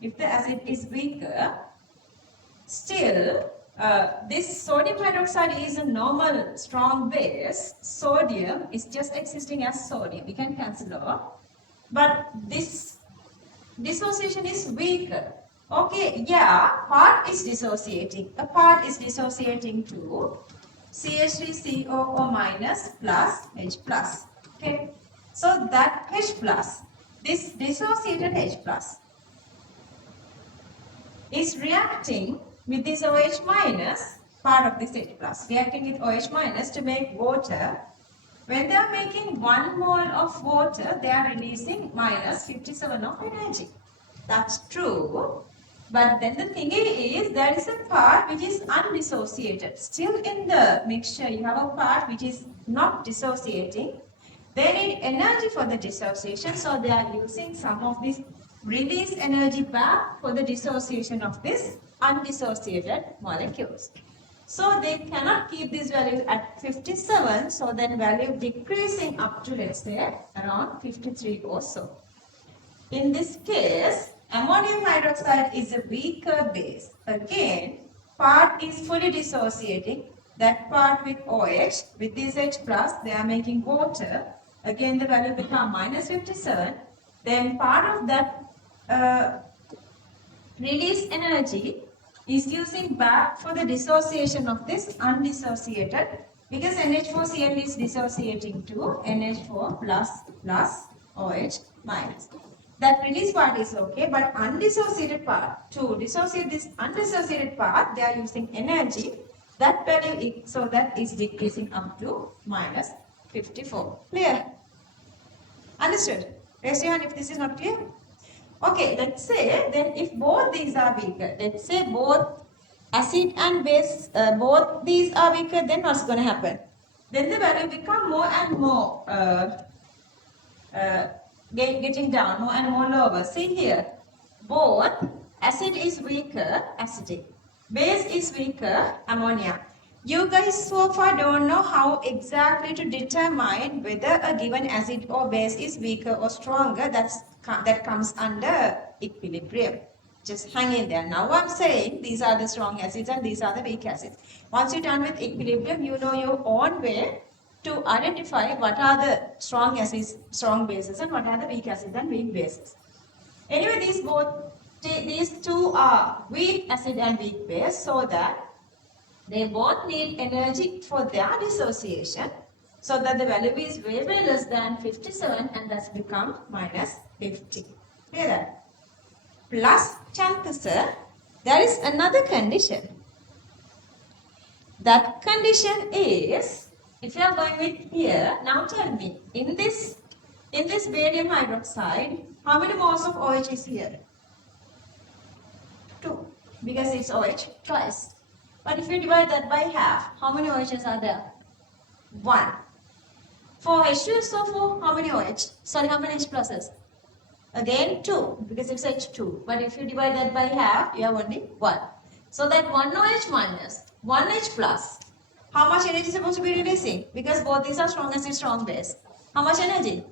If the acid is weaker, still this sodium hydroxide is a normal strong base. Sodium is just existing as sodium. We can cancel off. But this dissociation is weaker. Okay, yeah, part is dissociating. A part is dissociating to CH3COO minus plus H plus. Okay, so that H plus, this dissociated H plus is reacting with this OH minus, part of this H plus, reacting with OH minus to make water. When they are making 1 mole of water, they are releasing minus 57 of energy. That's true. But then the thing is, there is a part which is undissociated. Still in the mixture, you have a part which is not dissociating. They need energy for the dissociation, so they are using some of this release energy back for the dissociation of this undissociated molecules. So they cannot keep this value at 57, so then value decreasing up to, let's say, around 53 or so. In this case, ammonium hydroxide is a weaker base. Again, part is fully dissociating. That part with OH, with this H plus, they are making water. Again, the value become minus 57. Then part of that release energy is using back for the dissociation of this undissociated, because NH4Cl is dissociating to NH4 plus OH minus. That release part is okay, but undissociated part, to dissociate this undissociated part, they are using energy. That value, so that is decreasing up to minus 54. Clear? Understood? Raise your hand if this is not clear. Okay, let's say then if both these are weaker, let's say both acid and base, both these are weaker, then what's going to happen? Then the value become more and more getting down, more and more lower. See here, both acid is weaker, acidic, base is weaker, ammonia. You guys so far don't know how exactly to determine whether a given acid or base is weaker or stronger. That comes under equilibrium. Just hang in there. Now I'm saying these are the strong acids and these are the weak acids. Once you're done with equilibrium, you know your own way to identify what are the strong acids, strong bases, and what are the weak acids and weak bases. Anyway, these two are weak acid and weak base, so that they both need energy for their dissociation, so that the value is way less than 57, and that's become minus 50. Clear that? Plus chances, there is another condition. That condition is, if you are going with here, now tell me, in this barium hydroxide, how many moles of OH is here? 2, because it's OH twice. But if you divide that by half, how many OHs are there? 1. For H2SO4, how many OH? Sorry, how many H pluses? Again 2, because it's H2. But if you divide that by half, you have only 1. So that 1 OH minus 1 H plus, how much energy is supposed to be releasing? Because both these are strong acid, strong base. How much energy?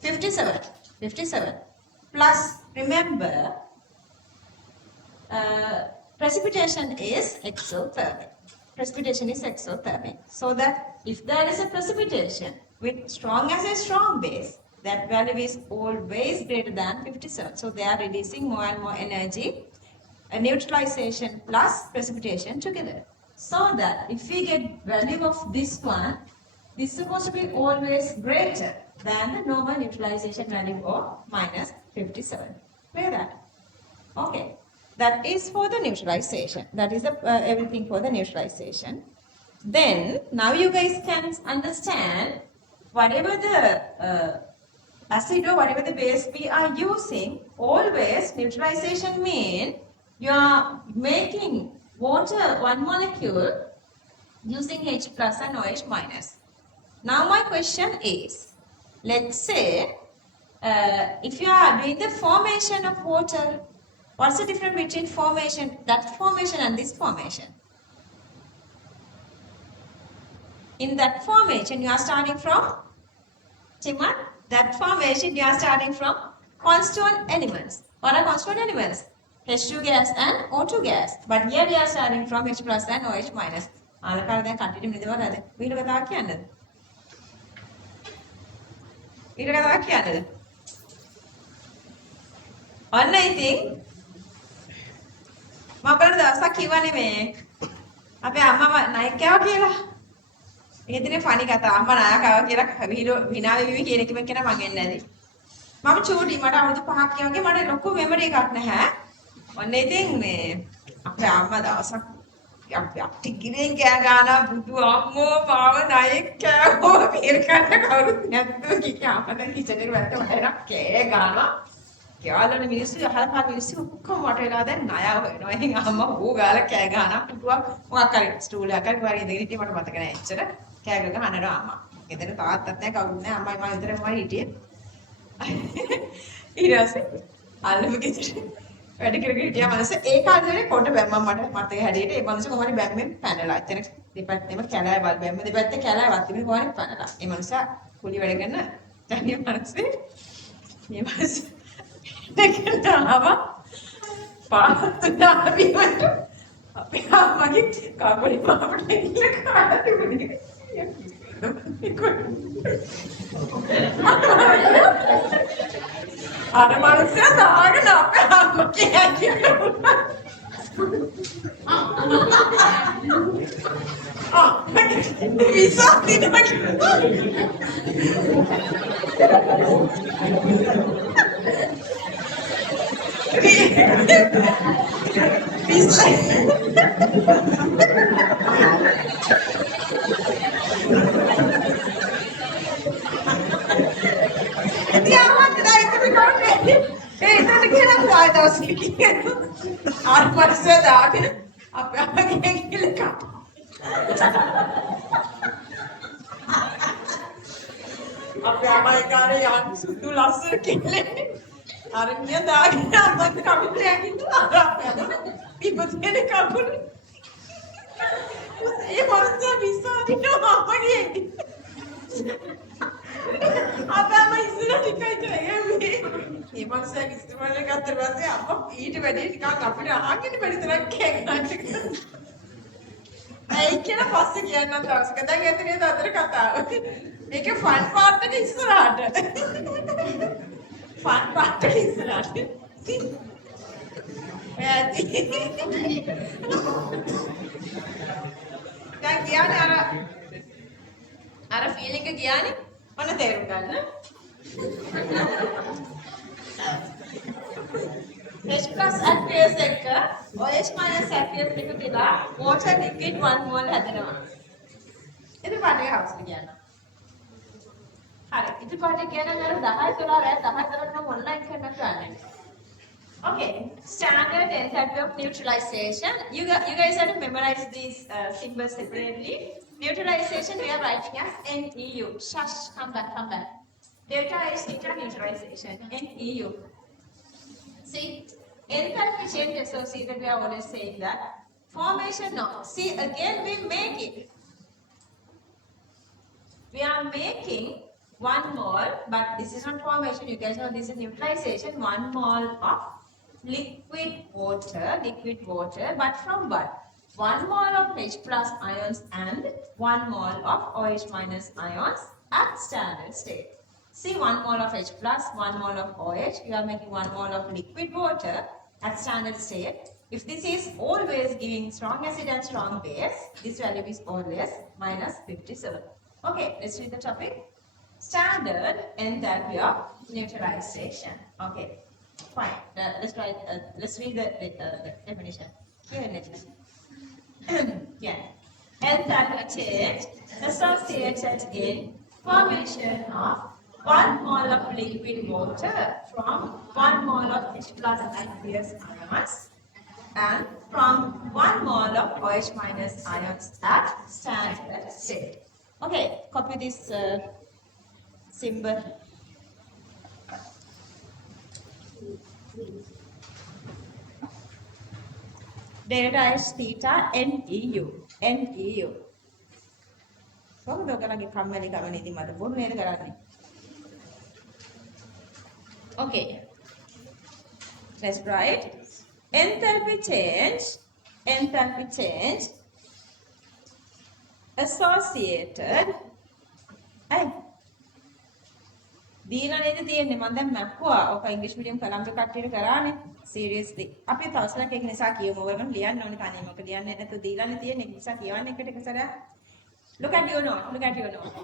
57. 57. Plus, remember, precipitation is exothermic. Precipitation is exothermic. So that if there is a precipitation with strong acid, strong base, that value is always greater than 57. So they are releasing more and more energy, a neutralization plus precipitation together. So that if we get value of this one, this is supposed to be always greater than the normal neutralization value of minus 57. Clear that? Okay. That is for the neutralization. That is everything for the neutralization. Then, now you guys can understand whatever the acid or whatever the base we are using, always neutralization means you are making water one molecule using H plus and OH minus. Now my question is, let's say if you are doing the formation of water, what's the difference between formation, that formation and this formation? In that formation, you are starting from, Chiman, that formation you are starting from constituent elements. What are constituent elements? H2 gas and O2 gas. But here we are starting from H plus and OH minus. ආලකාර දැන් කට්ටියට මෙතනවලද? ඊට කතාවක් කියන්නද? ඊට කතාවක් කියන්නද? ඔන්න ඉතින් මම බලන දවසක් කිව්වනේ මේ අපේ අම්මම නයිකෑව කියලා. ඒකනේ ෆනි කතා. අම්මා නායකව කියලා විනා වෙවි කියන එක මම එන්නේ නැති. මම චූටි මට අවුරුදු 5ක් වගේ මට ලොකු මෙමරි එකක් නැහැ. ඔන්න ඉතින් මේ අපේ අම්මා දවසක් අපි ගිරෙන් කෑ ගානා බුදු අම්මෝ මාව නයිකෑවෝ මේක කන්න කවුරුත් නැද්ද කියා අපේ කිචන් එක වැට්ට වහලා කෑ ගානවා. යාළුවනේ මිනිස්සු අහලා මිනිස්සු ඔක්කොම වට වෙලා දැන් ණය හොයනවා. එහෙන් අම්මා ඌ ගාලා කෑ ගානා පුටුවක් මොකක් හරි ස්ටූල් එකක් හරි වගේ ඉඳගෙන හිටියේ මට මතක නැහැ එච්චර. කෑ ගග හනනවා අම්මා. ගෙදර තාත්තත් නැහැ කවුරුත් නැහැ අම්මයි මම විතරම හිටියේ. ඊට පස්සේ අල්ලමු ගෙදර වැඩ කරගෙන හිටියා මනස ඒ කාලේ කොට බැම්මම මට මතක හැටියට ඒ මනස කොහොමද බැම්මෙන් පැනලා. එතන දෙපැත්තෙම කැලෑ බල් බැම්ම දෙපැත්තේ කැලෑවත් තිබුණේ කොහොමද පැනලා. ඒ මනස කුලි වැඩ කරන තනිය මනසේ මේ මනස දෙකටම පාත්තා බිමට අපේ අම්මගේ කබලි මාවට ඉන්න කාලා තිබුණේ. අර මනුස්සයා දාගෙන අපේ අම්මගේ ඇඟිල්ල විසා දිනක් ඊට වැඩි නිකන් අපිට අහන්න බැරි තරම් කෑගහන්න. ඒ කියන පස්සේ කියන්නම් දවසක. දැන් එතනේ අතර කතාව. මේකේ ෆන් පාර්ට් එක ඉස්සරහට. ෆන් පාර්ට් එක ඉස්සරහට. දැන් කියන්නේ අර ෆීලිංග එක කියන්නේ ඔන්න තේරුම් ගන්න. H plus aqueous එක OH minus aqueous එකතු වෙලා water liquid 1 mole හැදෙනවා. ඉතින් පාඩේ හවුස් එක කියනවා. හරි. ඉතින් පාඩේ කියනවා අර 10 12 රෑ 10 දවල්ට නම් ඔන්ලයින් කරන්න කරන්නේ. Okay, standard enthalpy of neutralization. You guys have to memorize these symbols separately. Neutralization we are writing as NEU. Shush, come back, come back. Delta H theta neutralization, NEU. See, enthalpy change associated, we are always saying that. Formation, no. See, again we make it. We are making 1 mole, but this is not formation. You guys know this is neutralization. 1 mole of liquid water, but from what? 1 mole of H plus ions and 1 mole of OH minus ions at standard state. See, 1 mole of H plus, 1 mole of OH, you are making 1 mole of liquid water at standard state. If this is always giving strong acid and strong base, this value is always minus 57. Okay, let's read the topic. Standard enthalpy of neutralization. Okay, fine. Let's read the definition. Here next. Yeah. Enthalpy change associated in formation of 1 mole of liquid water from 1 mole of H plus aqueous ions and from 1 mole of OH minus ions at standard state. Okay, copy this symbol. Delta H theta NEU. NEU. කොහොමද ඔයගලගේ කම්මැලි ගමන ඉතින් මට බොරු නේද කරන්නේ? Okay. Let's write enthalpy change associated. Hey. දීලා නේද තියෙන්නේ මම දැන් මැප්පුවා. ඔක ඉංග්‍රීසි මීඩියම් කලම්බේ කට්ටියට කරානේ. seriously. අපි තවසලක් එක නිසා කියමු. ඔයගොල්ලෝ ලියන්න ඕනේ තනියම. ඔක ලියන්නේ නැතුව දීලානේ තියෙන්නේ. ඒ නිසා කියවන්න එකට එක සැරයක්. Look at your note. Look at your note.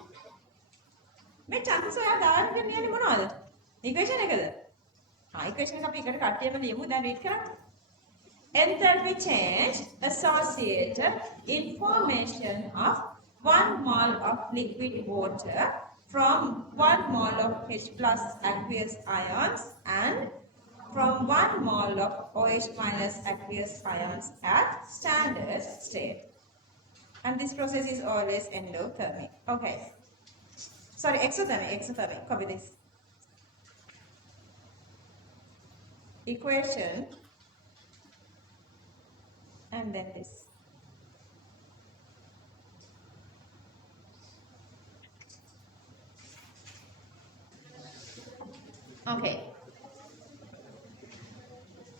මේ chances ඔයා දාන්න කියන්නේ මොනවද? equation එකද? equation එක අපි එකට කට්ටියම ලියමු. දැන් read කරන්න. Enthalpy change associated in formation of 1 mole of liquid water from 1 mole of H plus aqueous ions and from 1 mole of OH minus aqueous ions at standard state. And this process is always endothermic. Okay. Sorry, exothermic. Copy this. Equation and then this. Okay.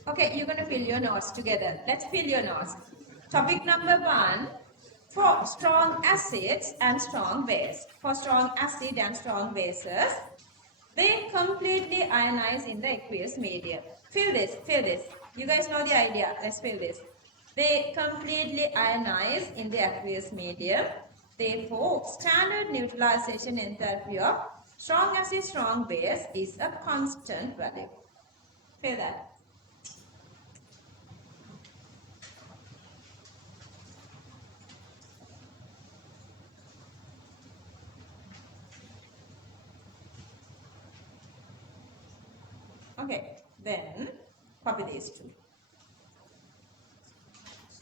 Okay, you're going to fill your notes together. Let's fill your notes. Topic number 1, for strong acids and strong base. For strong acid and strong bases, they completely ionize in the aqueous medium. Fill this. You guys know the idea. Let's fill this. They completely ionize in the aqueous medium. Therefore, standard neutralization enthalpy of strong acid, strong base is a constant value. Fill that. Okay, then copy these two.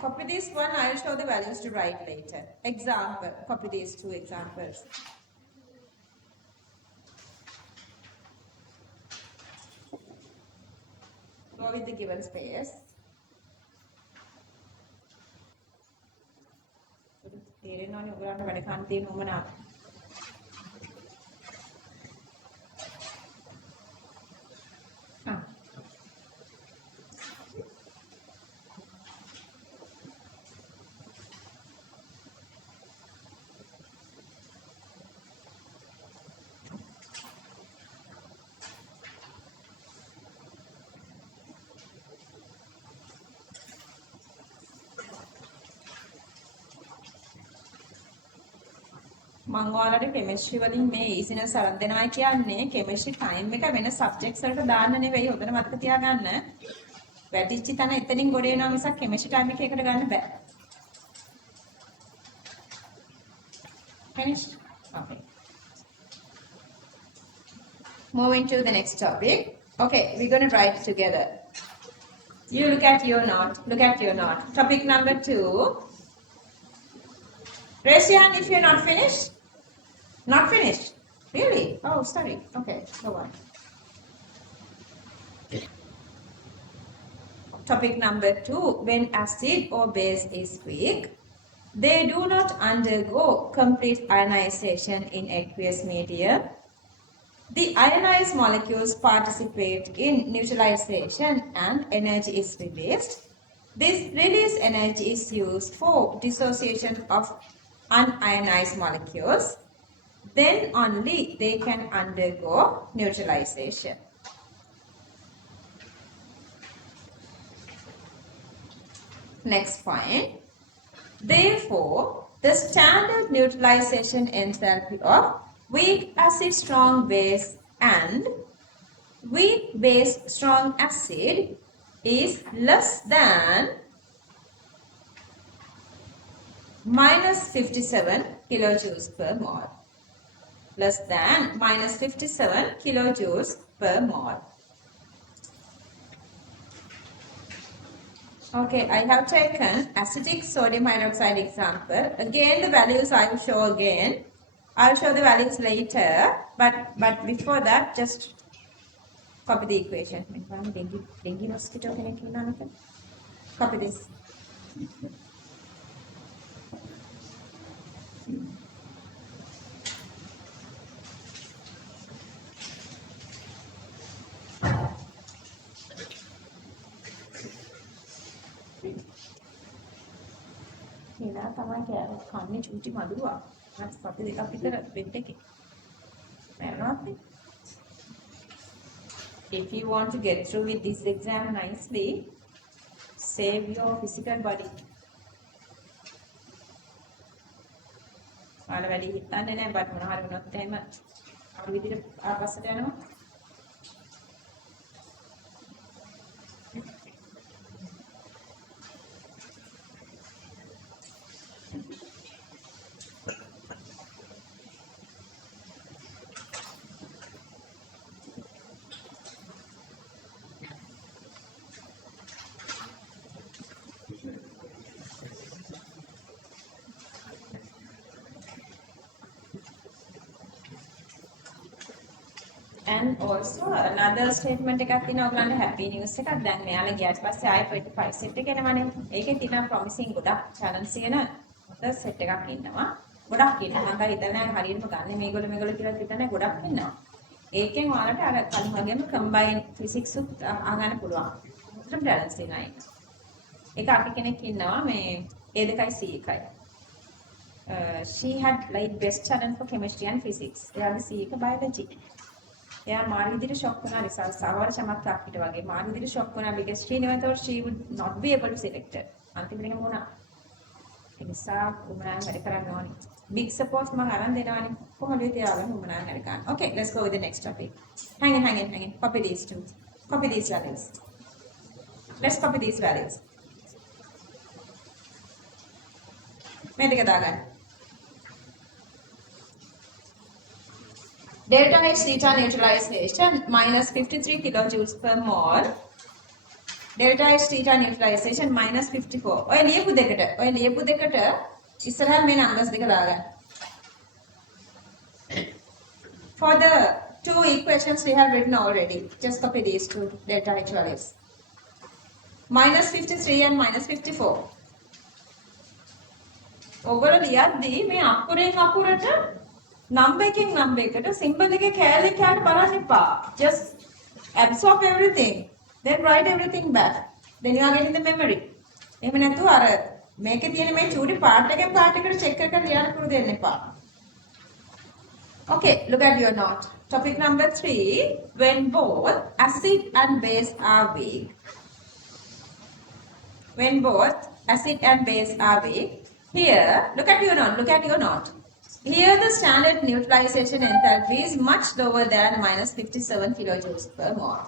Copy this one, I will show the values to write later. Example, copy these two examples. Go with the given space. තේරෙනවනේ ඔයගොල්ලන්ට වැඩ කන් තියෙන උමනා. මම ඔයාලට chemistry වලින් මේ ඊසිනස් අරන් දෙනවා කියන්නේ කෙමිස්ට්‍රි ටයිම් එක වෙන සබ්ජෙක්ට්ස් වලට දාන්න නෙවෙයි. හොඳට මතක තියාගන්න. වැටිච්ච තැන එතනින් ගොඩ එනවා මිසක් කෙමිස්ට්‍රි ටයිම් එකකට ගන්න බෑ. Finished? Okay. Moving to the next topic. Okay, we're going to write together. You look at your note. Look at your note. Topic number 2. Raise your hand if you're not finished. Not finished? Really? Oh, sorry. Okay, go on. Topic number 2. When acid or base is weak, they do not undergo complete ionization in aqueous medium. The ionized molecules participate in neutralization and energy is released. This released energy is used for dissociation of unionized molecules. Then only they can undergo neutralization. Next point. Therefore, the standard neutralization enthalpy of weak acid strong base and weak base strong acid is less than minus 57 kilojoules per mole. Less than minus 57 kilojoules per mole. Okay, I have taken acidic sodium hydroxide example. Again, the values I will show again. I'll show the values later, but before that, just copy the equation. Dengue mosquito copy this. Hina තමයි කෑම කන්නේ චූටි මඩුවා. මම සති දෙකක් විතර bed එකේ. මරනවාත්. If you want to get through with this exam nicely, save your physical body. ඔයාලා වැඩි හිතන්නේ නැහැ බට් මොනවා හරි වුණොත් එහෙම අර විදිහට ආපස්සට යනවා. And also another statement එකක් තියෙනවා ඔයගලන්ට happy news එකක්. දැන් මෙයාලා ගියාට පස්සේ ආයෙ 25 set එක එනවනේ. ඒකේ තියෙන promising ගොඩක් challenge තියෙන හොඳ set එකක් ඉන්නවා. ගොඩක් ඉන්නවා. මම හිතන්නේ නැහැ හරියටම ගන්න මේගොල්ලෝ කියලා හිතන්නේ ගොඩක් ඉන්නවා. ඒකෙන් ඔයාලට අර කලින් වගේම combine physics උත් අහගන්න පුළුවන්. උත්තර balance තියෙනවා ඒක. ඒක අපි කෙනෙක් ඉන්නවා මේ A2යි C1යි. She had like best challenge for chemistry and physics. එයාගේ C1 biology. Yeah, මාර විදිහට shock වුණා results සමහර චමත්කාර පිට වගේ මාර විදිහට shock වුණා because she never thought she would not be able to select it. අන්තිමට එහෙම වුණා. ඒ නිසා උමනාන් වැඩ කරන්න ඕනේ. Big support මම අරන් දෙනවානේ. කොහොමද තියාගෙන උමනාන් වැඩ කරන්න. Okay, let's go with the next topic. Hang in. Copy these two. Copy these values. Let's copy these values. මේ දෙක දාගන්න. Delta H theta neutralization minus 53 kilojoules per mole. Delta H theta neutralization minus 54. ඔය ලියපු දෙකට ඉස්සරහා මේ numbers දෙක දාගන්න. For the two equations we have written already. Just copy these two delta H values. Minus 53 and minus 54. ඔගොල්ලෝ ලියද්දී මේ අකුරෙන් අකුරට number එකට symbol එකේ කැලේ කැලට බලන්න එපා. Just absorb everything. Then write everything back. Then you are getting the memory. එහෙම නැතුව අර මේකේ තියෙන මේ චූටි part එකෙන් part එකට check එක ලියන්න පුරුදු වෙන්න එපා. Okay, look at your note. Topic number 3. When both acid and base are weak. When both acid and base are weak. Here, look at your note. Here the standard neutralization enthalpy is much lower than minus 57 kilojoules per mole.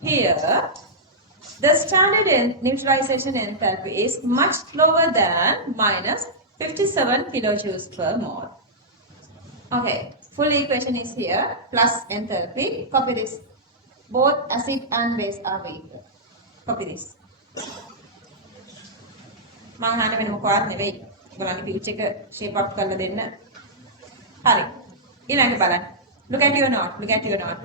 Here the standard neutralization enthalpy is much lower than minus 57 kilojoules per mole. Okay, full equation is here, plus enthalpy. Copy this. Both acid and base are weak. Copy this. මම අහන්න වෙන මොකවත් නෙවෙයි. ඔයගොල්ලන්ගේ peach එක shape up කරලා දෙන්න. හරි. ඊළඟට බලන්න. Look at your note. Look at your note.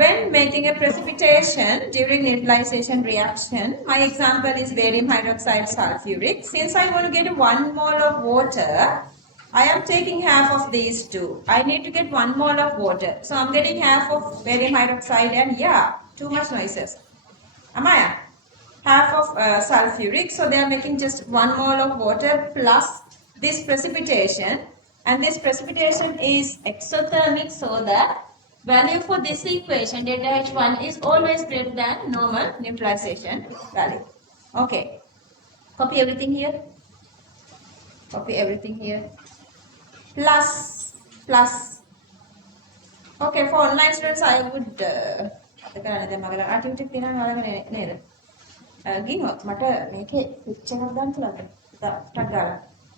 When making a precipitation during neutralization reaction, my example is barium hydroxide sulfuric. Since I want to get 1 mole of water, I am taking half of these two. I need to get 1 mole of water. So I'm getting half of barium hydroxide and yeah, too much noises. Amaya, half of sulfuric. So they are making just 1 mole of water plus this precipitation. And this precipitation is exothermic, so that value for this equation, delta H1, is always greater than normal neutralization value. Okay. Copy everything here. Copy everything here. Plus. Okay, for online students, I would... activity ගිනොත් මට මේකේ pitch එකක් දාන්න පුළුවන්ද? ටක් ගාලා.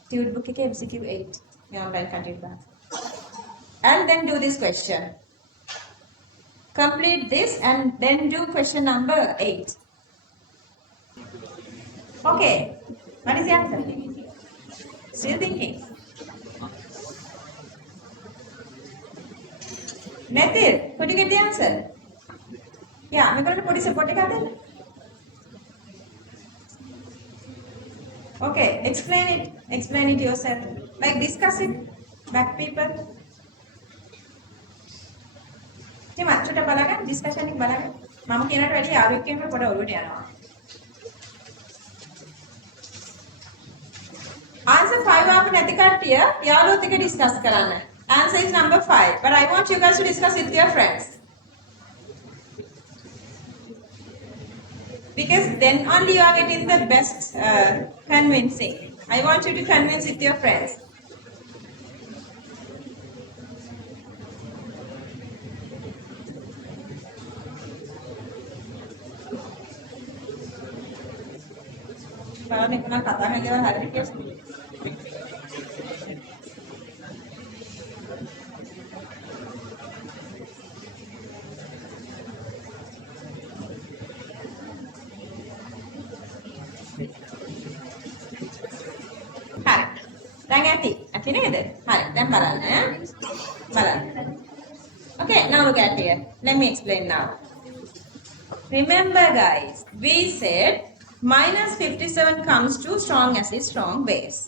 Tute book එකේ MCQ 8 මේ online content දාන්න. And then do this question. Complete this and then do question number 8. Okay. What is the answer? Still thinking? Nathil, could you get the answer? Yeah, I'm going to put this support together. Okay, explain it. Explain it yourself. Like discuss it. Back people. Tima, චුට්ට බලන්න discussion එක බලන්න. මම කියනට වැඩි යාළුවෙක් කෙනෙක් පොඩ ඔළුවට යනවා. Answer 5 ආපු නැති කට්ටිය යාළුවොත් එක්ක discuss කරන්න. Answer is number 5. But I want you guys to discuss with your friends. Because then only you are getting the best convincing. I want you to convince with your friends. බලන්න කතා කරන දේවල් හරියට කියන්න. ඇති නේද? හරි. දැන් බලන්න. Okay, now look at here. Let me explain now. Remember guys, we said minus 57 comes to strong acid, strong base.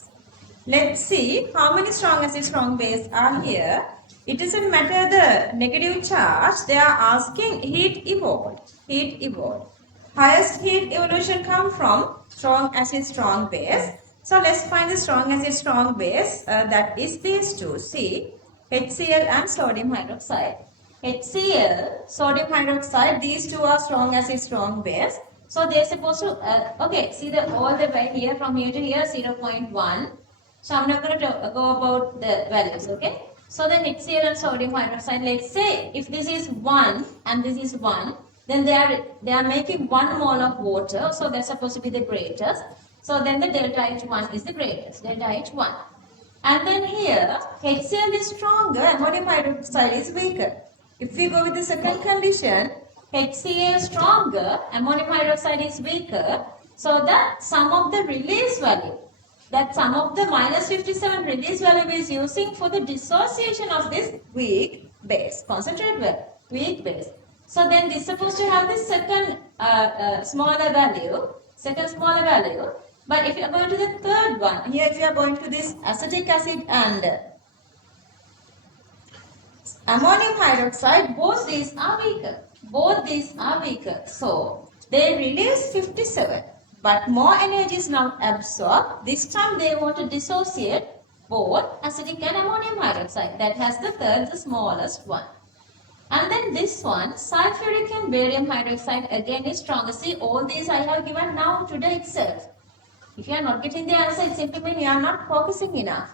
Let's see how many strong acid, strong base are here. It doesn't matter the negative charge. They are asking heat evolved. Heat evolved. Highest heat evolution come from strong acid, strong base. So let's find the strong acid, strong base. That is these two. See, HCl and sodium hydroxide. HCl, sodium hydroxide, these two are strong acid, strong base. So they're supposed to, okay, see all the way here, from here to here, 0.1. So I'm not going to go about the values, okay? So then HCl and sodium hydroxide, let's say if this is 1 and this is 1, then they are making 1 mole of water. So they're supposed to be the greatest. So then the delta H1 is the greatest, delta H1. And then here, HCl is stronger, ammonium hydroxide is weaker. If we go with the second condition, HCl is stronger, ammonium hydroxide is weaker. So that sum of the release value, that sum of the minus 57 release value is using for the dissociation of this weak base, concentrated weak base. So then this is supposed to have the second smaller value. But if you are going to the third one, here if you are going to this acetic acid and ammonium hydroxide, both these are weaker. So they release 57, but more energy is now absorbed. This time they want to dissociate both acidic and ammonium hydroxide. That has the third, the smallest one. And then this one, sulfuric and barium hydroxide, again is stronger. See, all these I have given now today itself. If you are not getting the answer, it simply means you are not focusing enough.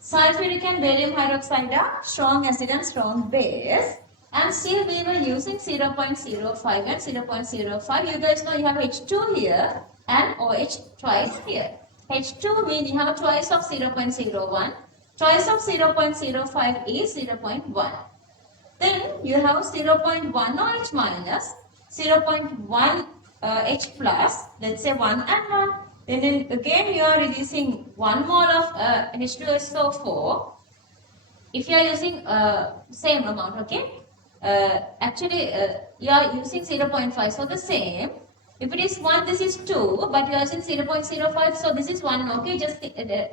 Sulfuric and barium hydroxide are strong acid and strong base. And still we were using 0.05 and 0.05. You guys know you have H2 here and OH twice here. H2 means you have twice of 0.01. Twice of 0.05 is 0.1. Then you have 0.1 OH minus, 0.1 H plus, let's say 1 and 1. Then again you are releasing 1 mole of H2SO4. If you are using same amount, okay? Actually, you are using 0.5, so the same. If it is 1, this is 2, but you are using 0.05, so this is 1, okay? Just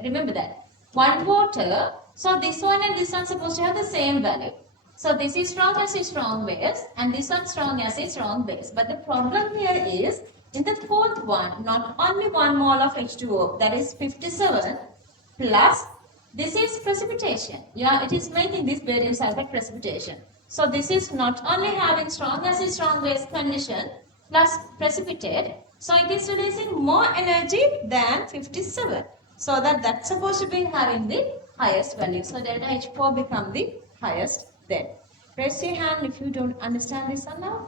remember that. 1 water, so this one and this one supposed to have the same value. So this is strong acid, strong base, and this one strong acid, strong base. But the problem here is, in the fourth one, not only 1 mole of H2O, that is 57, plus this is precipitation. Yeah, it is making this barium sulfate precipitation. So this is not only having strong acid, strong base condition plus precipitate. So it is releasing more energy than 57. So that's supposed to be having the highest value. So delta H4 become the highest then. Raise your hand if you don't understand this one now.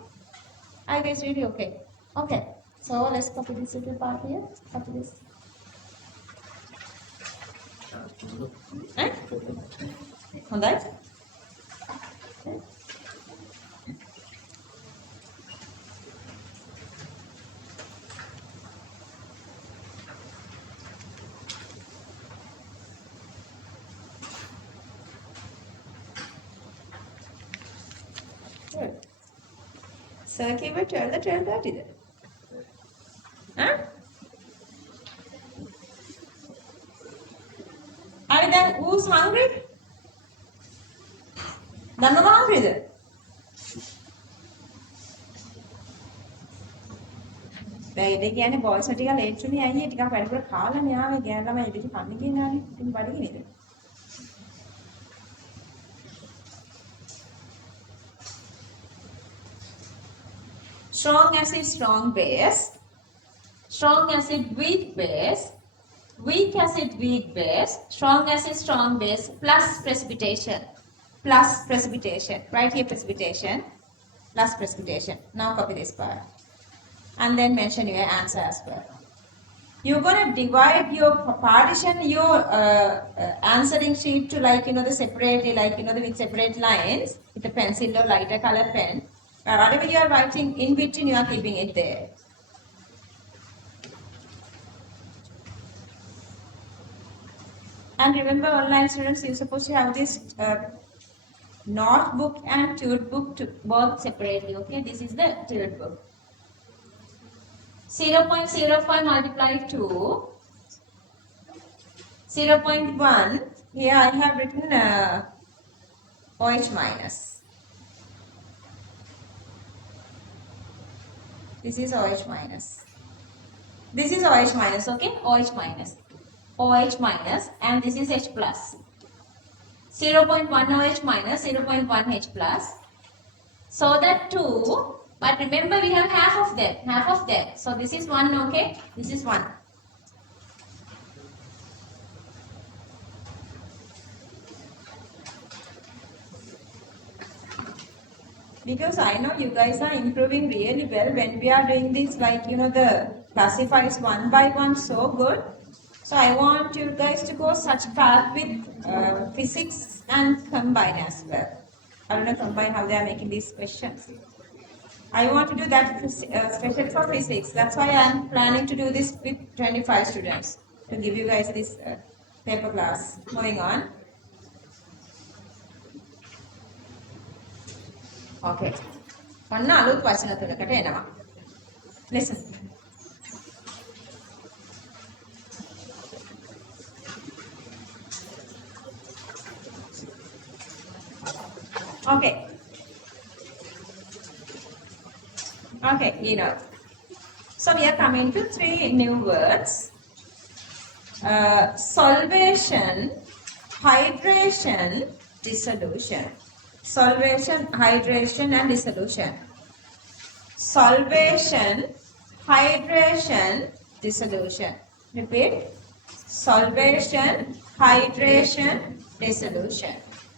I guess really okay. Okay. So let's copy this little part here. Copy this. හොඳයි. Circuit 12 12:30. Huh? Are then who's hungry? දැන් මම hungryද? දැන් ඉතින් කියන්නේ boys ටික late උනේ අයියේ ටිකක් වැඩිපුර කාලානේ ආවේ ගෑන් ළමයි ඉතින් කන්නේ කියනවානේ. ඉතින් බඩගිනි නේද? Strong acid, strong base. Strong acid, weak base. Weak acid, weak base. Strong acid, strong base plus precipitation. Plus precipitation. Right here precipitation. Plus precipitation. Now copy this part. And then mention your answer as well. You're going to divide your partition, your answering sheet to the separately, with separate lines with a pencil or lighter color pen. Whatever you are writing in between, you are keeping it there. And remember, online students, you're supposed to have this notebook and tude book to both separately. Okay, this is the tude book. 0.05 multiplied to 0.1. Here I have written OH minus. This is OH minus. This is OH minus, okay? OH minus. OH minus, and this is H plus. 0.1 OH minus, 0.1 H plus. So that 2, but remember we have half of that. So this is 1, okay? This is 1. Because I know you guys are improving really well when we are doing this, the classifies 1 by 1 so good. So I want you guys to go such path with physics and combine as well. I don't know combine how they are making these questions. I want to do that special for physics. That's why I am planning to do this with 25 students to give you guys this paper class. Moving on. Okay. ඔන්න අලුත් වචන තුනකට එනවා. Listen. Okay. Okay, So we are coming to 3 new words. Solvation, hydration, dissolution. Solvation, hydration and dissolution. Solvation, hydration, dissolution. Repeat. Solvation, hydration, dissolution.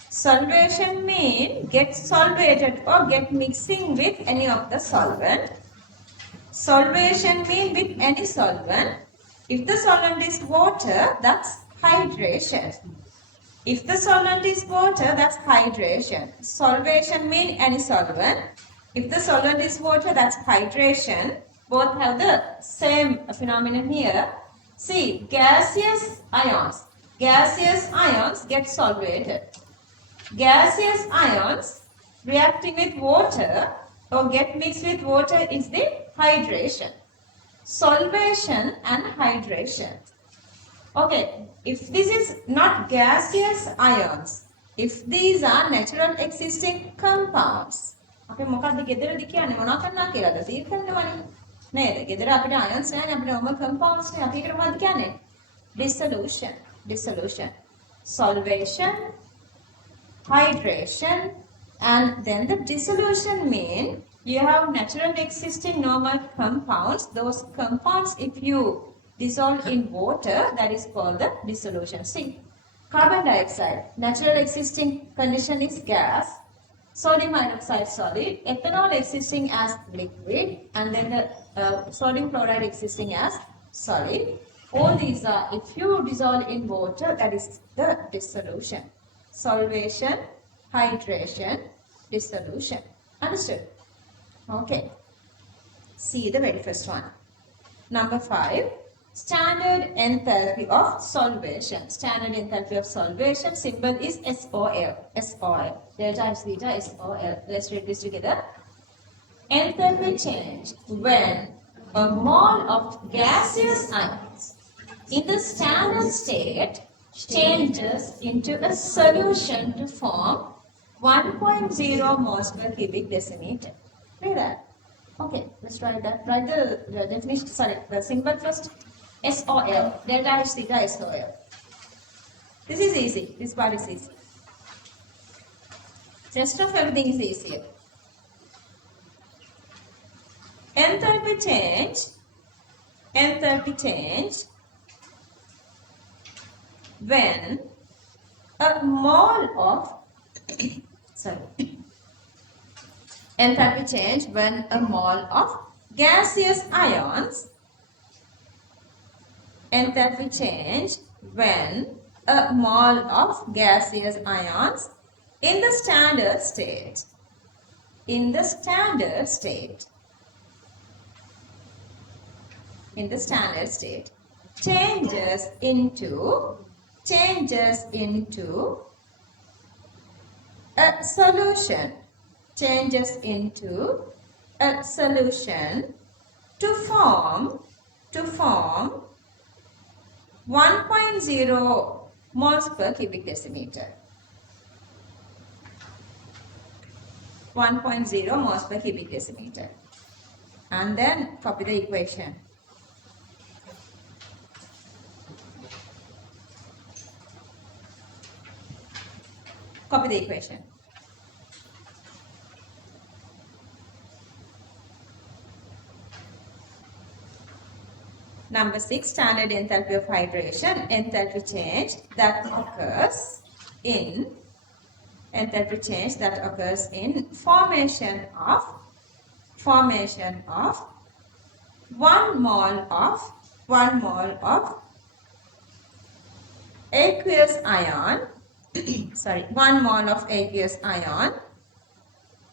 Solvation mean get solvated or get mixing with any of the solvent. Solvation mean with any solvent. If the solvent is water, that's hydration. If the solvent is water, that's hydration. Solvation mean any solvent. If the solvent is water, that's hydration. Both have the same phenomenon here. See, gaseous ions. Gaseous ions get solvated. Gaseous ions reacting with water or get mixed with water is the hydration. Solvation and hydration. Okay, if this is not gaseous ions, if these are natural existing compounds, අපි මොකක්ද ගෙදරදී කියන්නේ මොනවා කරනවා කියලාද? සීල් කරනවනේ. නේද? ගෙදර අපිට ions නැහැ නේ අපිට normal compounds නේ. අපි ඒකට මොකක්ද කියන්නේ? Dissolution. Dissolution. Solvation, hydration, and then the dissolution mean you have natural existing normal compounds. Those compounds, if you dissolve in water, that is called the dissolution. See, carbon dioxide, natural existing condition is gas. Sodium hydroxide solid, ethanol existing as liquid, and then the sodium chloride existing as solid. All these are, if you dissolve in water, that is the dissolution. Solvation, hydration, dissolution. Understood? Okay. See the very first one. Number 5. Standard enthalpy of solvation. Standard enthalpy of solvation symbol is SOL. SOL. Delta H theta SOL. Let's read this together. Enthalpy change when a mole of gaseous ions in the standard state changes into a solution to form 1.0 moles per cubic decimeter. Read that. Okay, let's write that. Write the definition, sorry, the symbol first. SOL, delta H theta SOL. This is easy. This part is easy. Rest of everything is easier. Enthalpy change when a mole of enthalpy change when a mole of gaseous ions. Enthalpy change when a mole of gaseous ions in the standard state. In the standard state. In the standard state. Changes into a solution. Changes into a solution to form 1.0 moles per cubic decimeter. 1.0 moles per cubic decimeter. And then copy the equation. Copy the equation. Number 6, standard enthalpy of hydration, enthalpy change that occurs in formation of 1 mole of aqueous ion sorry, 1 mole of aqueous ion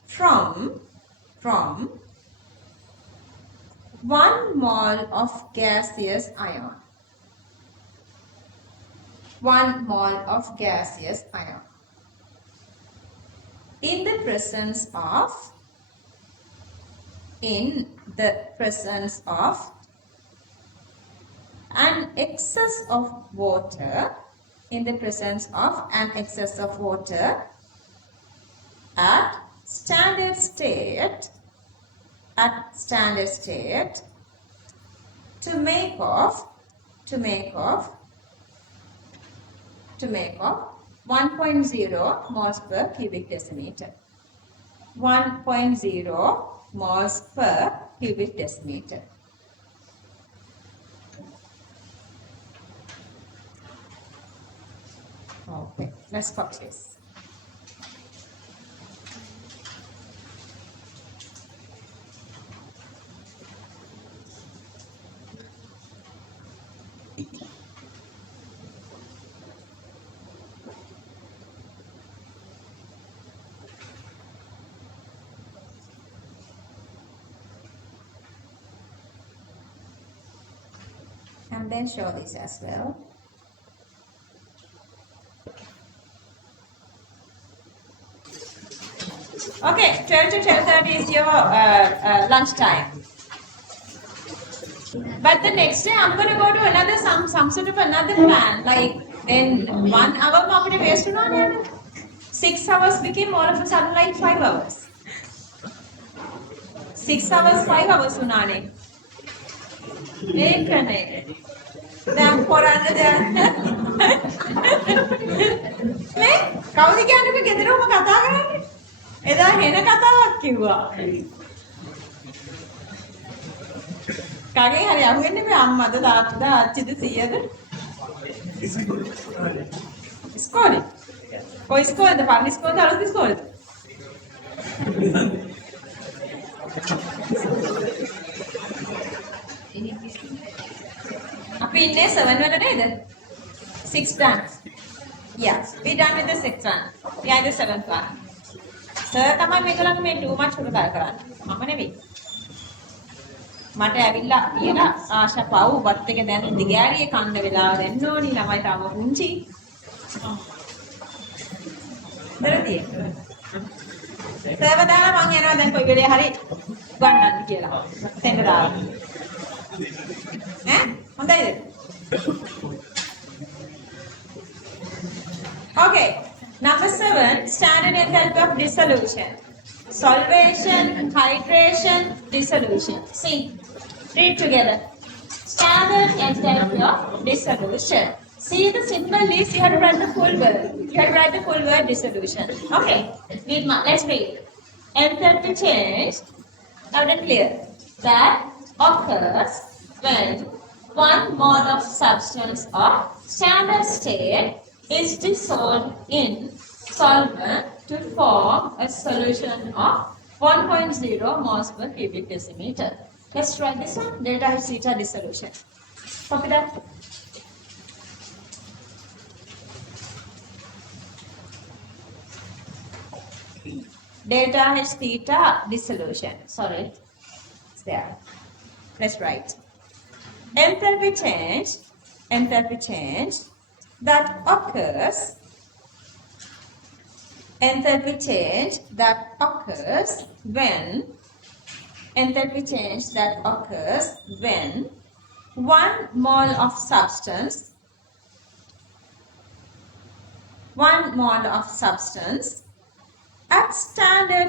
from 1 mole of gaseous ion. 1 mole of gaseous ion. In the presence of an excess of water, at standard state to make of 1.0 moles per cubic decimeter. 1.0 moles per cubic decimeter. Okay, let's copy this. And then show this as well. Okay, 12 to 12:30 is your lunch time. But the next day I'm going to go to another some sort of another plan. Like then 1 hour අපිට waste වුණා නේද? 6 hours became all of a sudden like 5 hours. 6 hours 5 hours වුණානේ. ඒකනේ. දැන් කරන්න දැන්. නේ? කවුද කියන්නේ ගෙදරම කතා කරන්නේ? එදා හෙන කතාවක් කිව්වා. කගේ හරි අහුවෙන්නේ මේ අම්මද තාත්තද අච්චිද සීයද? ඉස්කෝලේ. කොයි ඉස්කෝලේද? පරණ ඉස්කෝලේද අලුත් ඉස්කෝලේද? අපි ඉන්නේ 7 වල නේද? 6 done. Yeah, we done with the 6th one. We are in the 7th one. Sir තමයි මේගොල්ලන් මේ too much උඩ දාලා කරන්නේ. මම නෙවෙයි. මට ඇවිල්ලා කියලා ආශා පව් වත් එක දැන් දිගෑරියේ කන්න වෙලාව දෙන්න ඕනි ළමයි තාම පුංචි. දරදී. සර්ව දාලා මං යනවා දැන් කොයි වෙලේ හරි ගන්නන්න කියලා. දෙන්න දාලා. ඈ හොඳයිද? Okay. Number 7, standard enthalpy of dissolution. Solvation, hydration, dissolution. See, read together. Standard enthalpy of dissolution. See, the simple is you have to write the full word. You have to write the full word dissolution. Okay, let's read. Enthalpy change, loud and clear, that occurs when 1 mole of substance of standard state is dissolved in solvent to form a solution of 1.0 moles per cubic decimeter. Let's try this one. Delta H theta dissolution. Copy that. Delta H theta dissolution. Sorry, it's there. Let's write. Enthalpy change that occurs when one mole of substance at standard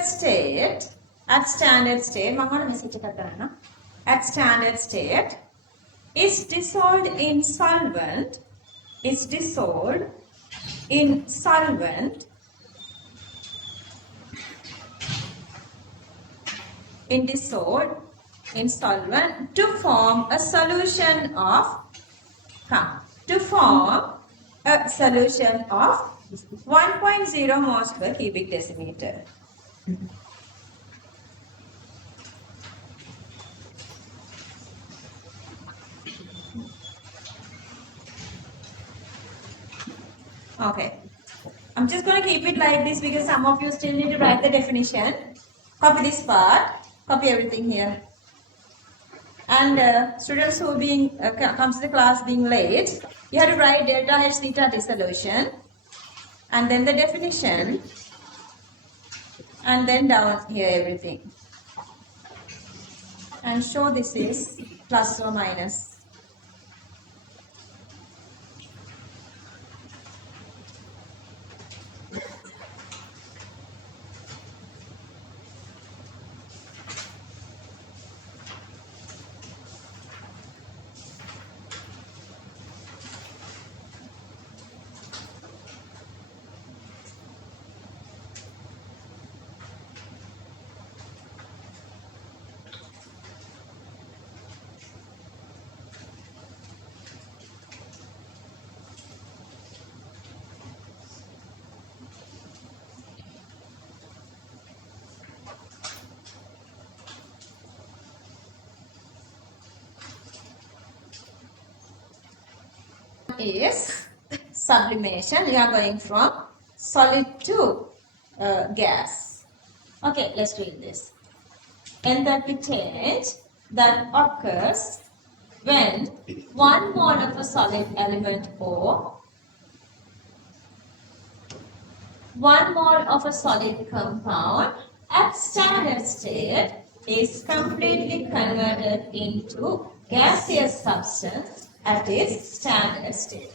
state is dissolved in solvent to form a solution of 1.0 moles per cubic decimeter. Okay, I'm just going to keep it like this because some of you still need to write the definition. Copy this part, copy everything here. And students who comes to the class being late, you have to write delta H theta dissolution, and then the definition, and then down here everything. And show this is plus or minus. Is sublimation. You are going from solid to gas. Okay, let's read this. Enthalpy change that occurs when 1 mole of a solid element or 1 mole of a solid compound at standard state is completely converted into gaseous substance at its standard state.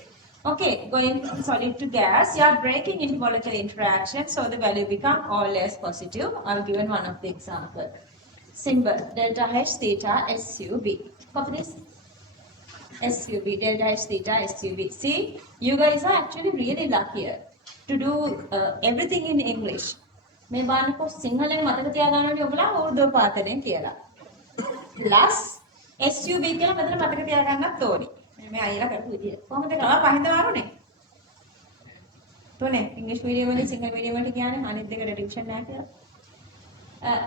Okay, going from solid to gas, you are breaking into molecular interaction, so the value become all less positive. I will given one of the example. Symbol delta H theta SUB. Copy this. SUB, delta H theta SUB. See, you guys are actually really lucky to do everything in English. මේ බලන්නකො සිංහලෙන් මතක තියාගන්න ඕනේ ඔයගොල්ලෝ උර්දු පාඨයෙන් කියලා. plus SUB කියලා මෙතන මතක තියාගන්නත් ඕනේ. මේ අයියලා කරපු විදිය. කොහොමද කරලා පහින්ද වරුනේ? තෝනේ ඉංග්‍රීසි මීඩියම් වලින් සිංහල මීඩියම් වලට කියන්නේ අනිත් දෙකට රිවිෂන් නැහැ කියලා.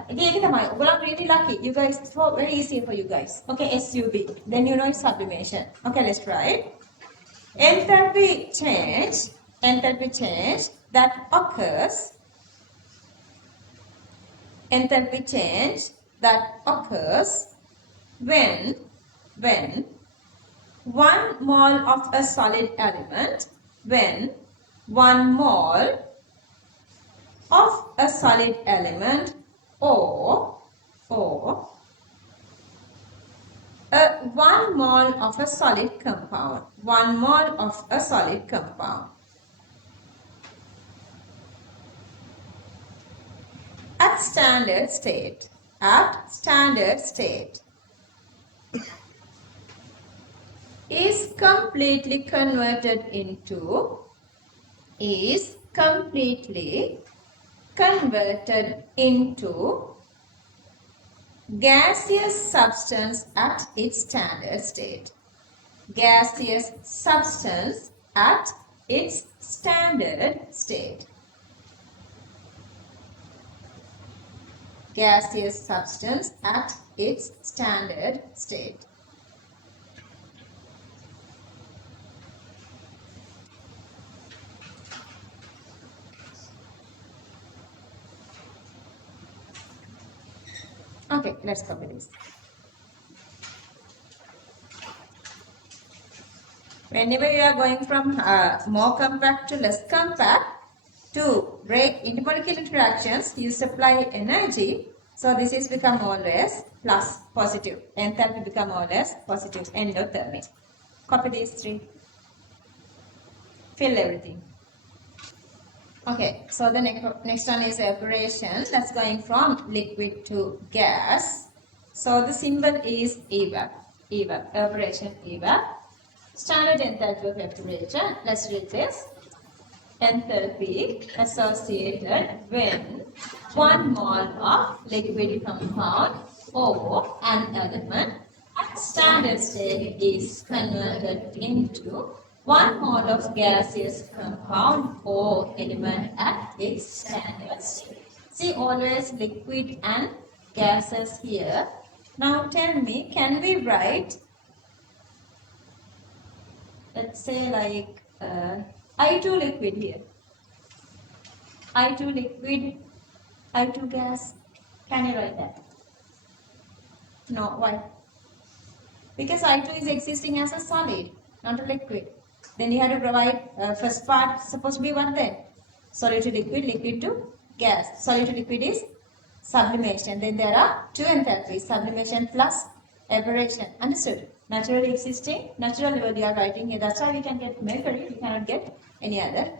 ඒක තමයි. ඔයගොල්ලෝ really lucky. You guys, it's very easy for you guys. Okay, SUB. Then you know it's sublimation. Okay, let's try it. Enthalpy change that occurs when 1 mole of a solid element, when 1 mole of a solid element or 1 mole of a solid compound, 1 mole of a solid compound at standard state is completely converted into gaseous substance at its standard state. Gaseous substance at its standard state. Gaseous substance at its standard state. Okay, let's copy this. Whenever you are going from more compact to less compact, to break intermolecular interactions, you supply energy. So this is become always plus positive. Enthalpy become always positive. Endothermic. Copy these three. Fill everything. Okay, so the next one is evaporation. That's going from liquid to gas. So the symbol is evap. Evaporation, evap. Standard enthalpy of evaporation. Let's read this. Enthalpy associated when 1 mole of liquid compound or an element at standard state is converted into 1 mole of gaseous compound or element at its standard state. See, always liquid and gases here. Now tell me, can we write, let's say like I2 liquid here. I2 liquid, I2 gas. Can you write that? No, why? Because I2 is existing as a solid, not a liquid. Then you have to provide first part supposed to be what then? Solid to liquid, liquid to gas. Solid to liquid is sublimation. Then there are two enthalpies, sublimation plus evaporation. Understood? Naturally existing, natural level you are writing here. That's why we can get mercury. We cannot get any other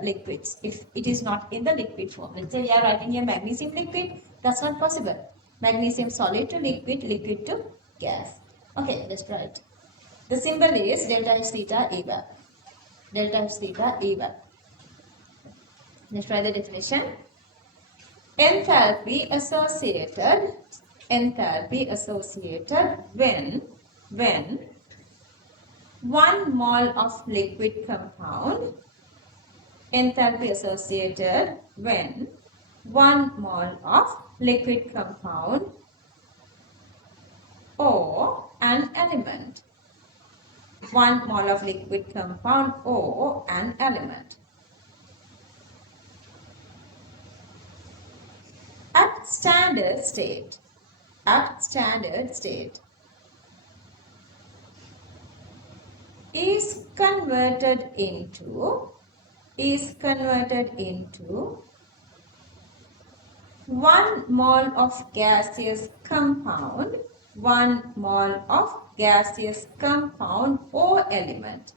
liquids if it is not in the liquid form. Let's say we are writing here magnesium liquid. That's not possible. Magnesium solid to liquid, liquid to gas. Okay, let's try it. The symbol is delta H theta evap. Delta H theta evap. Let's try the definition. Enthalpy associated when 1 mole of liquid compound, enthalpy associated when 1 mole of liquid compound or an element. 1 mole of liquid compound or an element. At standard state converted into 1 mole of gaseous compound, 1 mole of gaseous compound or element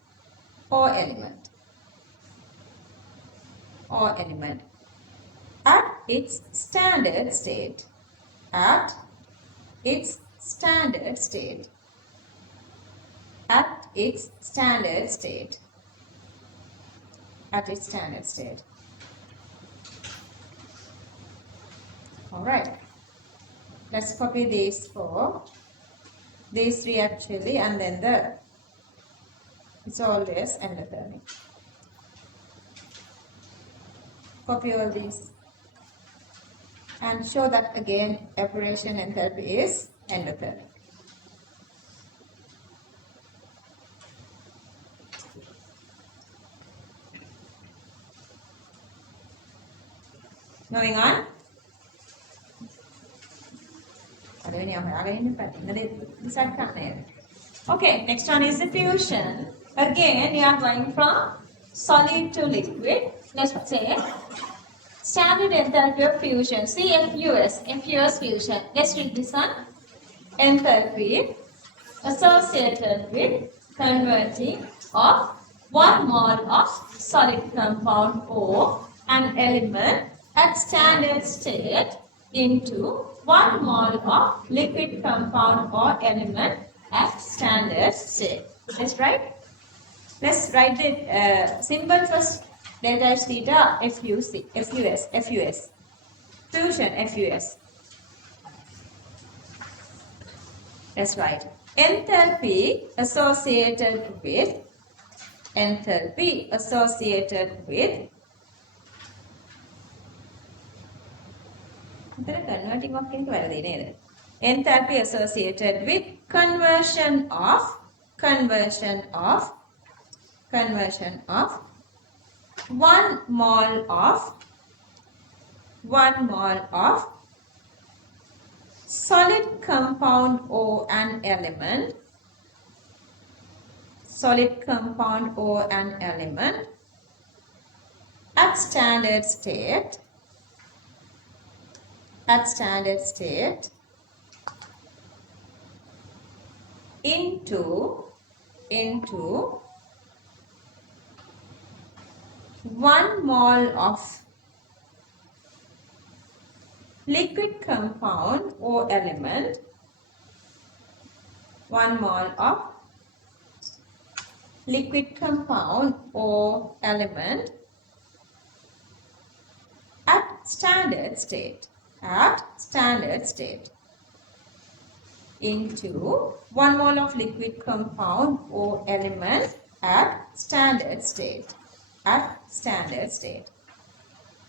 at its standard state, at its standard state. Alright, let's copy these three actually, and then it's always endothermic. Copy all these and show that again evaporation enthalpy is endothermic. Moving on. Okay, next one is the fusion. Again, you are going from solid to liquid. Let's say standard enthalpy of fusion, FUS fusion. Let's read this one. Enthalpy associated with converting of 1 mole of solid compound or an element at standard state into 1 mole of liquid compound or element at standard state. Let's write the symbol first. Delta H theta FUS. Fusion FUS. Let's write enthalpy associated with enthalpy associated with conversion of 1 mole of solid compound or an element at standard state into 1 mole of liquid compound or element, 1 mole of liquid compound or element at standard state into 1 mole of liquid compound or element at standard state.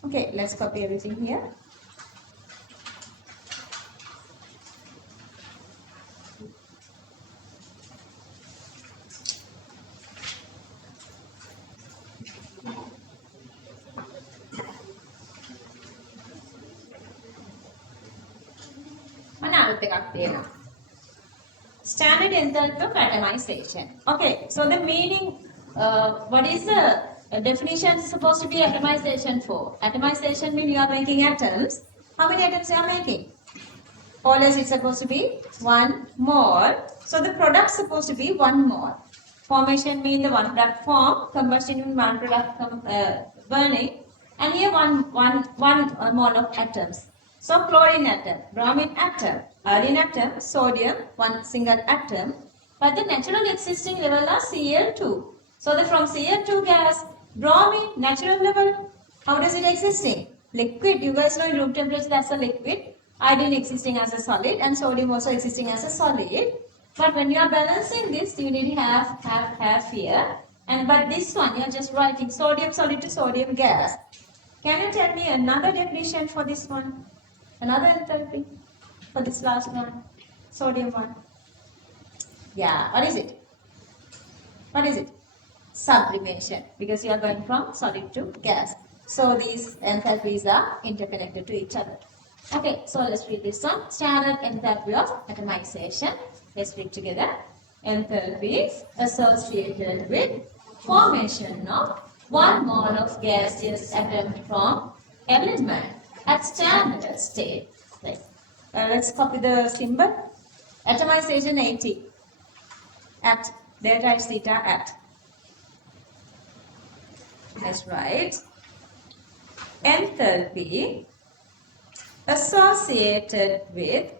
Okay, let's copy everything here. Standard enthalpy of atomization. Okay, so the meaning, what is the definition supposed to be atomization for? Atomization means you are making atoms. How many atoms you are making? Always it's supposed to be 1 mole. So the product is supposed to be 1 mole. Formation means the one product form, combustion means one product burning, and here one mole of atoms. So chlorine atom, bromine atom, iodine atom, sodium, one single atom. But the natural existing level are Cl2. So from Cl2 gas, bromine natural level, how does it existing? Liquid. You guys know in room temperature that's a liquid. Iodine existing as a solid and sodium also existing as a solid. But when you are balancing this, you need have here. But this one you are just writing sodium solid to sodium gas. Can you tell me another definition for this one? Another enthalpy for this last one, sodium one. Yeah, what is it? Sublimation, because you are going from solid to gas. So these enthalpies are interconnected to each other. Okay, so let's read this one. Standard enthalpy of atomization. Let's read together. Enthalpy is associated with formation of 1 mole of gaseous atom from element at standard state. Let's copy the symbol. Atomization 80 at delta H theta at. That's right. Enthalpy associated with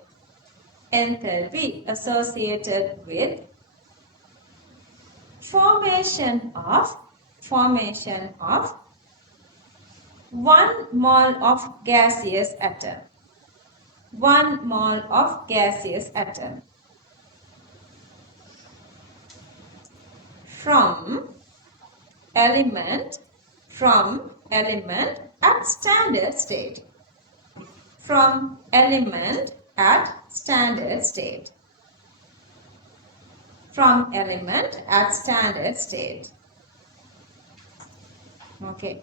formation of 1 mole of gaseous atom. 1 mole of gaseous atom from element at standard state. From element at standard state. From element at standard state. Okay.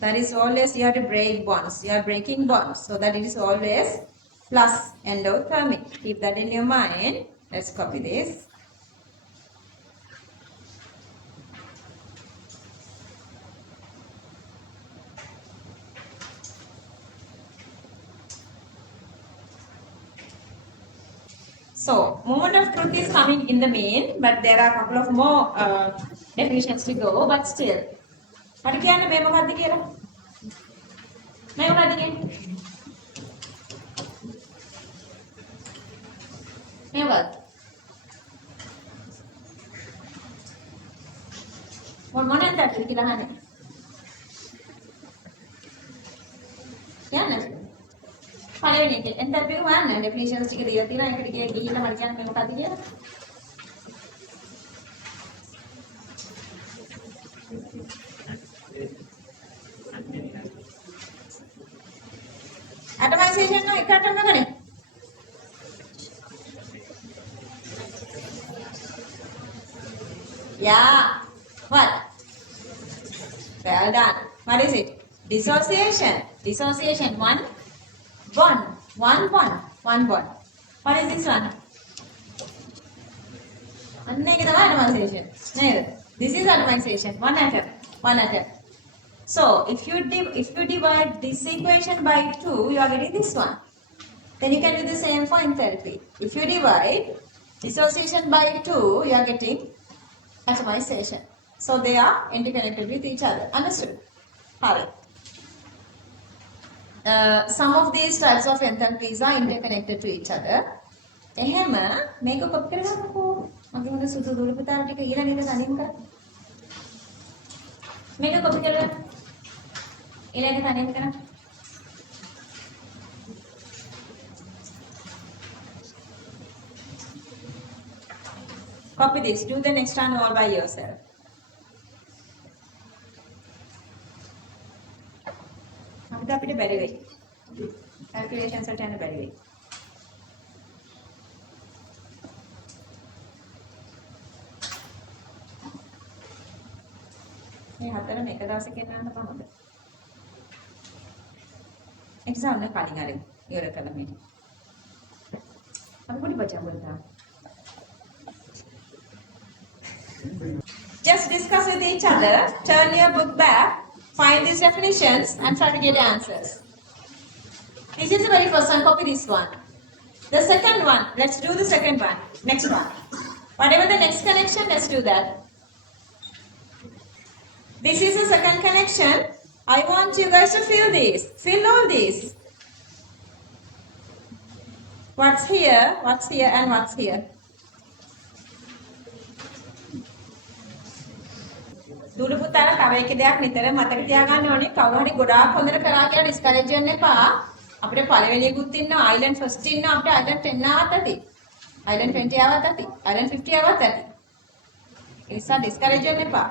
That is always you have to break bonds. You are breaking bonds. So that it is always plus endothermic. Keep that in your mind. Let's copy this. So, moment of truth is coming in the main, but there are a couple of more definitions to go, but still. What do you say? What do you say? මොන එකක්ද කියලා අහන්නේ. යන්න. පළවෙනි එකේ එන්තල්පි එක හොයන්න. ඩෙෆිනිෂන්ස් ටික දීලා තියෙනවා. ඒකට ගිහිල්ලා මම කියන්නේ මේ මොකක්ද කියලා. Atomization no එක atom එකනේ. Yeah. What? Well done. What is it? Dissociation. Dissociation. One bond. One bond. One bond. What is this one? Atomization. This is atomization. One atom. One atom. So if you divide this equation by 2, you are getting this one. Then you can do the same for enthalpy. If you divide dissociation by 2, you are getting atomization. So they are interconnected with each other. Understood? Alright. Some of these types of enthalpies are interconnected to each other. එහෙම මේක copy කරගන්නකෝ. මගේ මොකද සුදු දුරු පුතාලා ටික ඊළඟ එක තනියම කරා. මේක කොපි කරගන්න. ඊළඟ එක තනියම කරා. Copy this. Do the next one all by yourself. අපිට බැරි වෙයි. Calculations වලට යන්න බැරි වෙයි. මේ හතරම එක දවසකින් යන්න කොහොමද? එක්සාම් එක කලින් හරි ඉවර කළා මේ. අපි පොඩි බචා බලන්න. Just discuss with each other, turn your book back, find these definitions and try to get answers. This is the very first one, copy this one. The second one, let's do the second one. Next one. Whatever the next connection, let's do that. This is the second connection. I want you guys to fill this. Fill all these. What's here and what's here. දුරු පුතාලා තව එක දෙයක් නිතර මතක තියාගන්න ඕනේ කවුරු හරි ගොඩාක් හොඳට කරා කියලා ඩිස්කරේජ් වෙන්න එපා. අපිට පළවෙනි එකකුත් ඉන්නවා අයිලන්ඩ් ෆස්ට් ඉන්නවා අපිට අයිලන්ඩ් 10 ආවත් ඇති. අයිලන්ඩ් 20 ආවත් ඇති. අයිලන්ඩ් 50 ආවත් ඇති. ඒ නිසා ඩිස්කරේජ් වෙන්න එපා.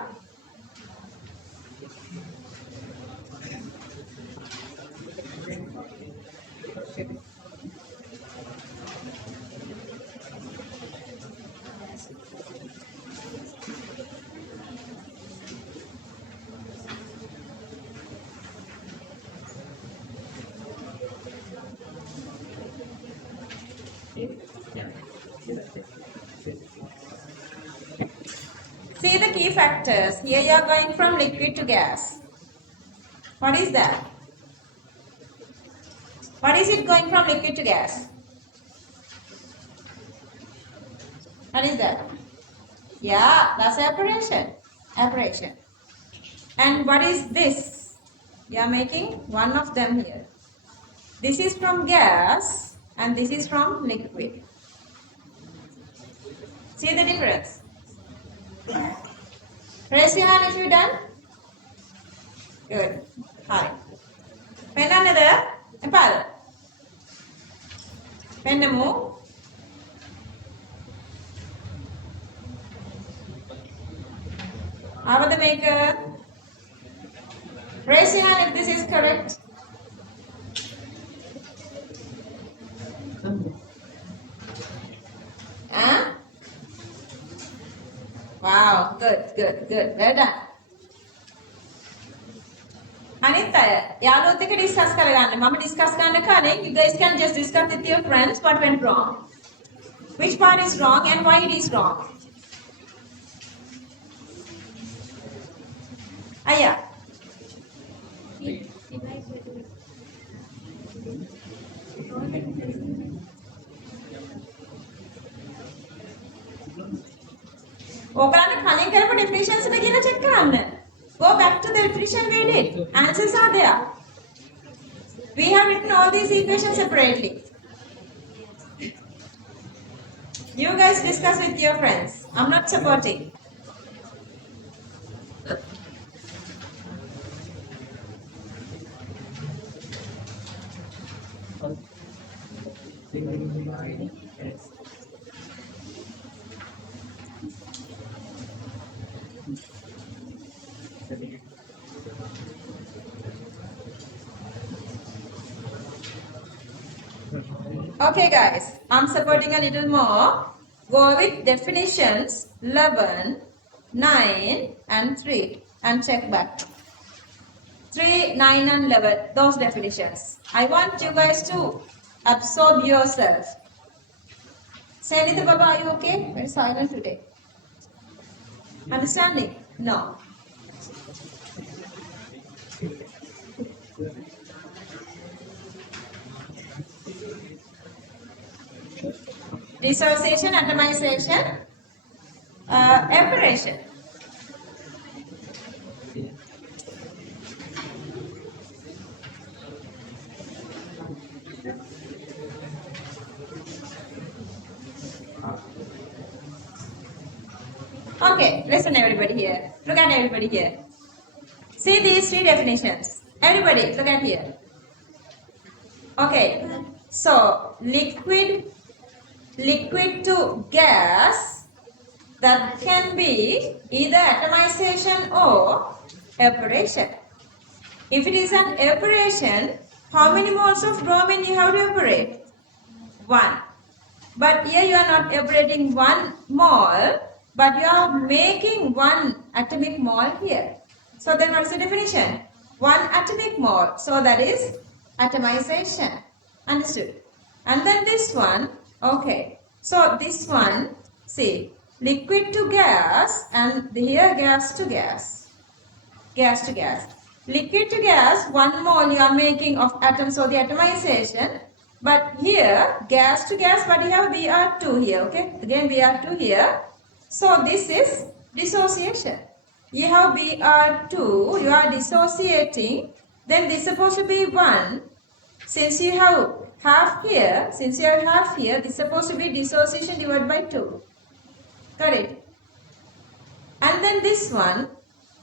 See the key factors. Here you are going from liquid to gas. What is that? What is it going from liquid to gas? What is that? Yeah, that's evaporation. Evaporation. And what is this? You are making one of them here. This is from gas and this is from liquid. See the difference? Raise your hand if you're done. Good. Hi. Pen another. Epal. Pen move. How about the maker? Raise your hand if this is correct. Huh? Wow, good, good, good. Well done. අනිත් අය යාළුවොත් එක්ක discuss කරගන්න. මම discuss කරන්න කලින් you guys can just discuss with your friends what went wrong. Which part is wrong and why it is wrong. Aya. ඕගොල්ලන් කලින් කරපු definitions එක කියලා check කරන්න. Go back to the definition we did. Answers are there. We have written all these equations separately. You guys discuss with your friends. I'm not supporting. Okay guys, I'm supporting a little more. Go with definitions 11, 9 and 3 and check back. 3, 9 and 11, those definitions. I want you guys to absorb yourself. Sanitha Baba, are you okay? Very silent today. Understanding? No. Dissociation, atomization, evaporation. Okay, listen everybody here. Look at everybody here. See these three definitions. Everybody, look at here. Okay, so liquid to gas, that can be either atomization or evaporation. If it is an evaporation, how many moles of bromine you have to evaporate? 1. But here you are not evaporating 1 mole, but you are making 1 atomic mole here. So then what is the definition? 1 atomic mole. So that is atomization. Understood? And then this one, okay. So this one, see, liquid to gas and here gas to gas. Gas to gas. Liquid to gas, 1 mole you are making of atom, so the atomization. But here, gas to gas, but you have Br2 here, okay? Again Br2 here. So this is dissociation. You have Br2, you are dissociating. Then this is supposed to be 1. Since you have half here, this is supposed to be dissociation divided by 2. Correct? And then this one,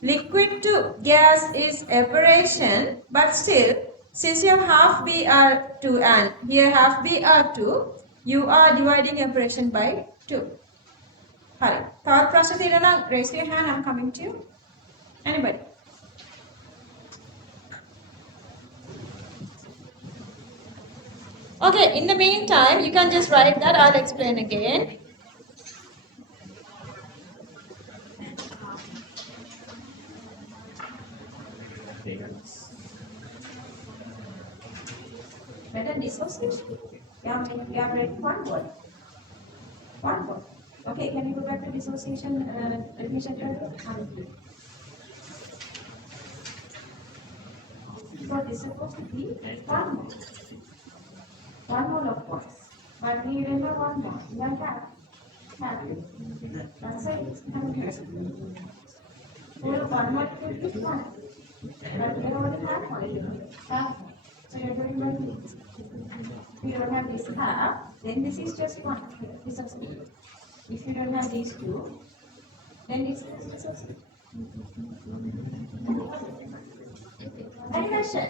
liquid to gas is evaporation, but still, since you have half Br2 and here half Br2, you are dividing evaporation by 2. Hari. Third prashna thirana, raise your hand, I'm coming to you. Anybody? Okay, in the meantime, you can just write that, I'll explain again. Better dissociation. You have made 1 word. 1 word. Okay, can you go back to dissociation definition? So this is supposed to be one mole of force. But we remember one more. We have that's why it's coming. So one molecule is one. But we already have molecule. Half. So you're doing one. If you don't have this half, then this is just one. Dissociate. If you don't have these two, then it's just dissociate. Any question?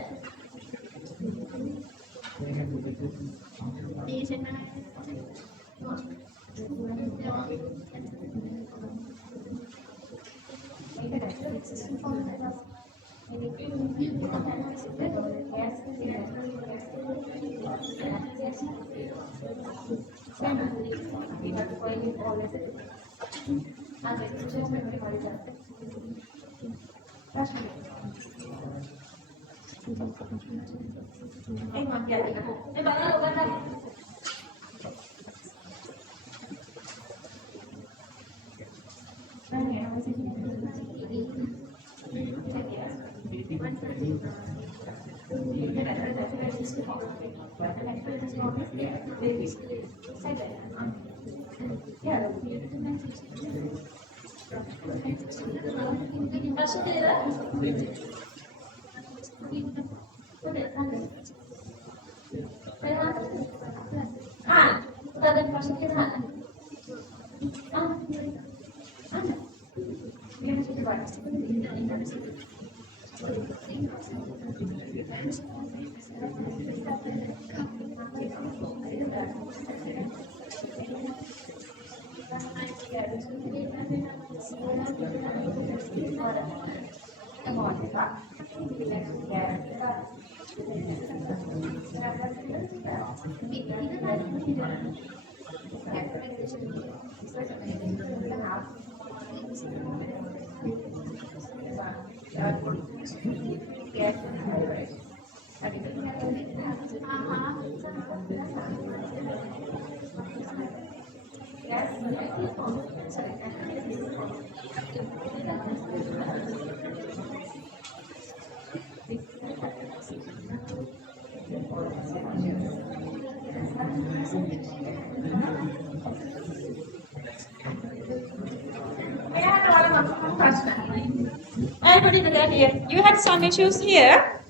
I put it again here. You had some issues here.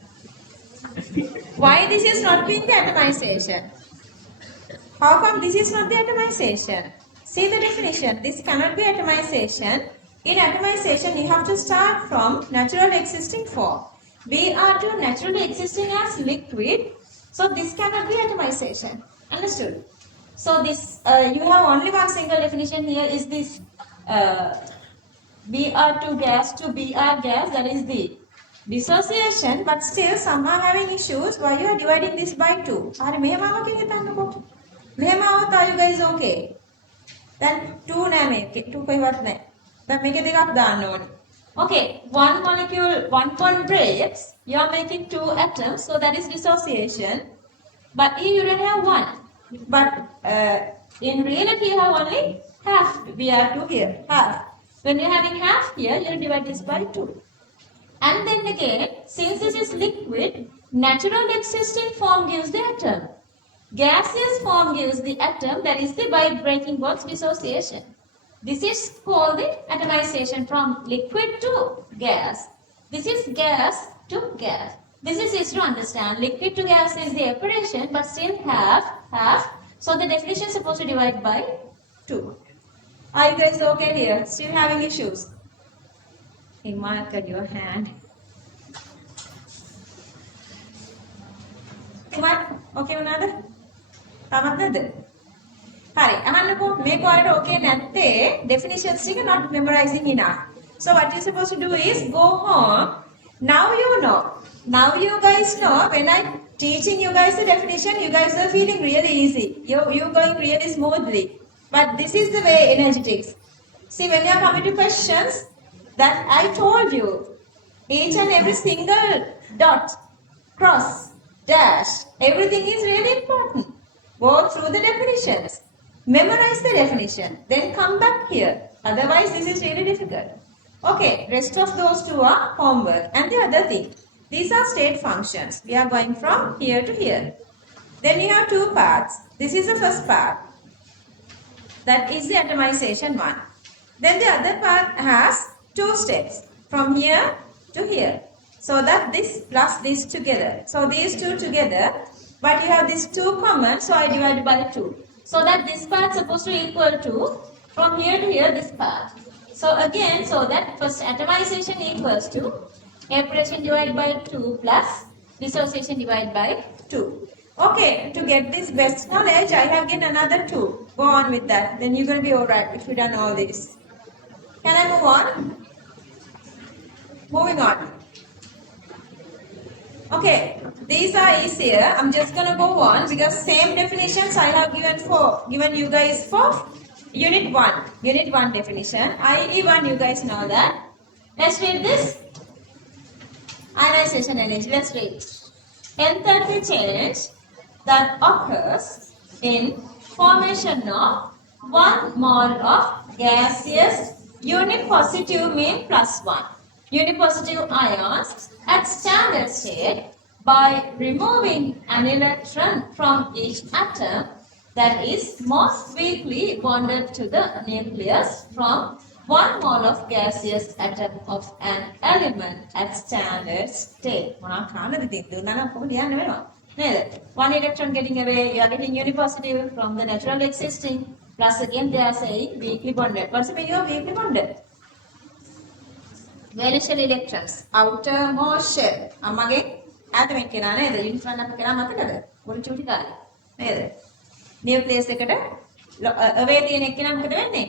Why this is not being the atomization? How come this is not the atomization? See the definition. This cannot be atomization. In atomization, you have to start from natural existing form. Br2 naturally existing as liquid. So this cannot be atomization. Understood? So this you have only one single definition here is this Br2 gas to Br gas, that is the dissociation, but still some are having issues. Why you are dividing this by 2? Are you guys okay? Then 2 නෑ මේකේ 2 කොහෙවත් නෑ. දැන් මේකේ දෙකක් දාන්න ඕනේ. Okay, one molecule, one bond breaks, you are making 2 atoms, so that is dissociation. But here you don't have one. But in reality you have only half. Br2 here, half. When you're having half here, you divide this by 2. And then again, since this is liquid, natural existing form gives the atom. Gaseous form gives the atom, that is the by breaking bonds dissociation. This is called the atomization from liquid to gas. This is gas to gas. This is easy to understand. Liquid to gas is the operation, but still half. So the definition is supposed to divide by 2. Are you guys okay here? Still having issues? Hey, mark at your hand. Okay, another? තමත්ද? හරි. අහන්නකෝ මේක ඔයාලට okay නැත්තේ definitions ටික not memorizing enough. So what you're supposed to do is go home. Now you know. Now you guys know when I teaching you guys the definition, you guys are feeling really easy. You're going really smoothly. But this is the way energetics. See, when you are coming to questions, that I told you, each and every single dot, cross, dash, everything is really important. Go through the definitions. Memorize the definition. Then come back here. Otherwise, this is really difficult. Okay, rest of those two are homework. And the other thing, these are state functions. We are going from here to here. Then we have two parts. This is the first part. That is the atomization one. Then the other part has two steps from here to here. So that this plus this together. So these two together, but you have these two common, so I divide by 2. So that this part is supposed to equal to from here to here this part. So again, so that first atomization equals to evaporation divided by 2 plus dissociation divided by 2. Okay, to get this best knowledge, I have given another 2. Go on with that. Then you're going to be alright if you've done all this. Can I move on? Moving on. Okay, these are easier. I'm just going to go on because same definitions I have given you guys for Unit 1. Unit 1 definition. IE1, you guys know that. Let's read this. Ionization energy. Let's read. Enthalpy change that occurs in formation of 1 mole of gaseous unipositive mean +1 unipositive ions at standard state by removing an electron from each atom that is most weakly bonded to the nucleus from 1 mole of gaseous atom of an element at standard state. One electron getting away, you are getting unipositive from the natural existing. Plus again they are saying weakly bonded. What's the meaning of weakly bonded? Valential electrons, outermost shell. අම්මගේ atomic කෙනා නේද? Uniform අපි කරා මතකද? පොඩි චූටි කාලේ. නේද? Nucleus එකට away තියෙන එක්කෙනා මොකද වෙන්නේ?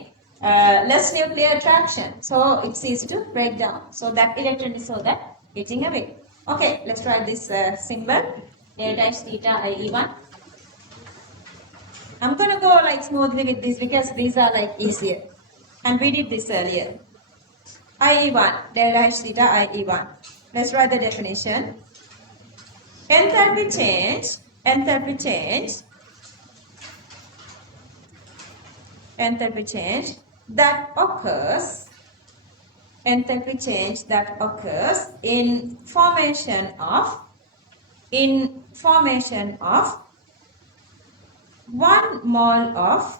Less nuclear attraction. So it's easy to break down. So that electron is so that getting away. Okay, let's try this symbol. Delta H theta IE1. I'm going to go like smoothly with this because these are like easier. And we did this earlier. IE1, delta H theta IE1. Let's write the definition. Enthalpy change that occurs in formation of 1 mole of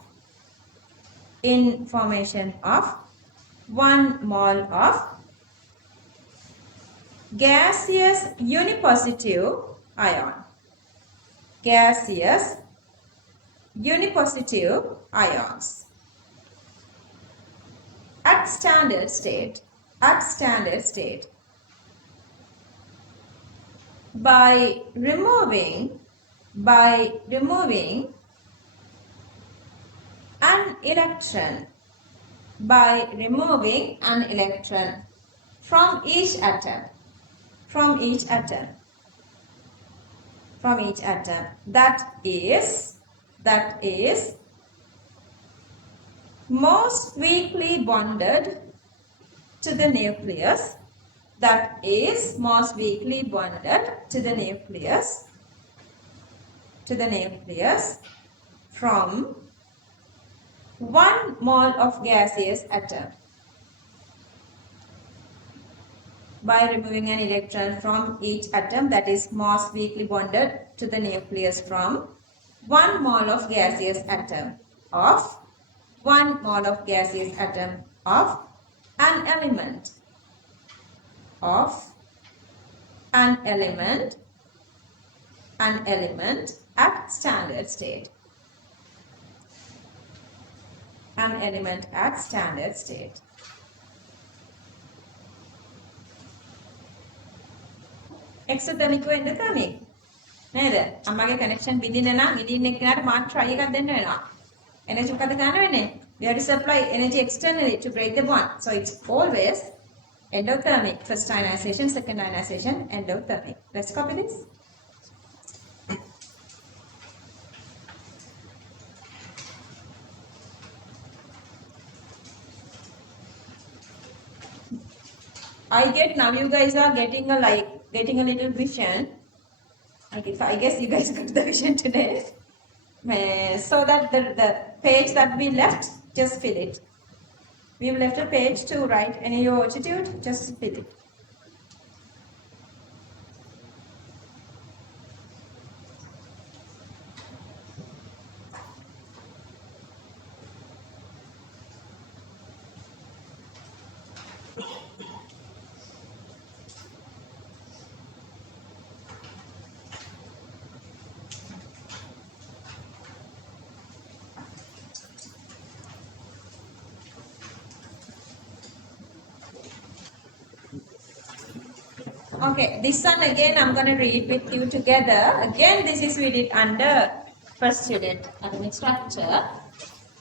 gaseous unipositive ion. Gaseous unipositive ions. At standard state, by removing an electron from each atom that is most weakly bonded to the nucleus from 1 mole of gaseous atom. By removing an electron from each atom that is most weakly bonded to the nucleus from 1 mole of gaseous atom of an element at standard state. Exothermic වෙන්න තමයි. නේද? අම්මගේ connection විදින්න නම් විදින්න එක්කනට මාත් try එකක් දෙන්න වෙනවා. Energy මොකද ගන්න වෙන්නේ? We have to supply energy externally to break the bond. So it's always endothermic. First ionization, second ionization, endothermic. Let's copy this. I get now you guys are getting a little vision. I guess you guys got the vision today. So that the page that we left, just fill it. We've left a page to write any your attitude, just fill it. Okay, this one again I'm going to read with you together. Again, this is we did under first unit academic structure.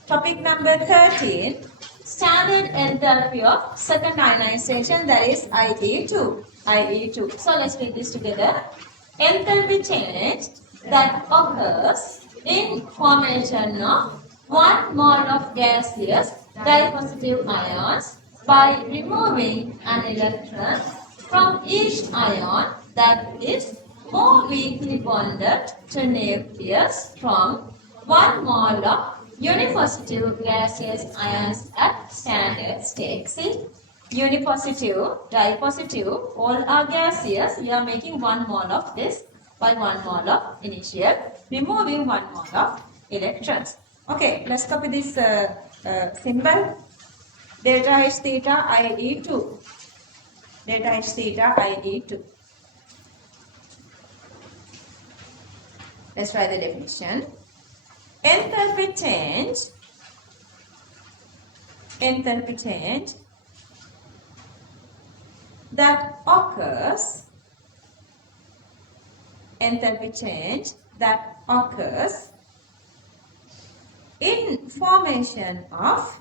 Topic number 13, standard enthalpy of second ionization, that is IE2. IE2. So let's read this together. Enthalpy change that occurs in formation of one mole of gaseous dipositive ions by removing an electron from each ion that is more weakly bonded to nucleus from one mole of unipositive gaseous ions at standard state. See, unipositive, dipositive, all are gaseous. We are making one mole of this by one mole of initial, removing one mole of electrons. Okay, let's copy this symbol. Delta H theta IE2. Delta H theta IE2. Let's try the definition. Enthalpy change that occurs, enthalpy change that occurs in formation of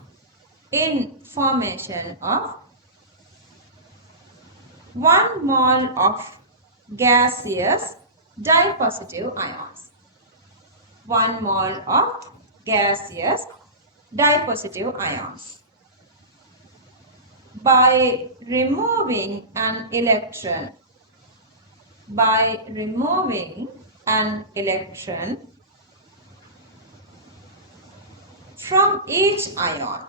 one mole of gaseous dipositive ions. One mole of gaseous dipositive ions. By removing an electron, from each ion,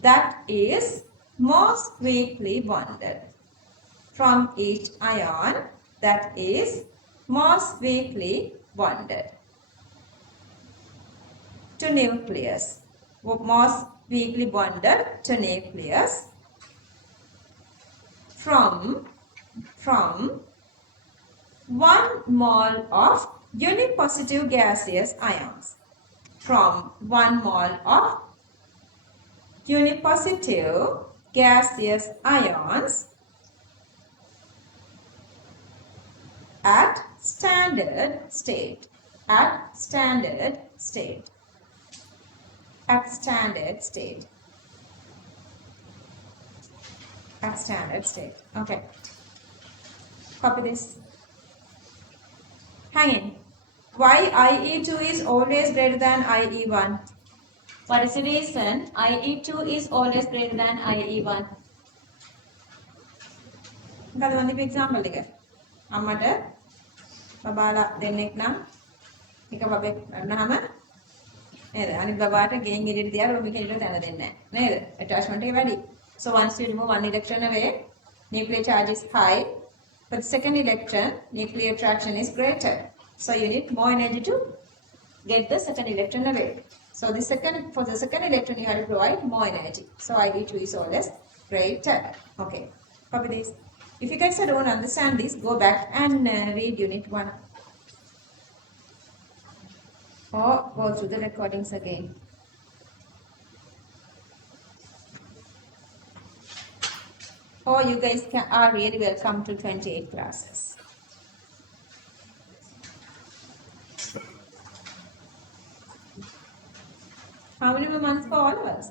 that is most weakly bonded, from each ion that is most weakly bonded to nucleus, most weakly bonded to nucleus from one mole of unipositive gaseous ions, from one mole of unipositive gaseous ions at standard state. Okay. Copy this. Hang in. Why IE2 is always greater than IE1? What is the reason IE2 is always greater than IE1? මොකද වන්දි example එක? අම්මට බබාලා දෙන්නෙක් නම් එක බබෙක් වුණාම නේද? අනිත් බබාට ගෙයින් එළියට තියාලා රූම් එකේ එළියට තැන දෙන්නේ නැහැ. නේද? Attachment එක වැඩි. So once you remove one electron away, nuclear charge is high. For the second electron, nuclear attraction is greater. So you need more energy to get the second electron away. So for the second electron, you have to provide more energy. So IE2 is always greater. Okay, copy this. If you guys don't understand this, go back and read unit 1. Or go through the recordings again. Or you guys are really welcome to 28 classes. How many more months for all of us?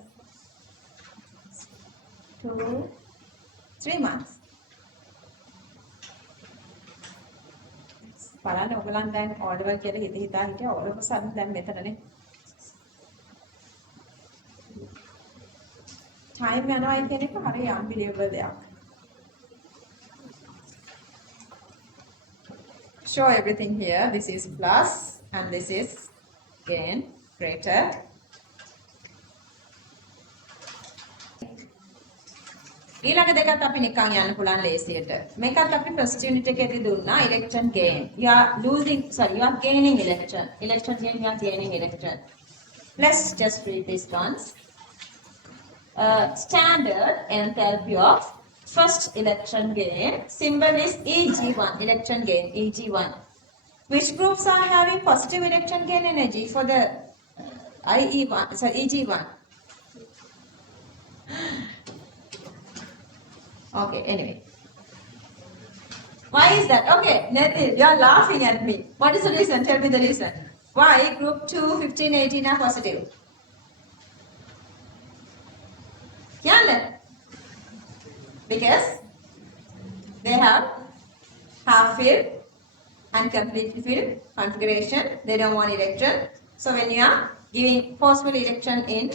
2, 3 months. බලන්න ඔයගලන් දැන් order කියලා හිතා හිටියා all of a sudden දැන් මෙතනනේ time යනවා කියන එක හරිය unbelievable දෙයක්. show everything here. This is plus and this is gain greater. ඊළඟ දෙකත් අපි නිකන් යන්න පුළුවන් ලේසියට. මේකත් අපි first unit එකේදී දුන්නා electron gain. You are gaining electron. Electron gain, you are gaining electron. Let's just read these ones. Standard enthalpy of first electron gain symbol is Eg1, electron gain Eg1. Which groups are having positive electron gain energy for the Eg1? Okay, anyway. Why is that? Okay, Nathan, you are laughing at me. What is the reason? Tell me the reason. Why group 2, 15, 18 are positive? Yeah, because they have half filled and completely filled configuration. They don't want electron. So when you are giving forceful electron in,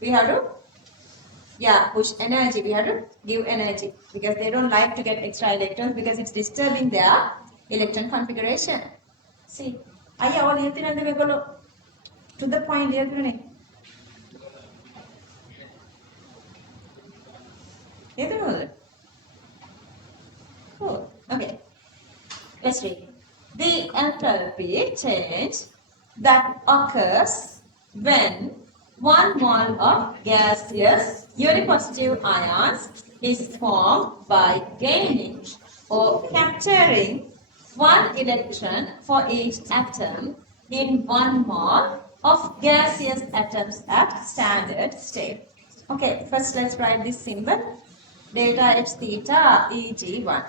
we have to push energy. We have to give energy because they don't like to get extra electrons because it's disturbing their electron configuration. See, all to the point here. Oh, okay. Let's read. The enthalpy change that occurs when 1 mole of gaseous unipositive ions is formed by gaining or capturing 1 electron for each atom in 1 mole of gaseous atoms at standard state. Okay, first let's write this symbol. Delta H theta Eg1.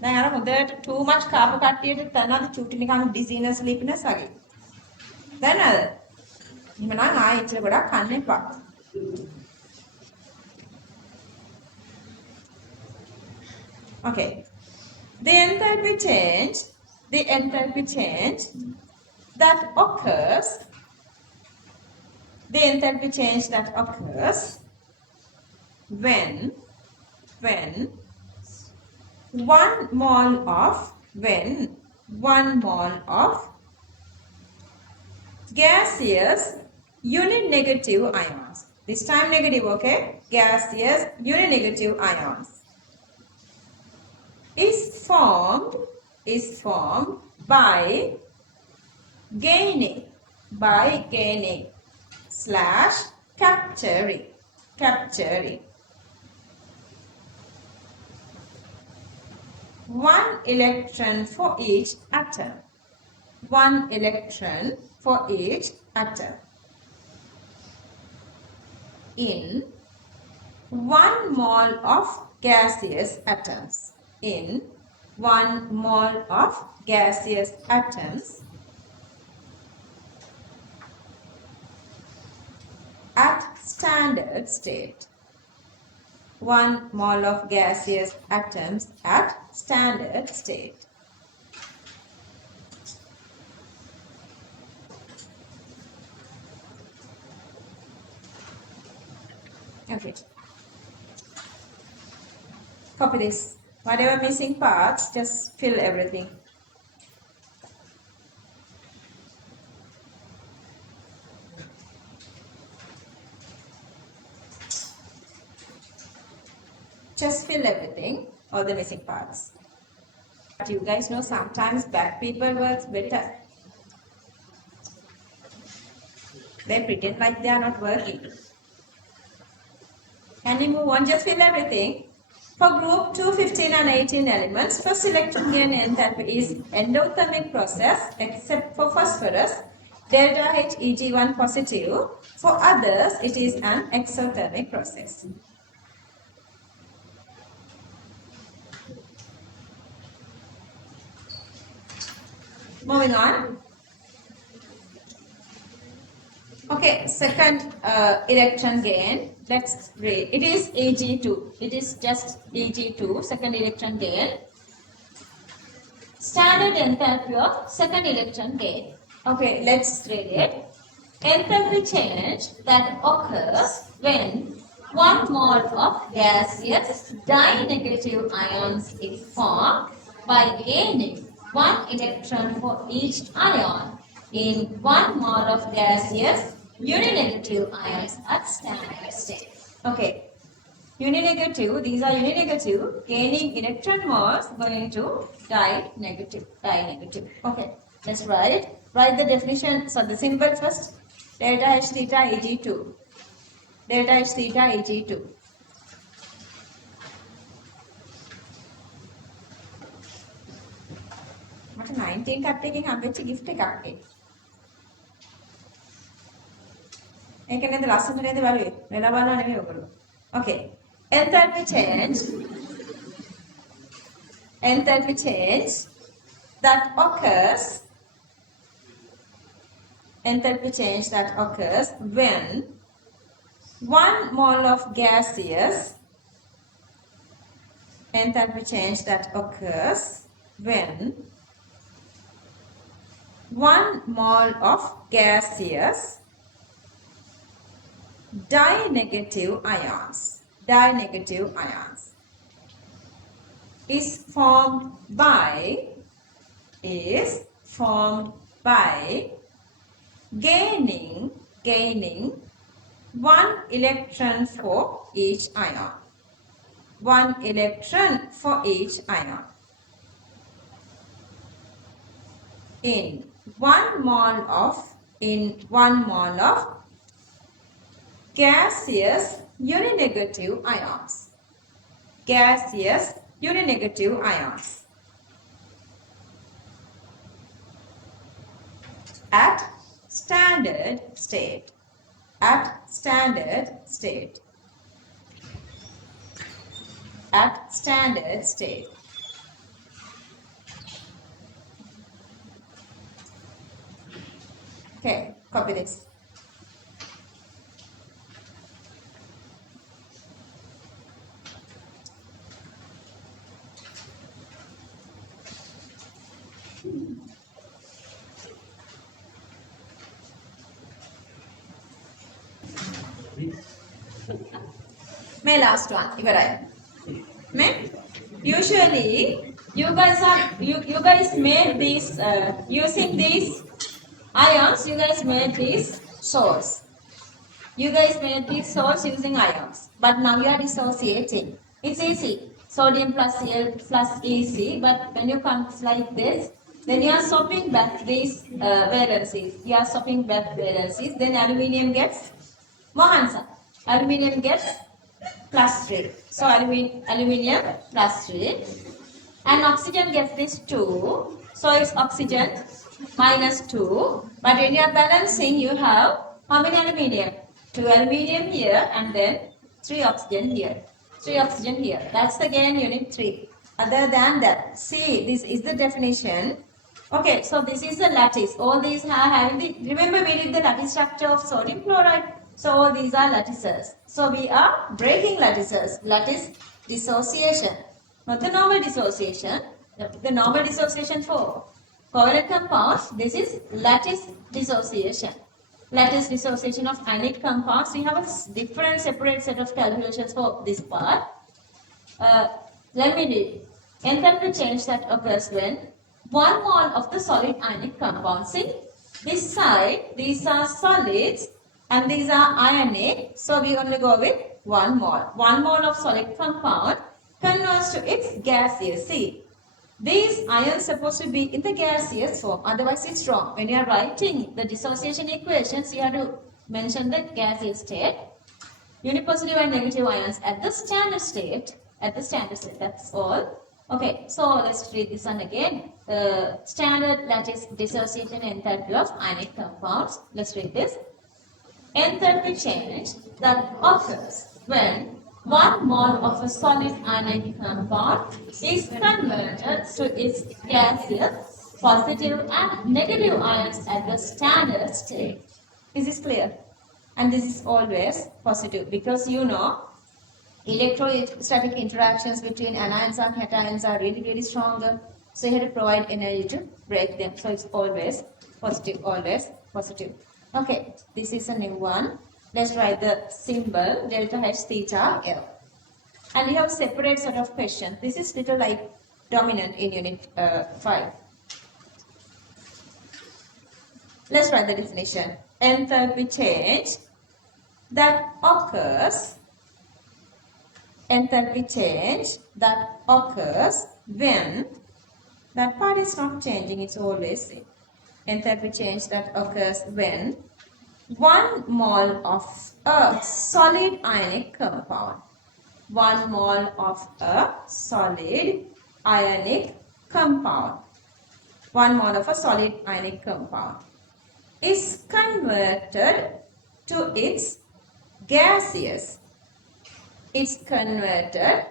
දැන් අර හොඳට too much කාපු කට්ටියට තනද චුටි නිකන් dizziness sleepiness වගේ. දැනද? එහෙමනම් ආයෙ ඉතල ගොඩක් කන්න එපා. Okay. The enthalpy change that occurs when 1 mole of gaseous uninegative ions. This time negative, okay? Gaseous uninegative ions is formed by gaining / capturing 1 electron for each atom. 1 electron for each atom in 1 mole of gaseous atoms. In 1 mole of gaseous atoms at standard state. 1 mole of gaseous atoms at standard state. Okay. Copy this. Whatever missing parts, just fill everything. Just fill everything, all the missing parts. But you guys know sometimes bad people works better. They pretend like they are not working. Can we move on? Just fill everything. For group 2, 15 and 18 elements, first electron gain enthalpy is endothermic process except for phosphorus, delta H Eg1 positive. For others, it is an exothermic process. Moving on. Okay, second electron gain. Let's read. It is Eg2. It is just Eg2, second electron gain. Standard enthalpy of second electron gain. Okay, let's read it. Enthalpy change that occurs when 1 mole of gaseous dinegative ions is formed by gaining one electron for each ion in one mole of gaseous uninegative ions at standard state. Okay, uninegative, these are uninegative, gaining electron moles going to di-negative. Okay, let's write. Write the definition, so the symbol first, delta H theta Ag2. Delta H theta Ag2. මට 19 cut එකකින් හම්බෙච්ච gift එකක් ඒ. ඒක නේද ලස්සන නේද බලුවේ? වෙලා බලනවා නෙමෙයි ඔයගොල්ලෝ. Okay. Enthalpy change that occurs when 1 mole of gaseous enthalpy change that occurs when 1 mole of gaseous di-negative ions is formed by gaining 1 electron for each ion. 1 electron for each ion. In 1 mole of gaseous uninegative ions. At standard state. Okay, copy this. My last one, usually you guys made these using these ions. You guys made these salts. Using ions, but now you are dissociating. It's easy. Sodium plus Cl plus Ec, but when you come like this, then you are swapping back these valencies. Then aluminium gets Mohansa. Aluminium gets +3. So aluminium +3. And oxygen gets this 2. So it's oxygen -2. But when you are balancing, you have how many aluminium? 2 aluminium here and then 3 oxygen here. That's again unit 3. Other than that, see, this is the definition. Okay, so this is the lattice. All these are having the, remember we did the lattice structure of sodium chloride. So all these are lattices. So we are breaking lattices. Lattice dissociation. Not the normal dissociation. The normal dissociation for covalent compounds. This is lattice dissociation. Lattice dissociation of ionic compounds. We have a different separate set of calculations for this part. Let me read. Enthalpy change that occurs when 1 mole of the solid ionic compound. See, this side, these are solids and these are ionic. So we only go with 1 mole. 1 mole of solid compound converts to its gaseous. See, these ions supposed to be in the gaseous form. Otherwise, it's wrong. When you are writing the dissociation equations, you have to mention the gaseous state. Unipositive and negative ions at the standard state. That's all. Okay, so let's read this one again. Standard lattice dissociation enthalpy of ionic compounds. Let's read this. Enthalpy change that occurs when 1 mole of a solid ionic compound is converted to its gaseous, positive and negative ions at the standard state. Is this clear? And this is always positive because you know electrostatic interactions between anions and cations are really, really stronger. So you have to provide energy to break them. So it's always positive, Okay, this is a new one. Let's write the symbol delta H theta L. And we have separate set of questions. This is little like dominant in Unit 5. Let's write the definition. Enthalpy change that occurs when that part is not changing, it's always same. Enthalpy change that occurs when 1 mole of a solid ionic compound, 1 mole of a solid ionic compound, 1 mole of a solid ionic compound is converted to its gaseous. It's converted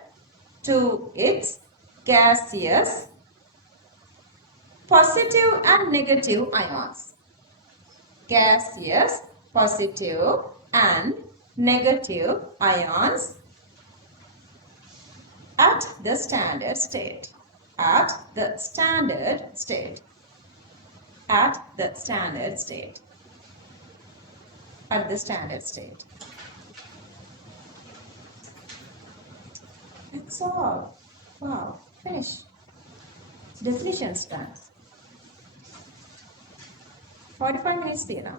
to its gaseous positive and negative ions. Gaseous positive and negative ions at the standard state. At the standard state. At the standard state. At the standard state. That's all. Wow. Finish. Definitions done. 45 minutes there now.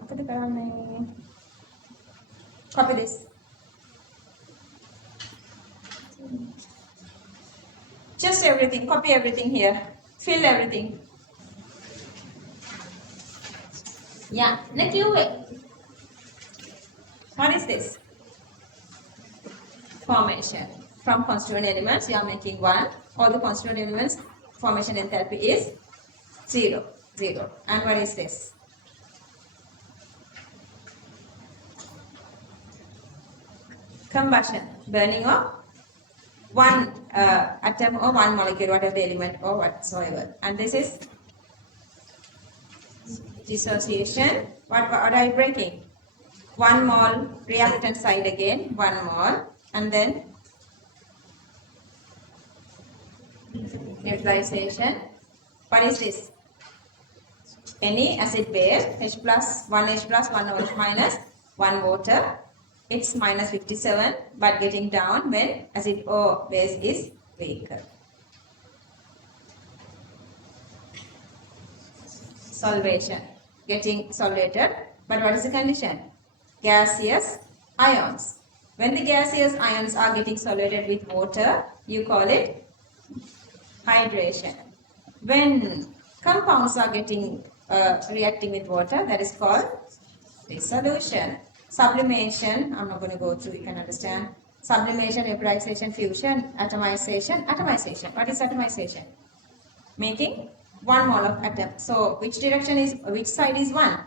Copy this. Just everything. Copy everything here. Fill everything. Yeah. Next you wait. What is this? Formation. From constituent elements, you are making 1. All the constituent elements, formation enthalpy is 0. 0. And what is this? Combustion. Burning of 1 atom or 1 molecule, whatever the element or whatsoever. And this is dissociation. What are you breaking? 1 mole, reactant side again, 1 mole, and then neutralization. What is this? Any acid base, H plus, 1 H plus, 1 OH minus, 1 water. It's minus 57, but getting down when acid or base is weaker. Solvation. Getting solvated. But what is the condition? Gaseous ions. When the gaseous ions are getting solvated with water, you call it hydration. When compounds are getting reacting with water, that is called dissolution. Sublimation, I'm not going to go through, you can understand. Sublimation, vaporization, fusion, atomization. Atomization. What is atomization? Making 1 mole of atom. So which direction is, which side is 1?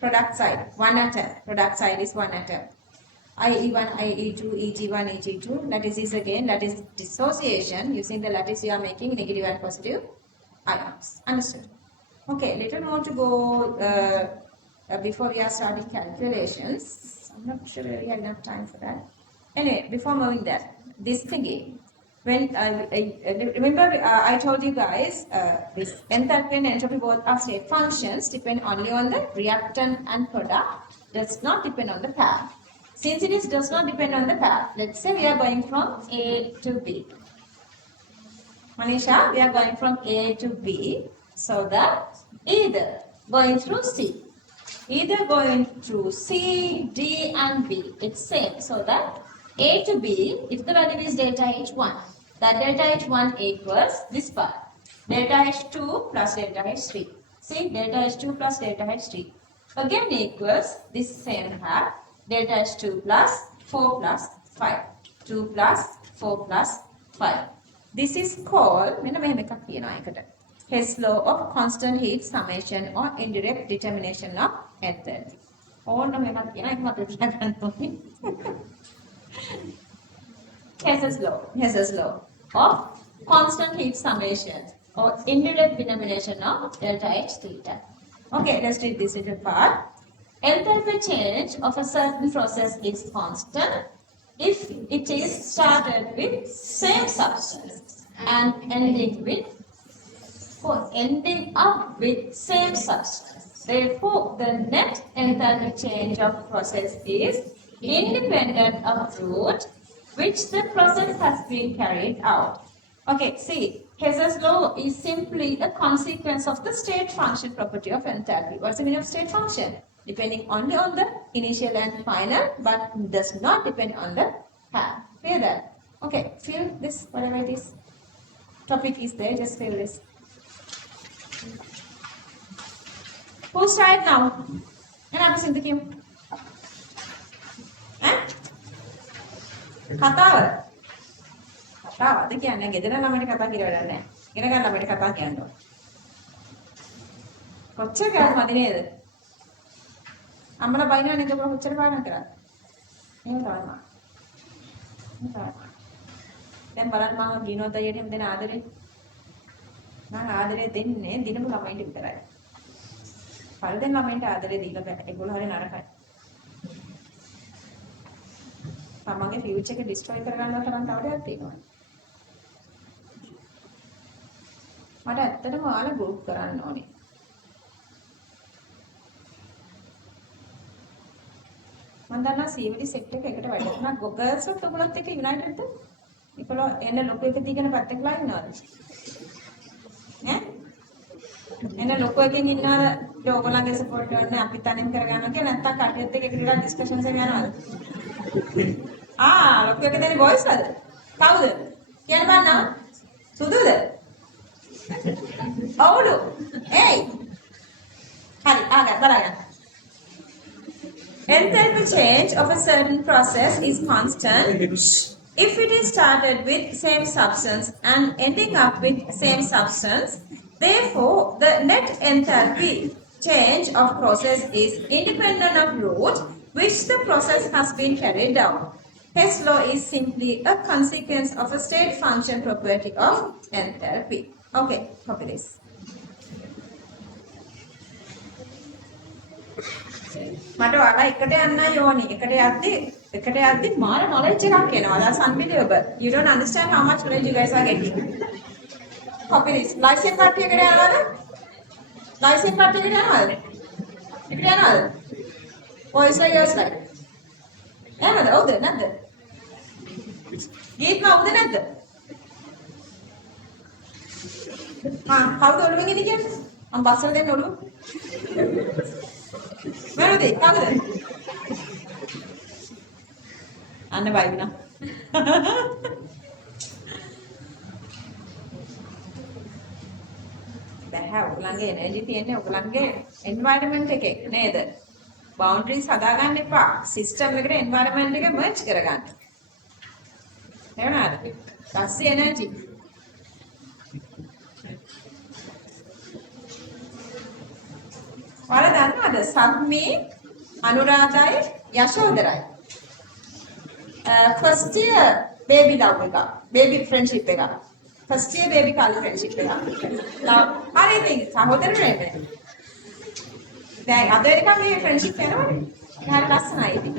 Product side, 1 atom. Product side is 1 atom. IE1, IE2, EG1, EG2. Lattice is again, lattice dissociation. Using the lattice you are making negative and positive ions. Understood? Okay, little more to go before we are starting calculations. I'm not sure we have enough time for that. Anyway, before moving that, this thingy. When remember, I told you guys this enthalpy and entropy both are state functions, depend only on the reactant and product, does not depend on the path. Since it does not depend on the path, let's say we are going from A to B. Manisha, we are going from A to B, so that either going through C, either going through C, D and B, it's same, so that A to B, if the value is delta H1, that delta H1 equals this part, delta H2 plus delta H3. See, delta H2 plus delta H3 again equals this same half, delta H2 plus 4 plus 5. 2 plus 4 plus 5. This is called Hess law of constant heat summation or indirect determination of enthalpy. Hess's law of constant heat summation or indirect determination of delta H theta. Okay, let's read this little part. Enthalpy change of a certain process is constant if it is started with same substance and ending up with same substance. Therefore, the net enthalpy change of process is independent of route which the process has been carried out. Okay, see, Hess's law is simply a consequence of the state function property of enthalpy. What's the meaning of state function? Depending only on the initial and final, but does not depend on the path. Clear that? Okay, fill this, whatever this topic is there, just fill this. Who's right now? And I'm thinking, කතාව කතාවද කියන්නේ ගෙදර ළමයට කතා කියලා වැඩක් නැහැ. ඉගෙන ගන්න ළමයට කතා කියනවා. කොච්චර කාලෙ මදි නේද? අම්මලා බයිනවා නේද ඔබ කොච්චර පාඩම් කරාද? එහෙම තමයි මම. දැන් බලන්න මම ගිනෝත් අයියට එහෙම දෙන ආදරේ. මම ආදරේ දෙන්නේ දිනපු ළමයින්ට විතරයි. පළදෙන ළමයින්ට ආදරේ දීලා බෑ. ඒගොල්ලෝ හරිය නරකයි. තමන්ගේ ෆියුචර් එක ඩිස්ට්‍රොයි කරගන්නවා තරම් තව දෙයක් තියෙනවා. මට ඇත්තටම ඔයාලා ගෲප් කරන්න ඕනේ. මම දන්නා සීවිලි සෙට් එක එකට වැඩ කරනවා. ගර්ල්ස්වත් ඔයගොල්ලොත් එක්ක යුනයිටඩ්ද? ඒගොල්ලෝ එන්න ලොකු එක දීගෙන පැත්තක ලා ඉන්නවද? ඈ? එන්න ලොකු එකකින් ඉන්නවද? ඔයගොල්ලන්ගේ සපෝට් ගන්න අපි තනියම කරගන්නවා කියලා නැත්නම් කටියත් එක්ක එකතු වෙලා ඩිස්කෂන්ස් එක යනවද? ලොකු එක දෙන්නේ බොයිස් වද? කවුද? කියන්න බලන්න. සුදුද? ඔව්ලු. ඒයි. හරි, බලන්න. Enthalpy change of a certain process is constant if it is started with same substance and ending up with same substance. Therefore, the net enthalpy change of process is independent of route which the process has been carried out. Hess law is simply a consequence of a state function property of enthalpy. Okay, copy this. මට ඔයාලා එකට යන්නයි ඕනි. එකට යද්දි මාර knowledge එකක් එනවා. That's unbelievable. You don't understand how much knowledge you guys are getting. Copy this. License කට්ටිය එකට යනවද? License කට්ටිය එකට යනවද? එකට යනවද? Boys like girls like. යනවද? ඔව්ද නැද්ද? ගීත් නවුද නැද්ද? කවුද ඔළුවෙන් ඉන්නේ කියන්නේ? මම බස්සලා දෙන්න ඔළුව. Where කවුද? අන්න බයිනා. බෑ ඔයගලන්ගේ එනර්ජි තියෙන්නේ ඔයගලන්ගේ එන්වයරන්මන්ට් එකේ නේද? බවුන්ඩරිස් හදාගන්න එපා. සිස්ටම් එකට එන්වයරන්මන්ට් එක මර්ජ් කරගන්න. තේරුණාද? That's the energy. ඔයාලා දන්නවද සම්මේ අනුරාධයි යශෝදරයි first year baby love එක baby friendship එක first year baby college friendship එක hard thing සහෝදරයෝ නේ දැන් අද එකම මේ friendship යනවනේ හරි ලස්සනයි ඉතින්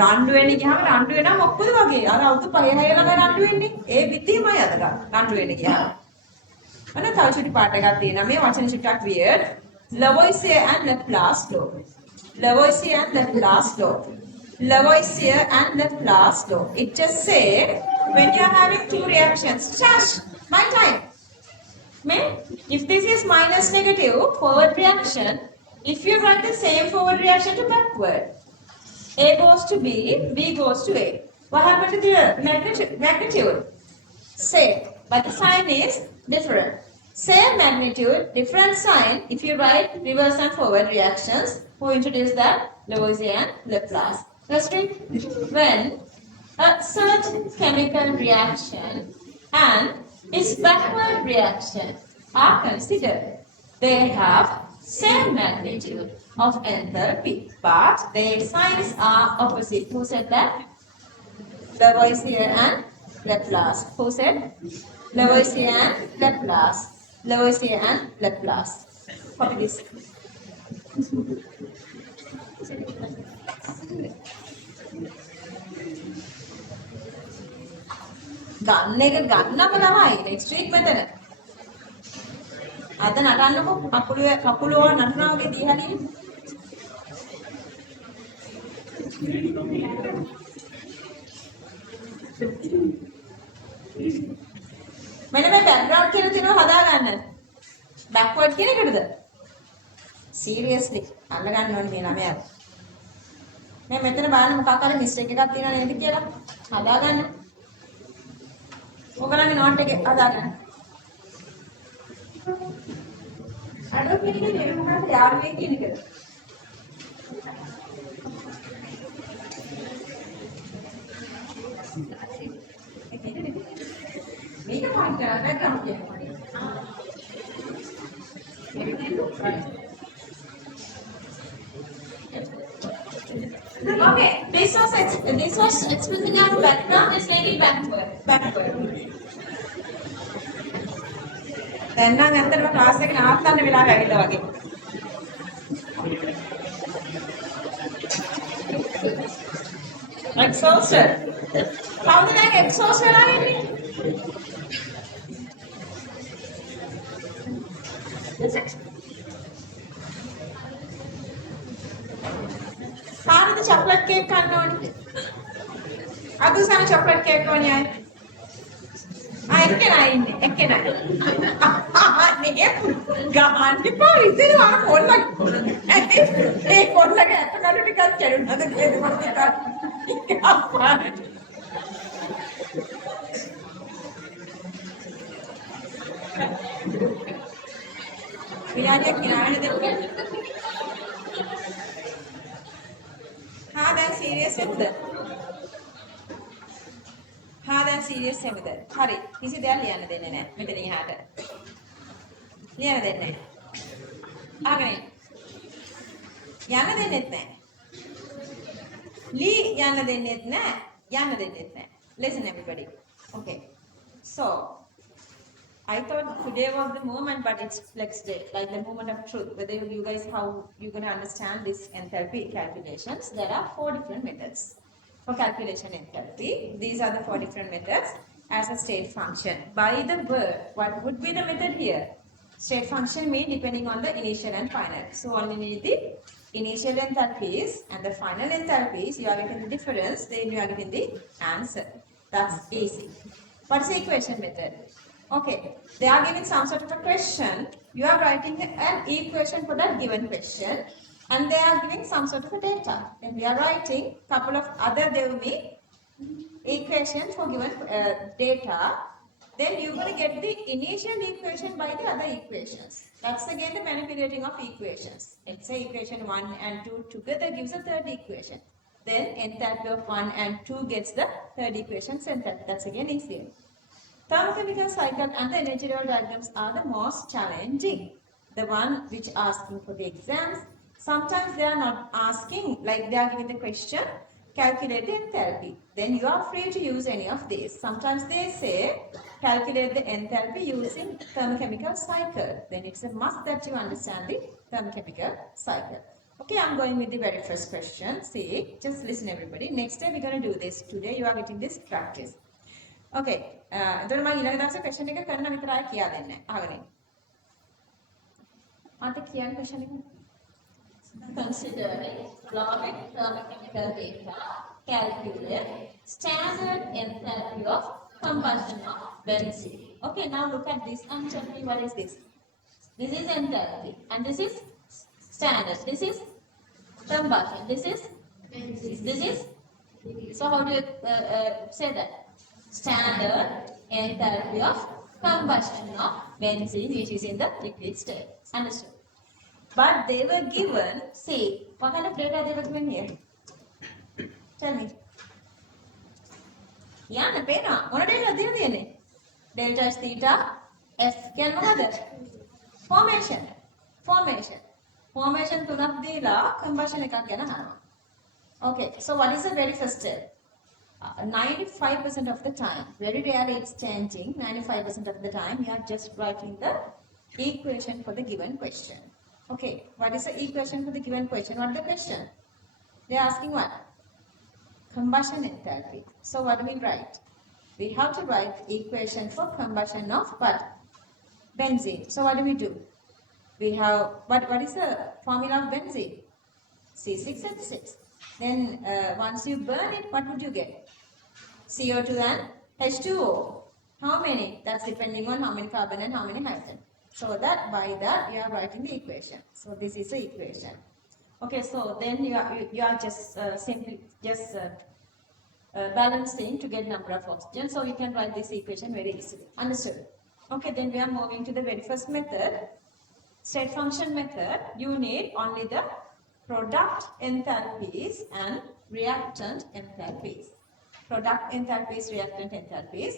රණ්ඩු වෙන්නේ ගියාම රණ්ඩු වෙනා මොකද වගේ අර අවුරුදු 5 6 ළඟ රණ්ඩු වෙන්නේ ඒ විදිහමයි අද රණ්ඩු වෙන්නේ ගියාම අන්න තව චුටි පාට එකක් තියෙනවා මේ වචන චුට්ටක් weird Lavoisier and Laplace law. Lavoisier and Laplace law. Lavoisier and Laplace law. It just says when you are having two reactions. Shush! My time. If this is minus negative forward reaction, if you run the same forward reaction to backward, A goes to B, B goes to A. What happened to the magnitude? Same, but the sign is different. Same magnitude, different sign if you write reverse and forward reactions. Who introduced that? Lavoisier and Laplace. Let's read. When a certain chemical reaction and its backward reaction are considered, they have same magnitude of enthalpy, but their signs are opposite. Who said that? Lavoisier and Laplace. Who said? Lavoisier and Laplace. Lavoisier and Laplace. Copy this. ගන්න එක ගන්නම තමයි next week මෙතන. අද නටන්නකො කකුලෝ නටනවා වගේ දිහාලින්. මෙන්න මේ background කියලා තියෙනවා හදාගන්න. බෑක්වර්ඩ් කියන එකටද? සීරියස්ලි අල්ල ගන්න ඕනේ මේ ළමයා. මේ මෙතන බලන්න මොකක් හරි මිස්ටේක් එකක් තියෙනව නේද කියලා හදාගන්න. ඔයගලගේ නෝට් එකේ හදාගන්න. අඩෝ කියන එක නෙමෙයි මොකක්ද යාළුවෙක් කියන එකද? මේක පොයින්ට් එක බෑග්ග්‍රවුන්ඩ් කියන්නේ. Okay, this was expressing our background is very backward. දැන් නම් ඇත්තටම ක්ලාස් එක නවත්තන්න වෙලාව ඇවිල්ලා වගේ. Exhausted. කවුද දැන් exhaust වෙලා ඉන්නේ? කාටද චොක්ලට් කේක් කන්න ඕනේ? අදුසම චොක්ලට් කේක් ඕනේ අය. එක්කෙනා ඉන්නේ එක්කෙනා. නේ ගහන්න එපා විදිනවා කොල්ලක්. ඒ කොල්ලගේ අත කඩු ටිකක් කැඩුනද කියලා මම හිතා. විනාඩියක් ගෙනාගෙන දෙන්න. දැන් සීරියස් වෙමුද? දැන් සීරියස් වෙමුද? හරි. කිසි දෙයක් ලියන්න දෙන්නේ නැහැ. මෙතන එහාට. ලියන්න දෙන්නේ නැහැ. අගනේ. යන්න දෙන්නෙත් නැහැ. යන්න දෙන්නෙත් නැහැ. යන්න දෙන්නෙත් නැහැ. Listen everybody. Okay. So I thought today was the moment, but it's flex day, like the moment of truth. Whether you guys, how you're going to understand this enthalpy calculations. There are 4 different methods for calculation enthalpy. These are the 4 different methods as a state function. By the word, what would be the method here? State function means depending on the initial and final. So only need the initial enthalpies and the final enthalpies. You are getting the difference, then you are getting the answer. That's easy. What's the equation method? Okay, they are giving some sort of a question. You are writing an equation for that given question, and they are giving some sort of a data. Then we are writing couple of other equations for given data. Then you're going to get the initial equation by the other equations. That's again the manipulating of equations. Let's say equation 1 and 2 together gives a third equation. Then enthalpy of 1 and 2 gets the third equation's enthalpy. That's again easier. Thermodynamic cycle and the energy level diagrams are the most challenging. The one which asking for the exams. Sometimes they are not asking, like they are giving the question, calculate the enthalpy. Then you are free to use any of these. Sometimes they say, calculate the enthalpy using thermochemical cycle. Then it's a must that you understand the thermochemical cycle. Okay, I'm going with the very first question. See, just listen everybody. Next day we're going to do this. Today you are getting this practice. Okay, එතකොට මම ඊළඟ දවසේ question එක කරන විතරයි කියා දෙන්නේ. අහගෙන ඉන්න. මට කියන්න ක්වෙස්චන් එක. Considering flowing thermochemical data, calculate standard enthalpy of combustion of benzene. Okay, now look at this and tell me what is this. This is enthalpy and this is standard. This is combustion. This is so how do you say that? Standard enthalpy of combustion of benzene which is in the liquid state. Understood? But they were given, see, what kind of data they were given here? Tell me. Yeah, na pena. What data they were given? Delta is theta, F. Can you know Formation. Formation තුනක් දීලා combustion එකක් ගැන අහනවා. Okay, so what is the very first step? 95% of the time, very rarely it's changing, 95% of the time you are just writing the equation for the given question. Okay, what is the equation for the given question? What is the question? They are asking what? Combustion enthalpy. So what do we write? We have to write equation for combustion of what? Benzene. So what do we do? We have, what is the formula of benzene? C6H6. Then once you burn it, what would you get? CO2 and H2O. How many? That's depending on how many carbon and how many hydrogen. So that by that you are writing the equation. So this is the equation. Okay, so then you are just simply just balancing to get number of oxygen. So you can write this equation very easily. Understood? Okay, then we are moving to the very first method. State function method. You need only the product enthalpies and reactant enthalpies. Product enthalpies, reactant enthalpies.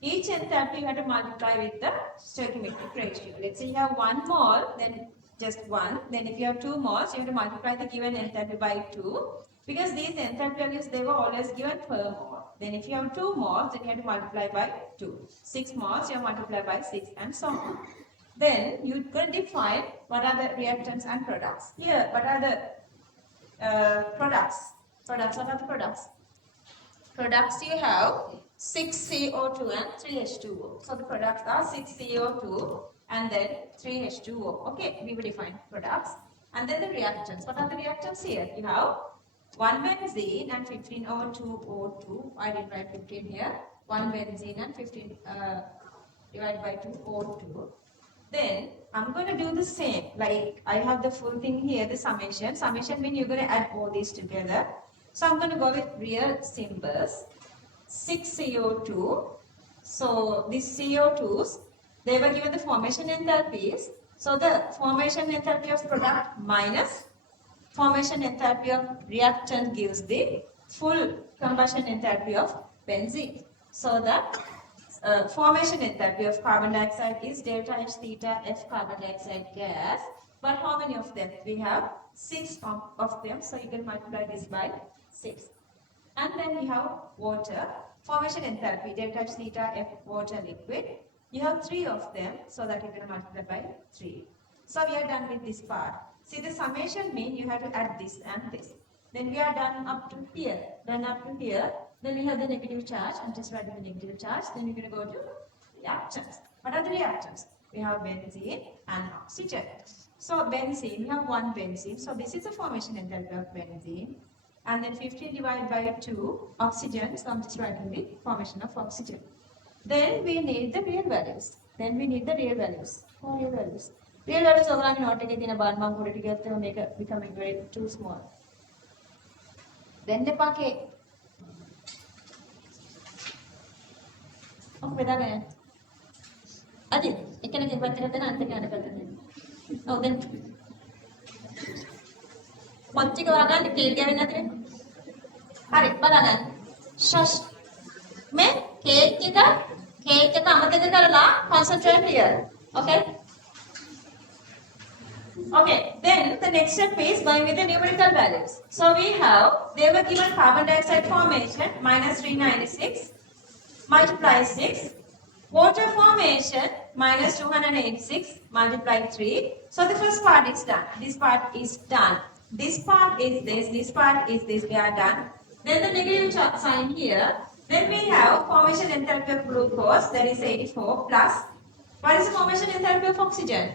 Each enthalpy you have to multiply with the stoichiometric ratio. Let's say you have 1 mole, then just 1. Then if you have 2 moles, you have to multiply the given enthalpy by 2. Because these enthalpy values, they were always given per mole. Then if you have 2 moles, then you have to multiply by 2. 6 moles, you have to multiply by 6 and so on. Then you could define what are the reactants and products. Here, what are the products? What are the products? Products you have 6CO2 and 3H2O. So the products are 6CO2 and then 3H2O. Okay, we will define products. And then the reactants. What are the reactants here? You have 1 benzene and 15O2O2. I didn't write 15 here. 1 benzene and 15 divided by 2 O2. Then I'm going to do the same. Like I have the full thing here, the summation. Summation means you're going to add all these together. So I'm going to go with real symbols. 6CO2. So these CO2s, they were given the formation enthalpies. So the formation enthalpy of product minus formation enthalpy of reactant gives the full combustion enthalpy of benzene. So the formation enthalpy of carbon dioxide is delta H theta F carbon dioxide gas. But how many of them? We have 6 of them. So you can multiply this by 6. And then we have water. Formation enthalpy delta H theta F water liquid. You have 3 of them. So that you can multiply by 3. So we are done with this part. See, the summation means you have to add this and this. Then we are done up to here. Done up to here. Then we have the negative charge. I'm just writing the negative charge. Then we're going to go to reactants. What are the reactants? We have benzene and oxygen. So benzene, we have 1 benzene. So this is the formation enthalpy of benzene. And then 15 divided by 2 oxygen. So I'm just writing the formation of oxygen. Then we need the real values. Then we need the real values. Oh, real values. Real values over and not taking a bar mark put it together to make it becoming very too small. Then the packet. Oh, without it. Adi, it can get better than I think I can. Oh, then. One thing about the cake giving nothing. Hurry, banana. Shush. Me, cake, concentrate here. Okay? Okay, then the next step is going with the numerical values. So we have, they were given carbon dioxide formation minus 396 multiply 6. Water formation minus 286 multiply 3. So the first part is done. This part is done. This part is this part is this. We are done. Then the negative sign here. Then we have formation enthalpy of glucose, that is 84 plus. What is the formation enthalpy of oxygen?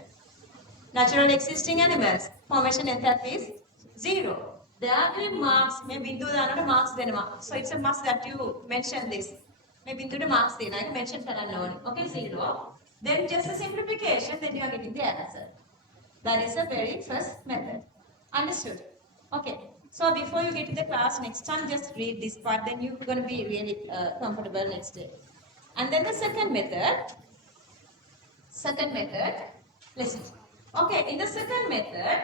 Natural existing animals. Formation enthalpy is 0. There are given marks. Maybe bindu danata marks denama. So it's a must that you mention this. Maybe bindu marks dena. I mention karanna. Okay, 0. Then just a simplification. Then you are getting the answer. That is the very first method. Understood? Okay. So before you get to the class next time, just read this part. Then you're going to be really comfortable next day. And then the second method. Listen. Okay, in the second method,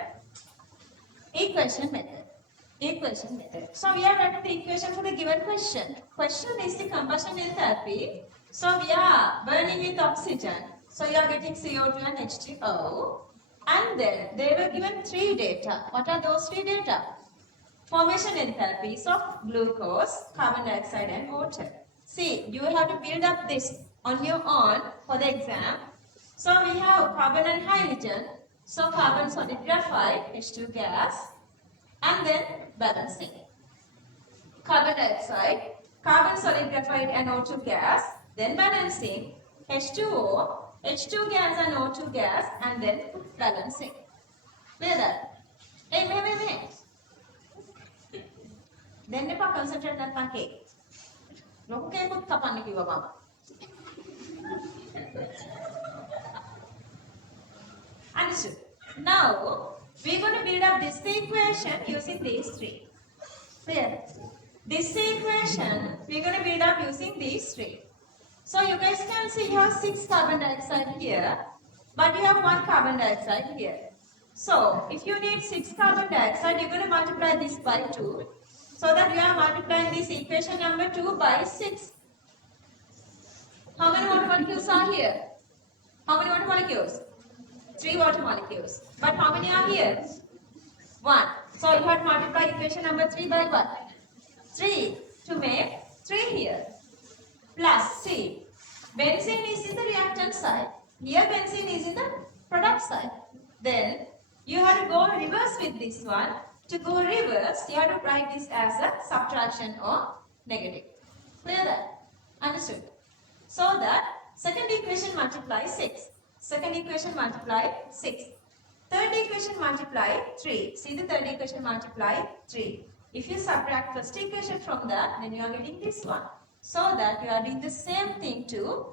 equation method. So we are writing the equation for the given question. Question is the combustion enthalpy. So we are burning with oxygen. So you are getting CO2 and H2O. And then they were given 3 data. What are those 3 data? Formation enthalpies of glucose, carbon dioxide and water. See, you have to build up this on your own for the exam. So we have carbon and hydrogen. So carbon solid graphite, H2 gas, and then balancing. Carbon dioxide, carbon solid graphite and O2 gas, then balancing, H2O, H2 gas and O2 gas, and then balancing. Clear that? Hey, wait. Then if I concentrate on my cake. Look at what kapan kiwa mama. Understood? Now, we're going to build up this equation using these three. Clear? This equation, we're going to build up using these three. So you guys can see you have 6 carbon dioxide here, but you have 1 carbon dioxide here. So if you need 6 carbon dioxide, you're going to multiply this by 2. So that you are multiplying this equation number 2 by 6. How many water molecules are here? How many water molecules? 3 water molecules. But how many are here? 1. So you have to multiply equation number 3 by what? 3 to make 3 here. Plus, see, benzene is in the reactant side. Here benzene is in the product side. Then you have to go reverse with this one. To go reverse, you have to write this as a subtraction or negative. Clear that? Understood? So that second equation multiply 6. Second equation multiply 6. Third equation multiply 3. See the third equation multiply 3. If you subtract first equation from that, then you are getting this one. So that you are doing the same thing to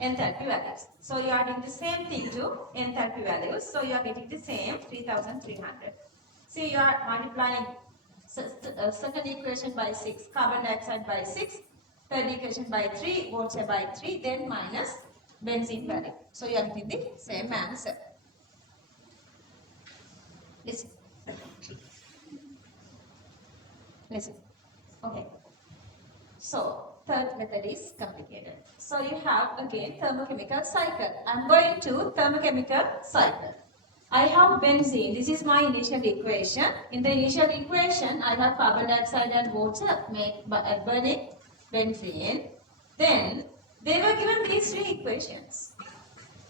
enthalpy values. So you are doing the same thing to enthalpy values. So you are getting the same 3300. See, you are multiplying second equation by 6, carbon dioxide by 6, third equation by 3, water by 3, then minus benzene value. So you are getting the same answer. Listen. Listen. Okay. So, third method is complicated. So, you have again thermochemical cycle. I am going to thermochemical cycle. I have benzene. This is my initial equation. In the initial equation, I have carbon dioxide and water made by burning benzene. Then, they were given these 3 equations.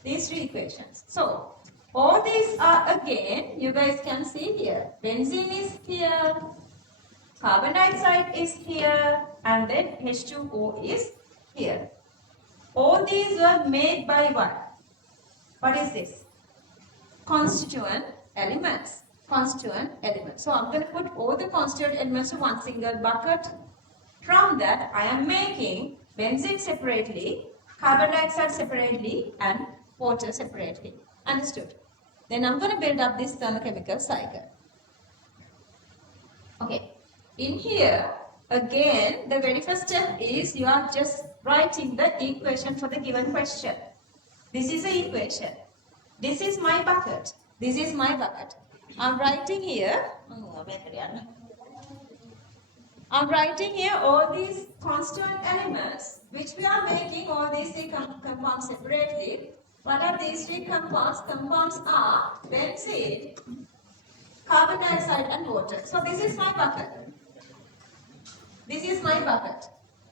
These 3 equations. So, all these are again, you guys can see here. Benzene is here. Carbon dioxide is here. And then H2O is here. All these were made by what? What is this? Constituent elements. Constituent elements. So I'm going to put all the constituent elements to one single bucket. From that, I am making benzene separately, carbon dioxide separately, and water separately. Understood? Then I'm going to build up this thermochemical cycle. Okay. In here, again, the very first step is you are just writing the equation for the given question. This is the equation. This is my bucket. This is my bucket. I'm writing here. I'm writing here all these constituent elements which we are making all these 3 compounds separately. What are these 3 compounds? Compounds are benzene, carbon dioxide and water. So this is my bucket. This is my bucket.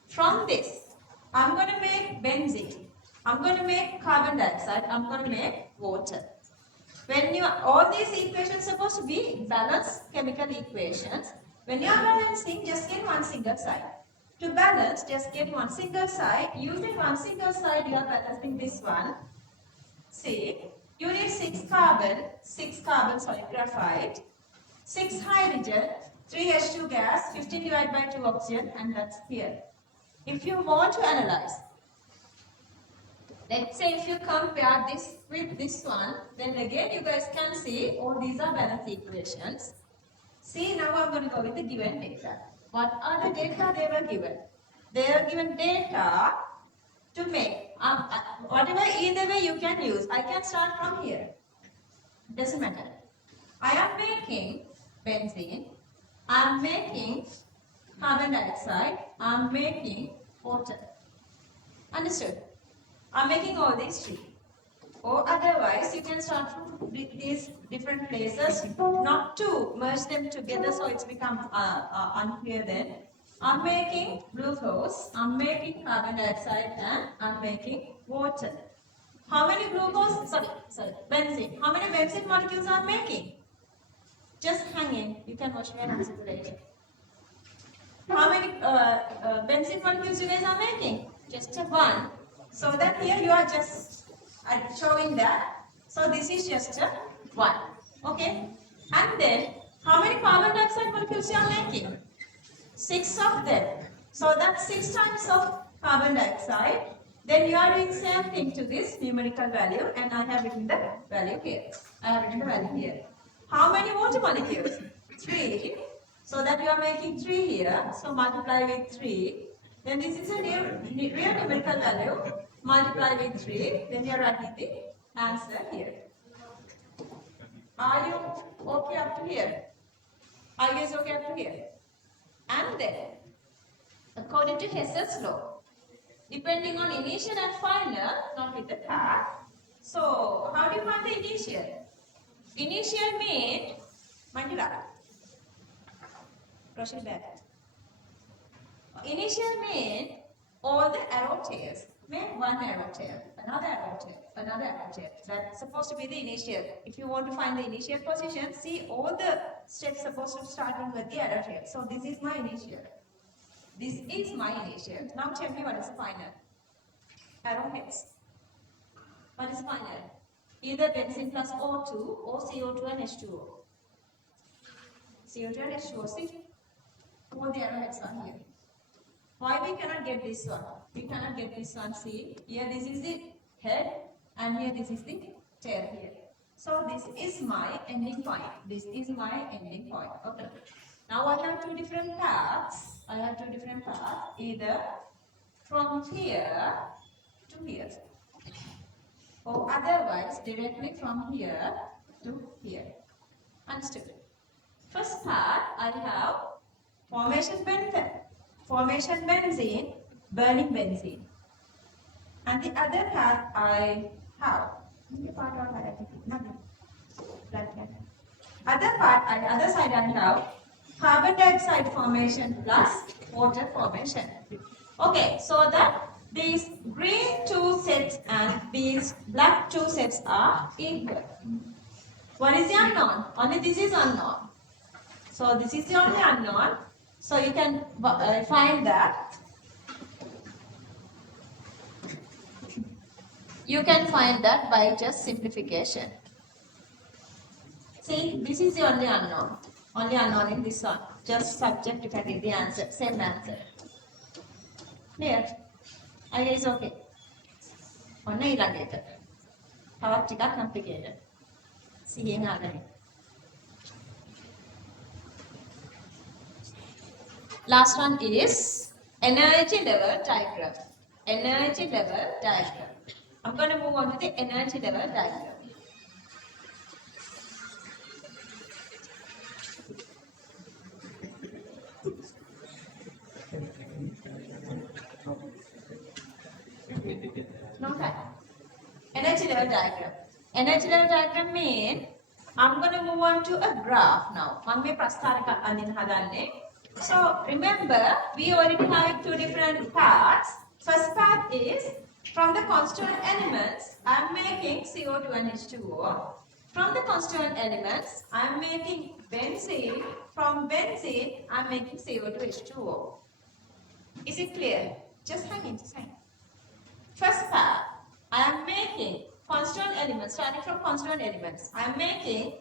From this, I'm going to make benzene. I'm going to make carbon dioxide. I'm going to make water. When you all these equations are supposed to be balanced chemical equations. When you are balancing, just get one single side. To balance, just get one single side. Using one single side, you are balancing this one. See, you need 6 carbon, graphite, 6 hydrogen, 3 H2 gas, 15 divided by 2 oxygen, and that's here. If you want to analyze, let's say if you compare this with this one, then again you guys can see all these are balanced equations. See, now I'm going to go with the given data. What are the data they were given? They are given data to make, whatever either way you can use. I can start from here. Doesn't matter. I am making benzene. I am making carbon dioxide. I am making water. Understood? I am making all these 3. Or otherwise, you can start from these different places, not to merge them together so it's become unclear then. I'm making glucose, I'm making carbon dioxide, and I'm making water. How many glucose, benzene. How many benzene molecules I'm making? Just hang in, you can watch me and answer later. How many benzene molecules you guys are making? Just 1. So that here you are just showing that. So this is just 1. Okay. And then how many carbon dioxide molecules you are making? 6 of them. So that's 6 times of carbon dioxide Then you are doing same thing to this numerical value, and I have written the value here. I have written the value here. How many water molecules? 3. So that you are making 3 here. So multiply with 3. Then this is a real numerical value. Multiply with 3. Then you are writing the answer here. Are you okay up to here? Are you guys okay up to here? And then, according to Hess's law, depending on initial and final, not with the path. So, how do you find the initial? Initial means, Mandira. Roshni back. Initial means all the arrow tails. Make one arrow tail, another arrow tail, another arrow tail. That's supposed to be the initial. If you want to find the initial position, see all the steps supposed to starting with the arrow tail. So this is my initial. This is my initial. Now tell me what is the final. Arrowheads. What is final? Either benzene plus O2 or CO2 and H2O. CO2 and H2O. See? All the arrowheads are here. Why we cannot get this one? We cannot get this one. See, here this is the head and here this is the tail here. So this is my ending point. This is my ending point. Okay. Now I have two different paths. I have two different paths. Either from here to here. Or otherwise directly from here to here. Understood? First part I have formation benzene, burning benzene. And the other part I have other side I have carbon dioxide formation plus water formation. Okay, so that these green two sets and these black two sets are equal. What is the unknown? Only this is unknown. So this is the only unknown. So you can find that. You can find that by just simplification. See, this is the only unknown. Only unknown in this one. Just subject, you can get the answer. Same answer. Clear? I guess okay. ඔන්න ඊළඟ එක. තවත් ටිකක් complicated. සිහියෙන් අහගන්න. Last one is energy level diagram. Energy level diagram. I'm going to move on to the energy level diagram. No time. Energy level diagram. Energy level diagram means I'm going to move on to a graph now. So remember, we already have two different parts. First part is from the constituent elements, I am making CO2 and H2O. From the constituent elements, I am making benzene. From benzene, I am making CO2 H2O. Is it clear? Just hang in, just hang. First part, I am making constituent elements, starting from constituent elements. I am making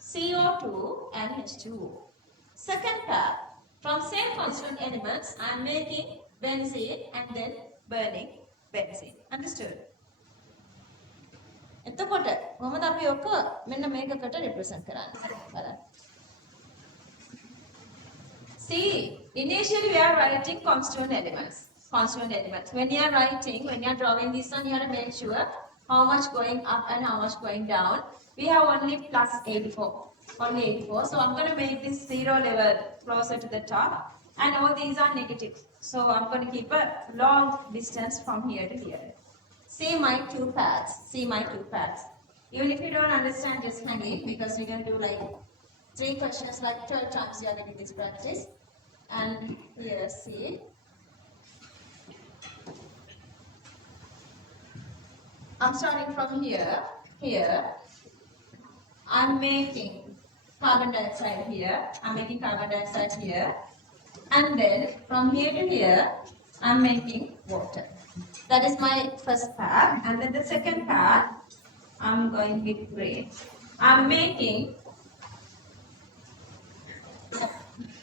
CO2 and H2O. Second part, from same constituent elements, I am making benzene and then burning benzene. Understood? එතකොට කොහොමද අපි ඔක මෙන්න මේකකට represent කරන්නේ බලන්න. See, initially we are writing constituent elements. Constituent elements. When you are writing, when you are drawing this one, you have to make sure how much going up and how much going down. We have only plus 84. Only 84. So I'm going to make this 0 level closer to the top. And all these are negative. So I'm going to keep a long distance from here to here. See my two paths. See my two paths. Even if you don't understand, just hang in because we're going to do like 3 questions, like 12 times you are getting this practice. And here, see. I'm starting from here. Here. I'm making carbon dioxide here. I'm making carbon dioxide here. And then from here to here, I'm making water. That is my first part. And then the second part, I'm going with gray. I'm making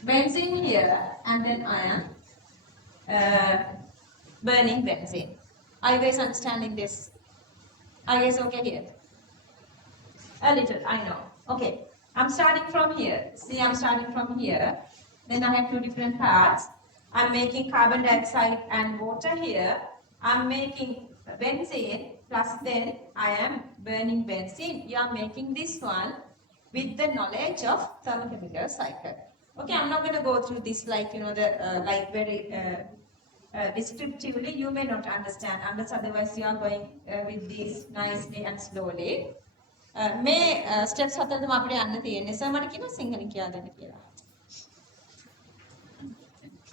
benzene here, and then I am burning benzene. Are you guys understanding this? Are you guys okay here? A little, I know. Okay, I'm starting from here. See, I'm starting from here. Then I have two different parts. I'm making carbon dioxide and water here. I'm making benzene plus then I am burning benzene. You are making this one with the knowledge of thermochemical cycle. Okay, I'm not going to go through this like, like very descriptively. You may not understand unless otherwise you are going with this nicely and slowly. මේ steps හතර තමයි අපිට යන්න තියෙන්නේ. Sir මට කියනවා සිංහලෙන් කියලා දෙන්න කියලා.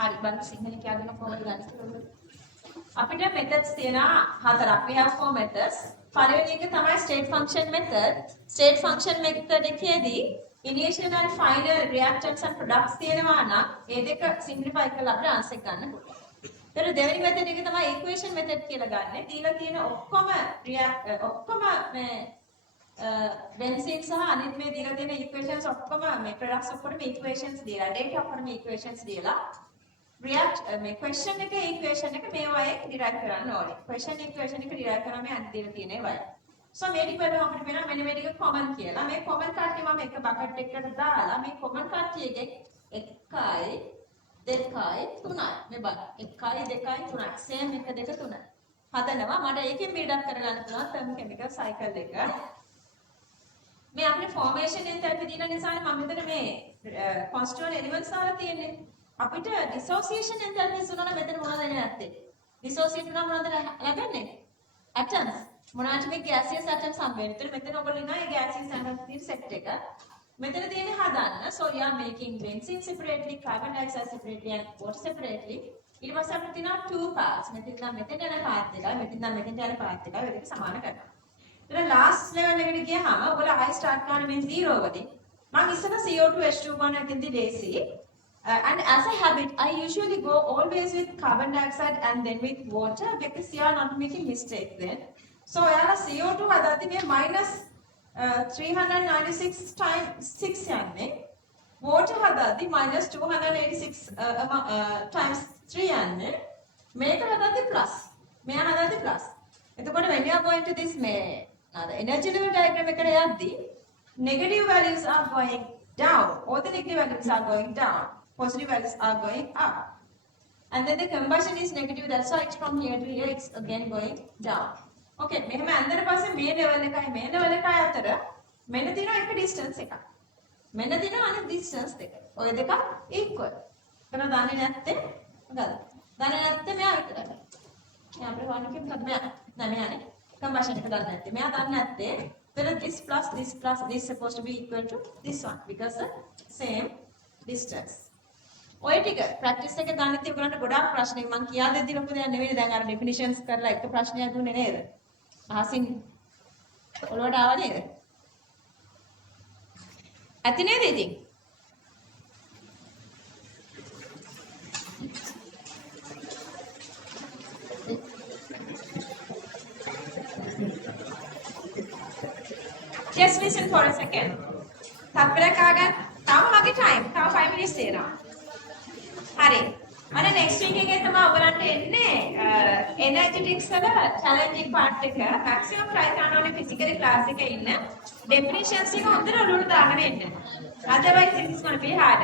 හරි බලන්න සිංහලෙන් කියලා දෙන්න කොහොමද ගන්න කියලා. අපිට methods තියෙනවා හතරක්. We have four methods. පළවෙනි එක තමයි state function method. State function method එකේදී initial and final reactants and products තියෙනවා නම් ඒ දෙක simplify කරලා අපිට answer ගන්න පුළුවන්. ඊට දෙවෙනි method එක තමයි equation method කියලා ගන්න. දීලා තියෙන ඔක්කොම ඔක්කොම මේ benzene සහ අනිත් මේ දීලා තියෙන equations ඔක්කොම මේ products ඔක්කොම equations දීලා data ඔක්කොම equations දීලා react මේ question එකේ equation එක මේවායේ derive කරන්න ඕනේ. question equation එක derive කරාම මේ අනිත් දීලා තියෙන ඒවායි. so මේ ටික බලමු අපිට වෙනවා මෙන්න මේ ටික common කියලා. මේ common කට්ටිය මම එක bucket එකකට දාලා මේ common කට්ටියගේ 1 2 3යි මේ බලන්න 1 2 3යි same 1 2 3යි හදනවා. මට ඒකෙන් build up කරගන්න පුළුවන් thermochemical cycle එක. මේ අපේ formation enthalpy දින නිසානේ මම මෙතන මේ constituent elements දාලා තියෙන්නේ. අපිට dissociation enthalpies උනන මෙතන මොනවද එන්නේ නැත්තේ? dissociate නම් මොනවද ලැබෙන්නේ? atoms. මොනවාට මේ gaseous atoms හම්බ වෙන්නේ. ඒතර මෙතන ඔයගොල්ලෝ ඉන්නවා ඒ gaseous atoms තියෙන set එක. මෙතන තියෙන්නේ හදන්න. so you are making benzene separately, carbon dioxide separately and water separately. ඊට පස්සේ අපිට තියෙනවා two parts. මෙතන යන part එකයි මෙතන යන part එකයි ඔය දෙක සමාන කරනවා. then last level එකට ගියාම ඔයගොල්ලෝ ආයෙ start කරන්න මේ 0 වලින් මම ඉස්සෙල්ලා CO2 H2 ගන්න ඇතින්දි DC and as a habit I usually go always with carbon dioxide and then with water because you are not making mistake then so ඔයාලා CO2 හදද්දි මේ minus 396 times 6 යන්නේ water හදද්දි minus 286 times 3 යන්නේ මේක හදද්දි plus මෙයා හදද්දි plus එතකොට when you are going to this now the energy level diagram එකට යද්දී negative values are going down all the negative values are going down positive values are going up and then the combustion is negative that's why it's from here to here it's again going down okay මෙහෙම අnder පස්සේ මේ level එකයි අතර මෙන්න තියෙනවා එක distance එකක් මෙන්න තියෙනවා අනිත් distance දෙක ඔය දෙක equal කරන දන්නේ නැත්තේ මොකද දන්නේ නැත්තේ මෙයා විතරයි මෙයා අපේ වань කිව්ව මොකද මෙයා නෑ මෙයානේ combustion එක දන්නේ නැත්තේ මෙයා දන්නේ නැත්තේ then this plus this supposed to be equal to this one because the same distance ඔය ටික ප්‍රැක්ටිස් එක ගණිතය ඔයගලන්ට ගොඩාක් ප්‍රශ්න මම කියා දෙද්දි ලොකු දෙයක් නෙවෙයි දැන් අර ඩෙෆිනිෂන්ස් කරලා එක ප්‍රශ්නයක් දුන්නේ නේද අහසින් ඔලුවට ආව නේද ඇති නේද ඉතින් just listen for a second තත්පරයක් ආගන්න තාම මගේ time තාම 5 minutes තියෙනවා හරි අනේ next week එකේ තමයි ඔයගලන්ට එන්නේ energetics වල challenging part එක maximum try කරන්න ඕනේ physically class එකේ ඉන්න definitions එක හොඳට ඔළුවට දාගෙන එන්න otherwise this is going to be hard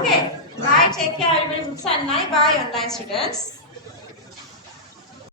okay bye take care everybody bye online students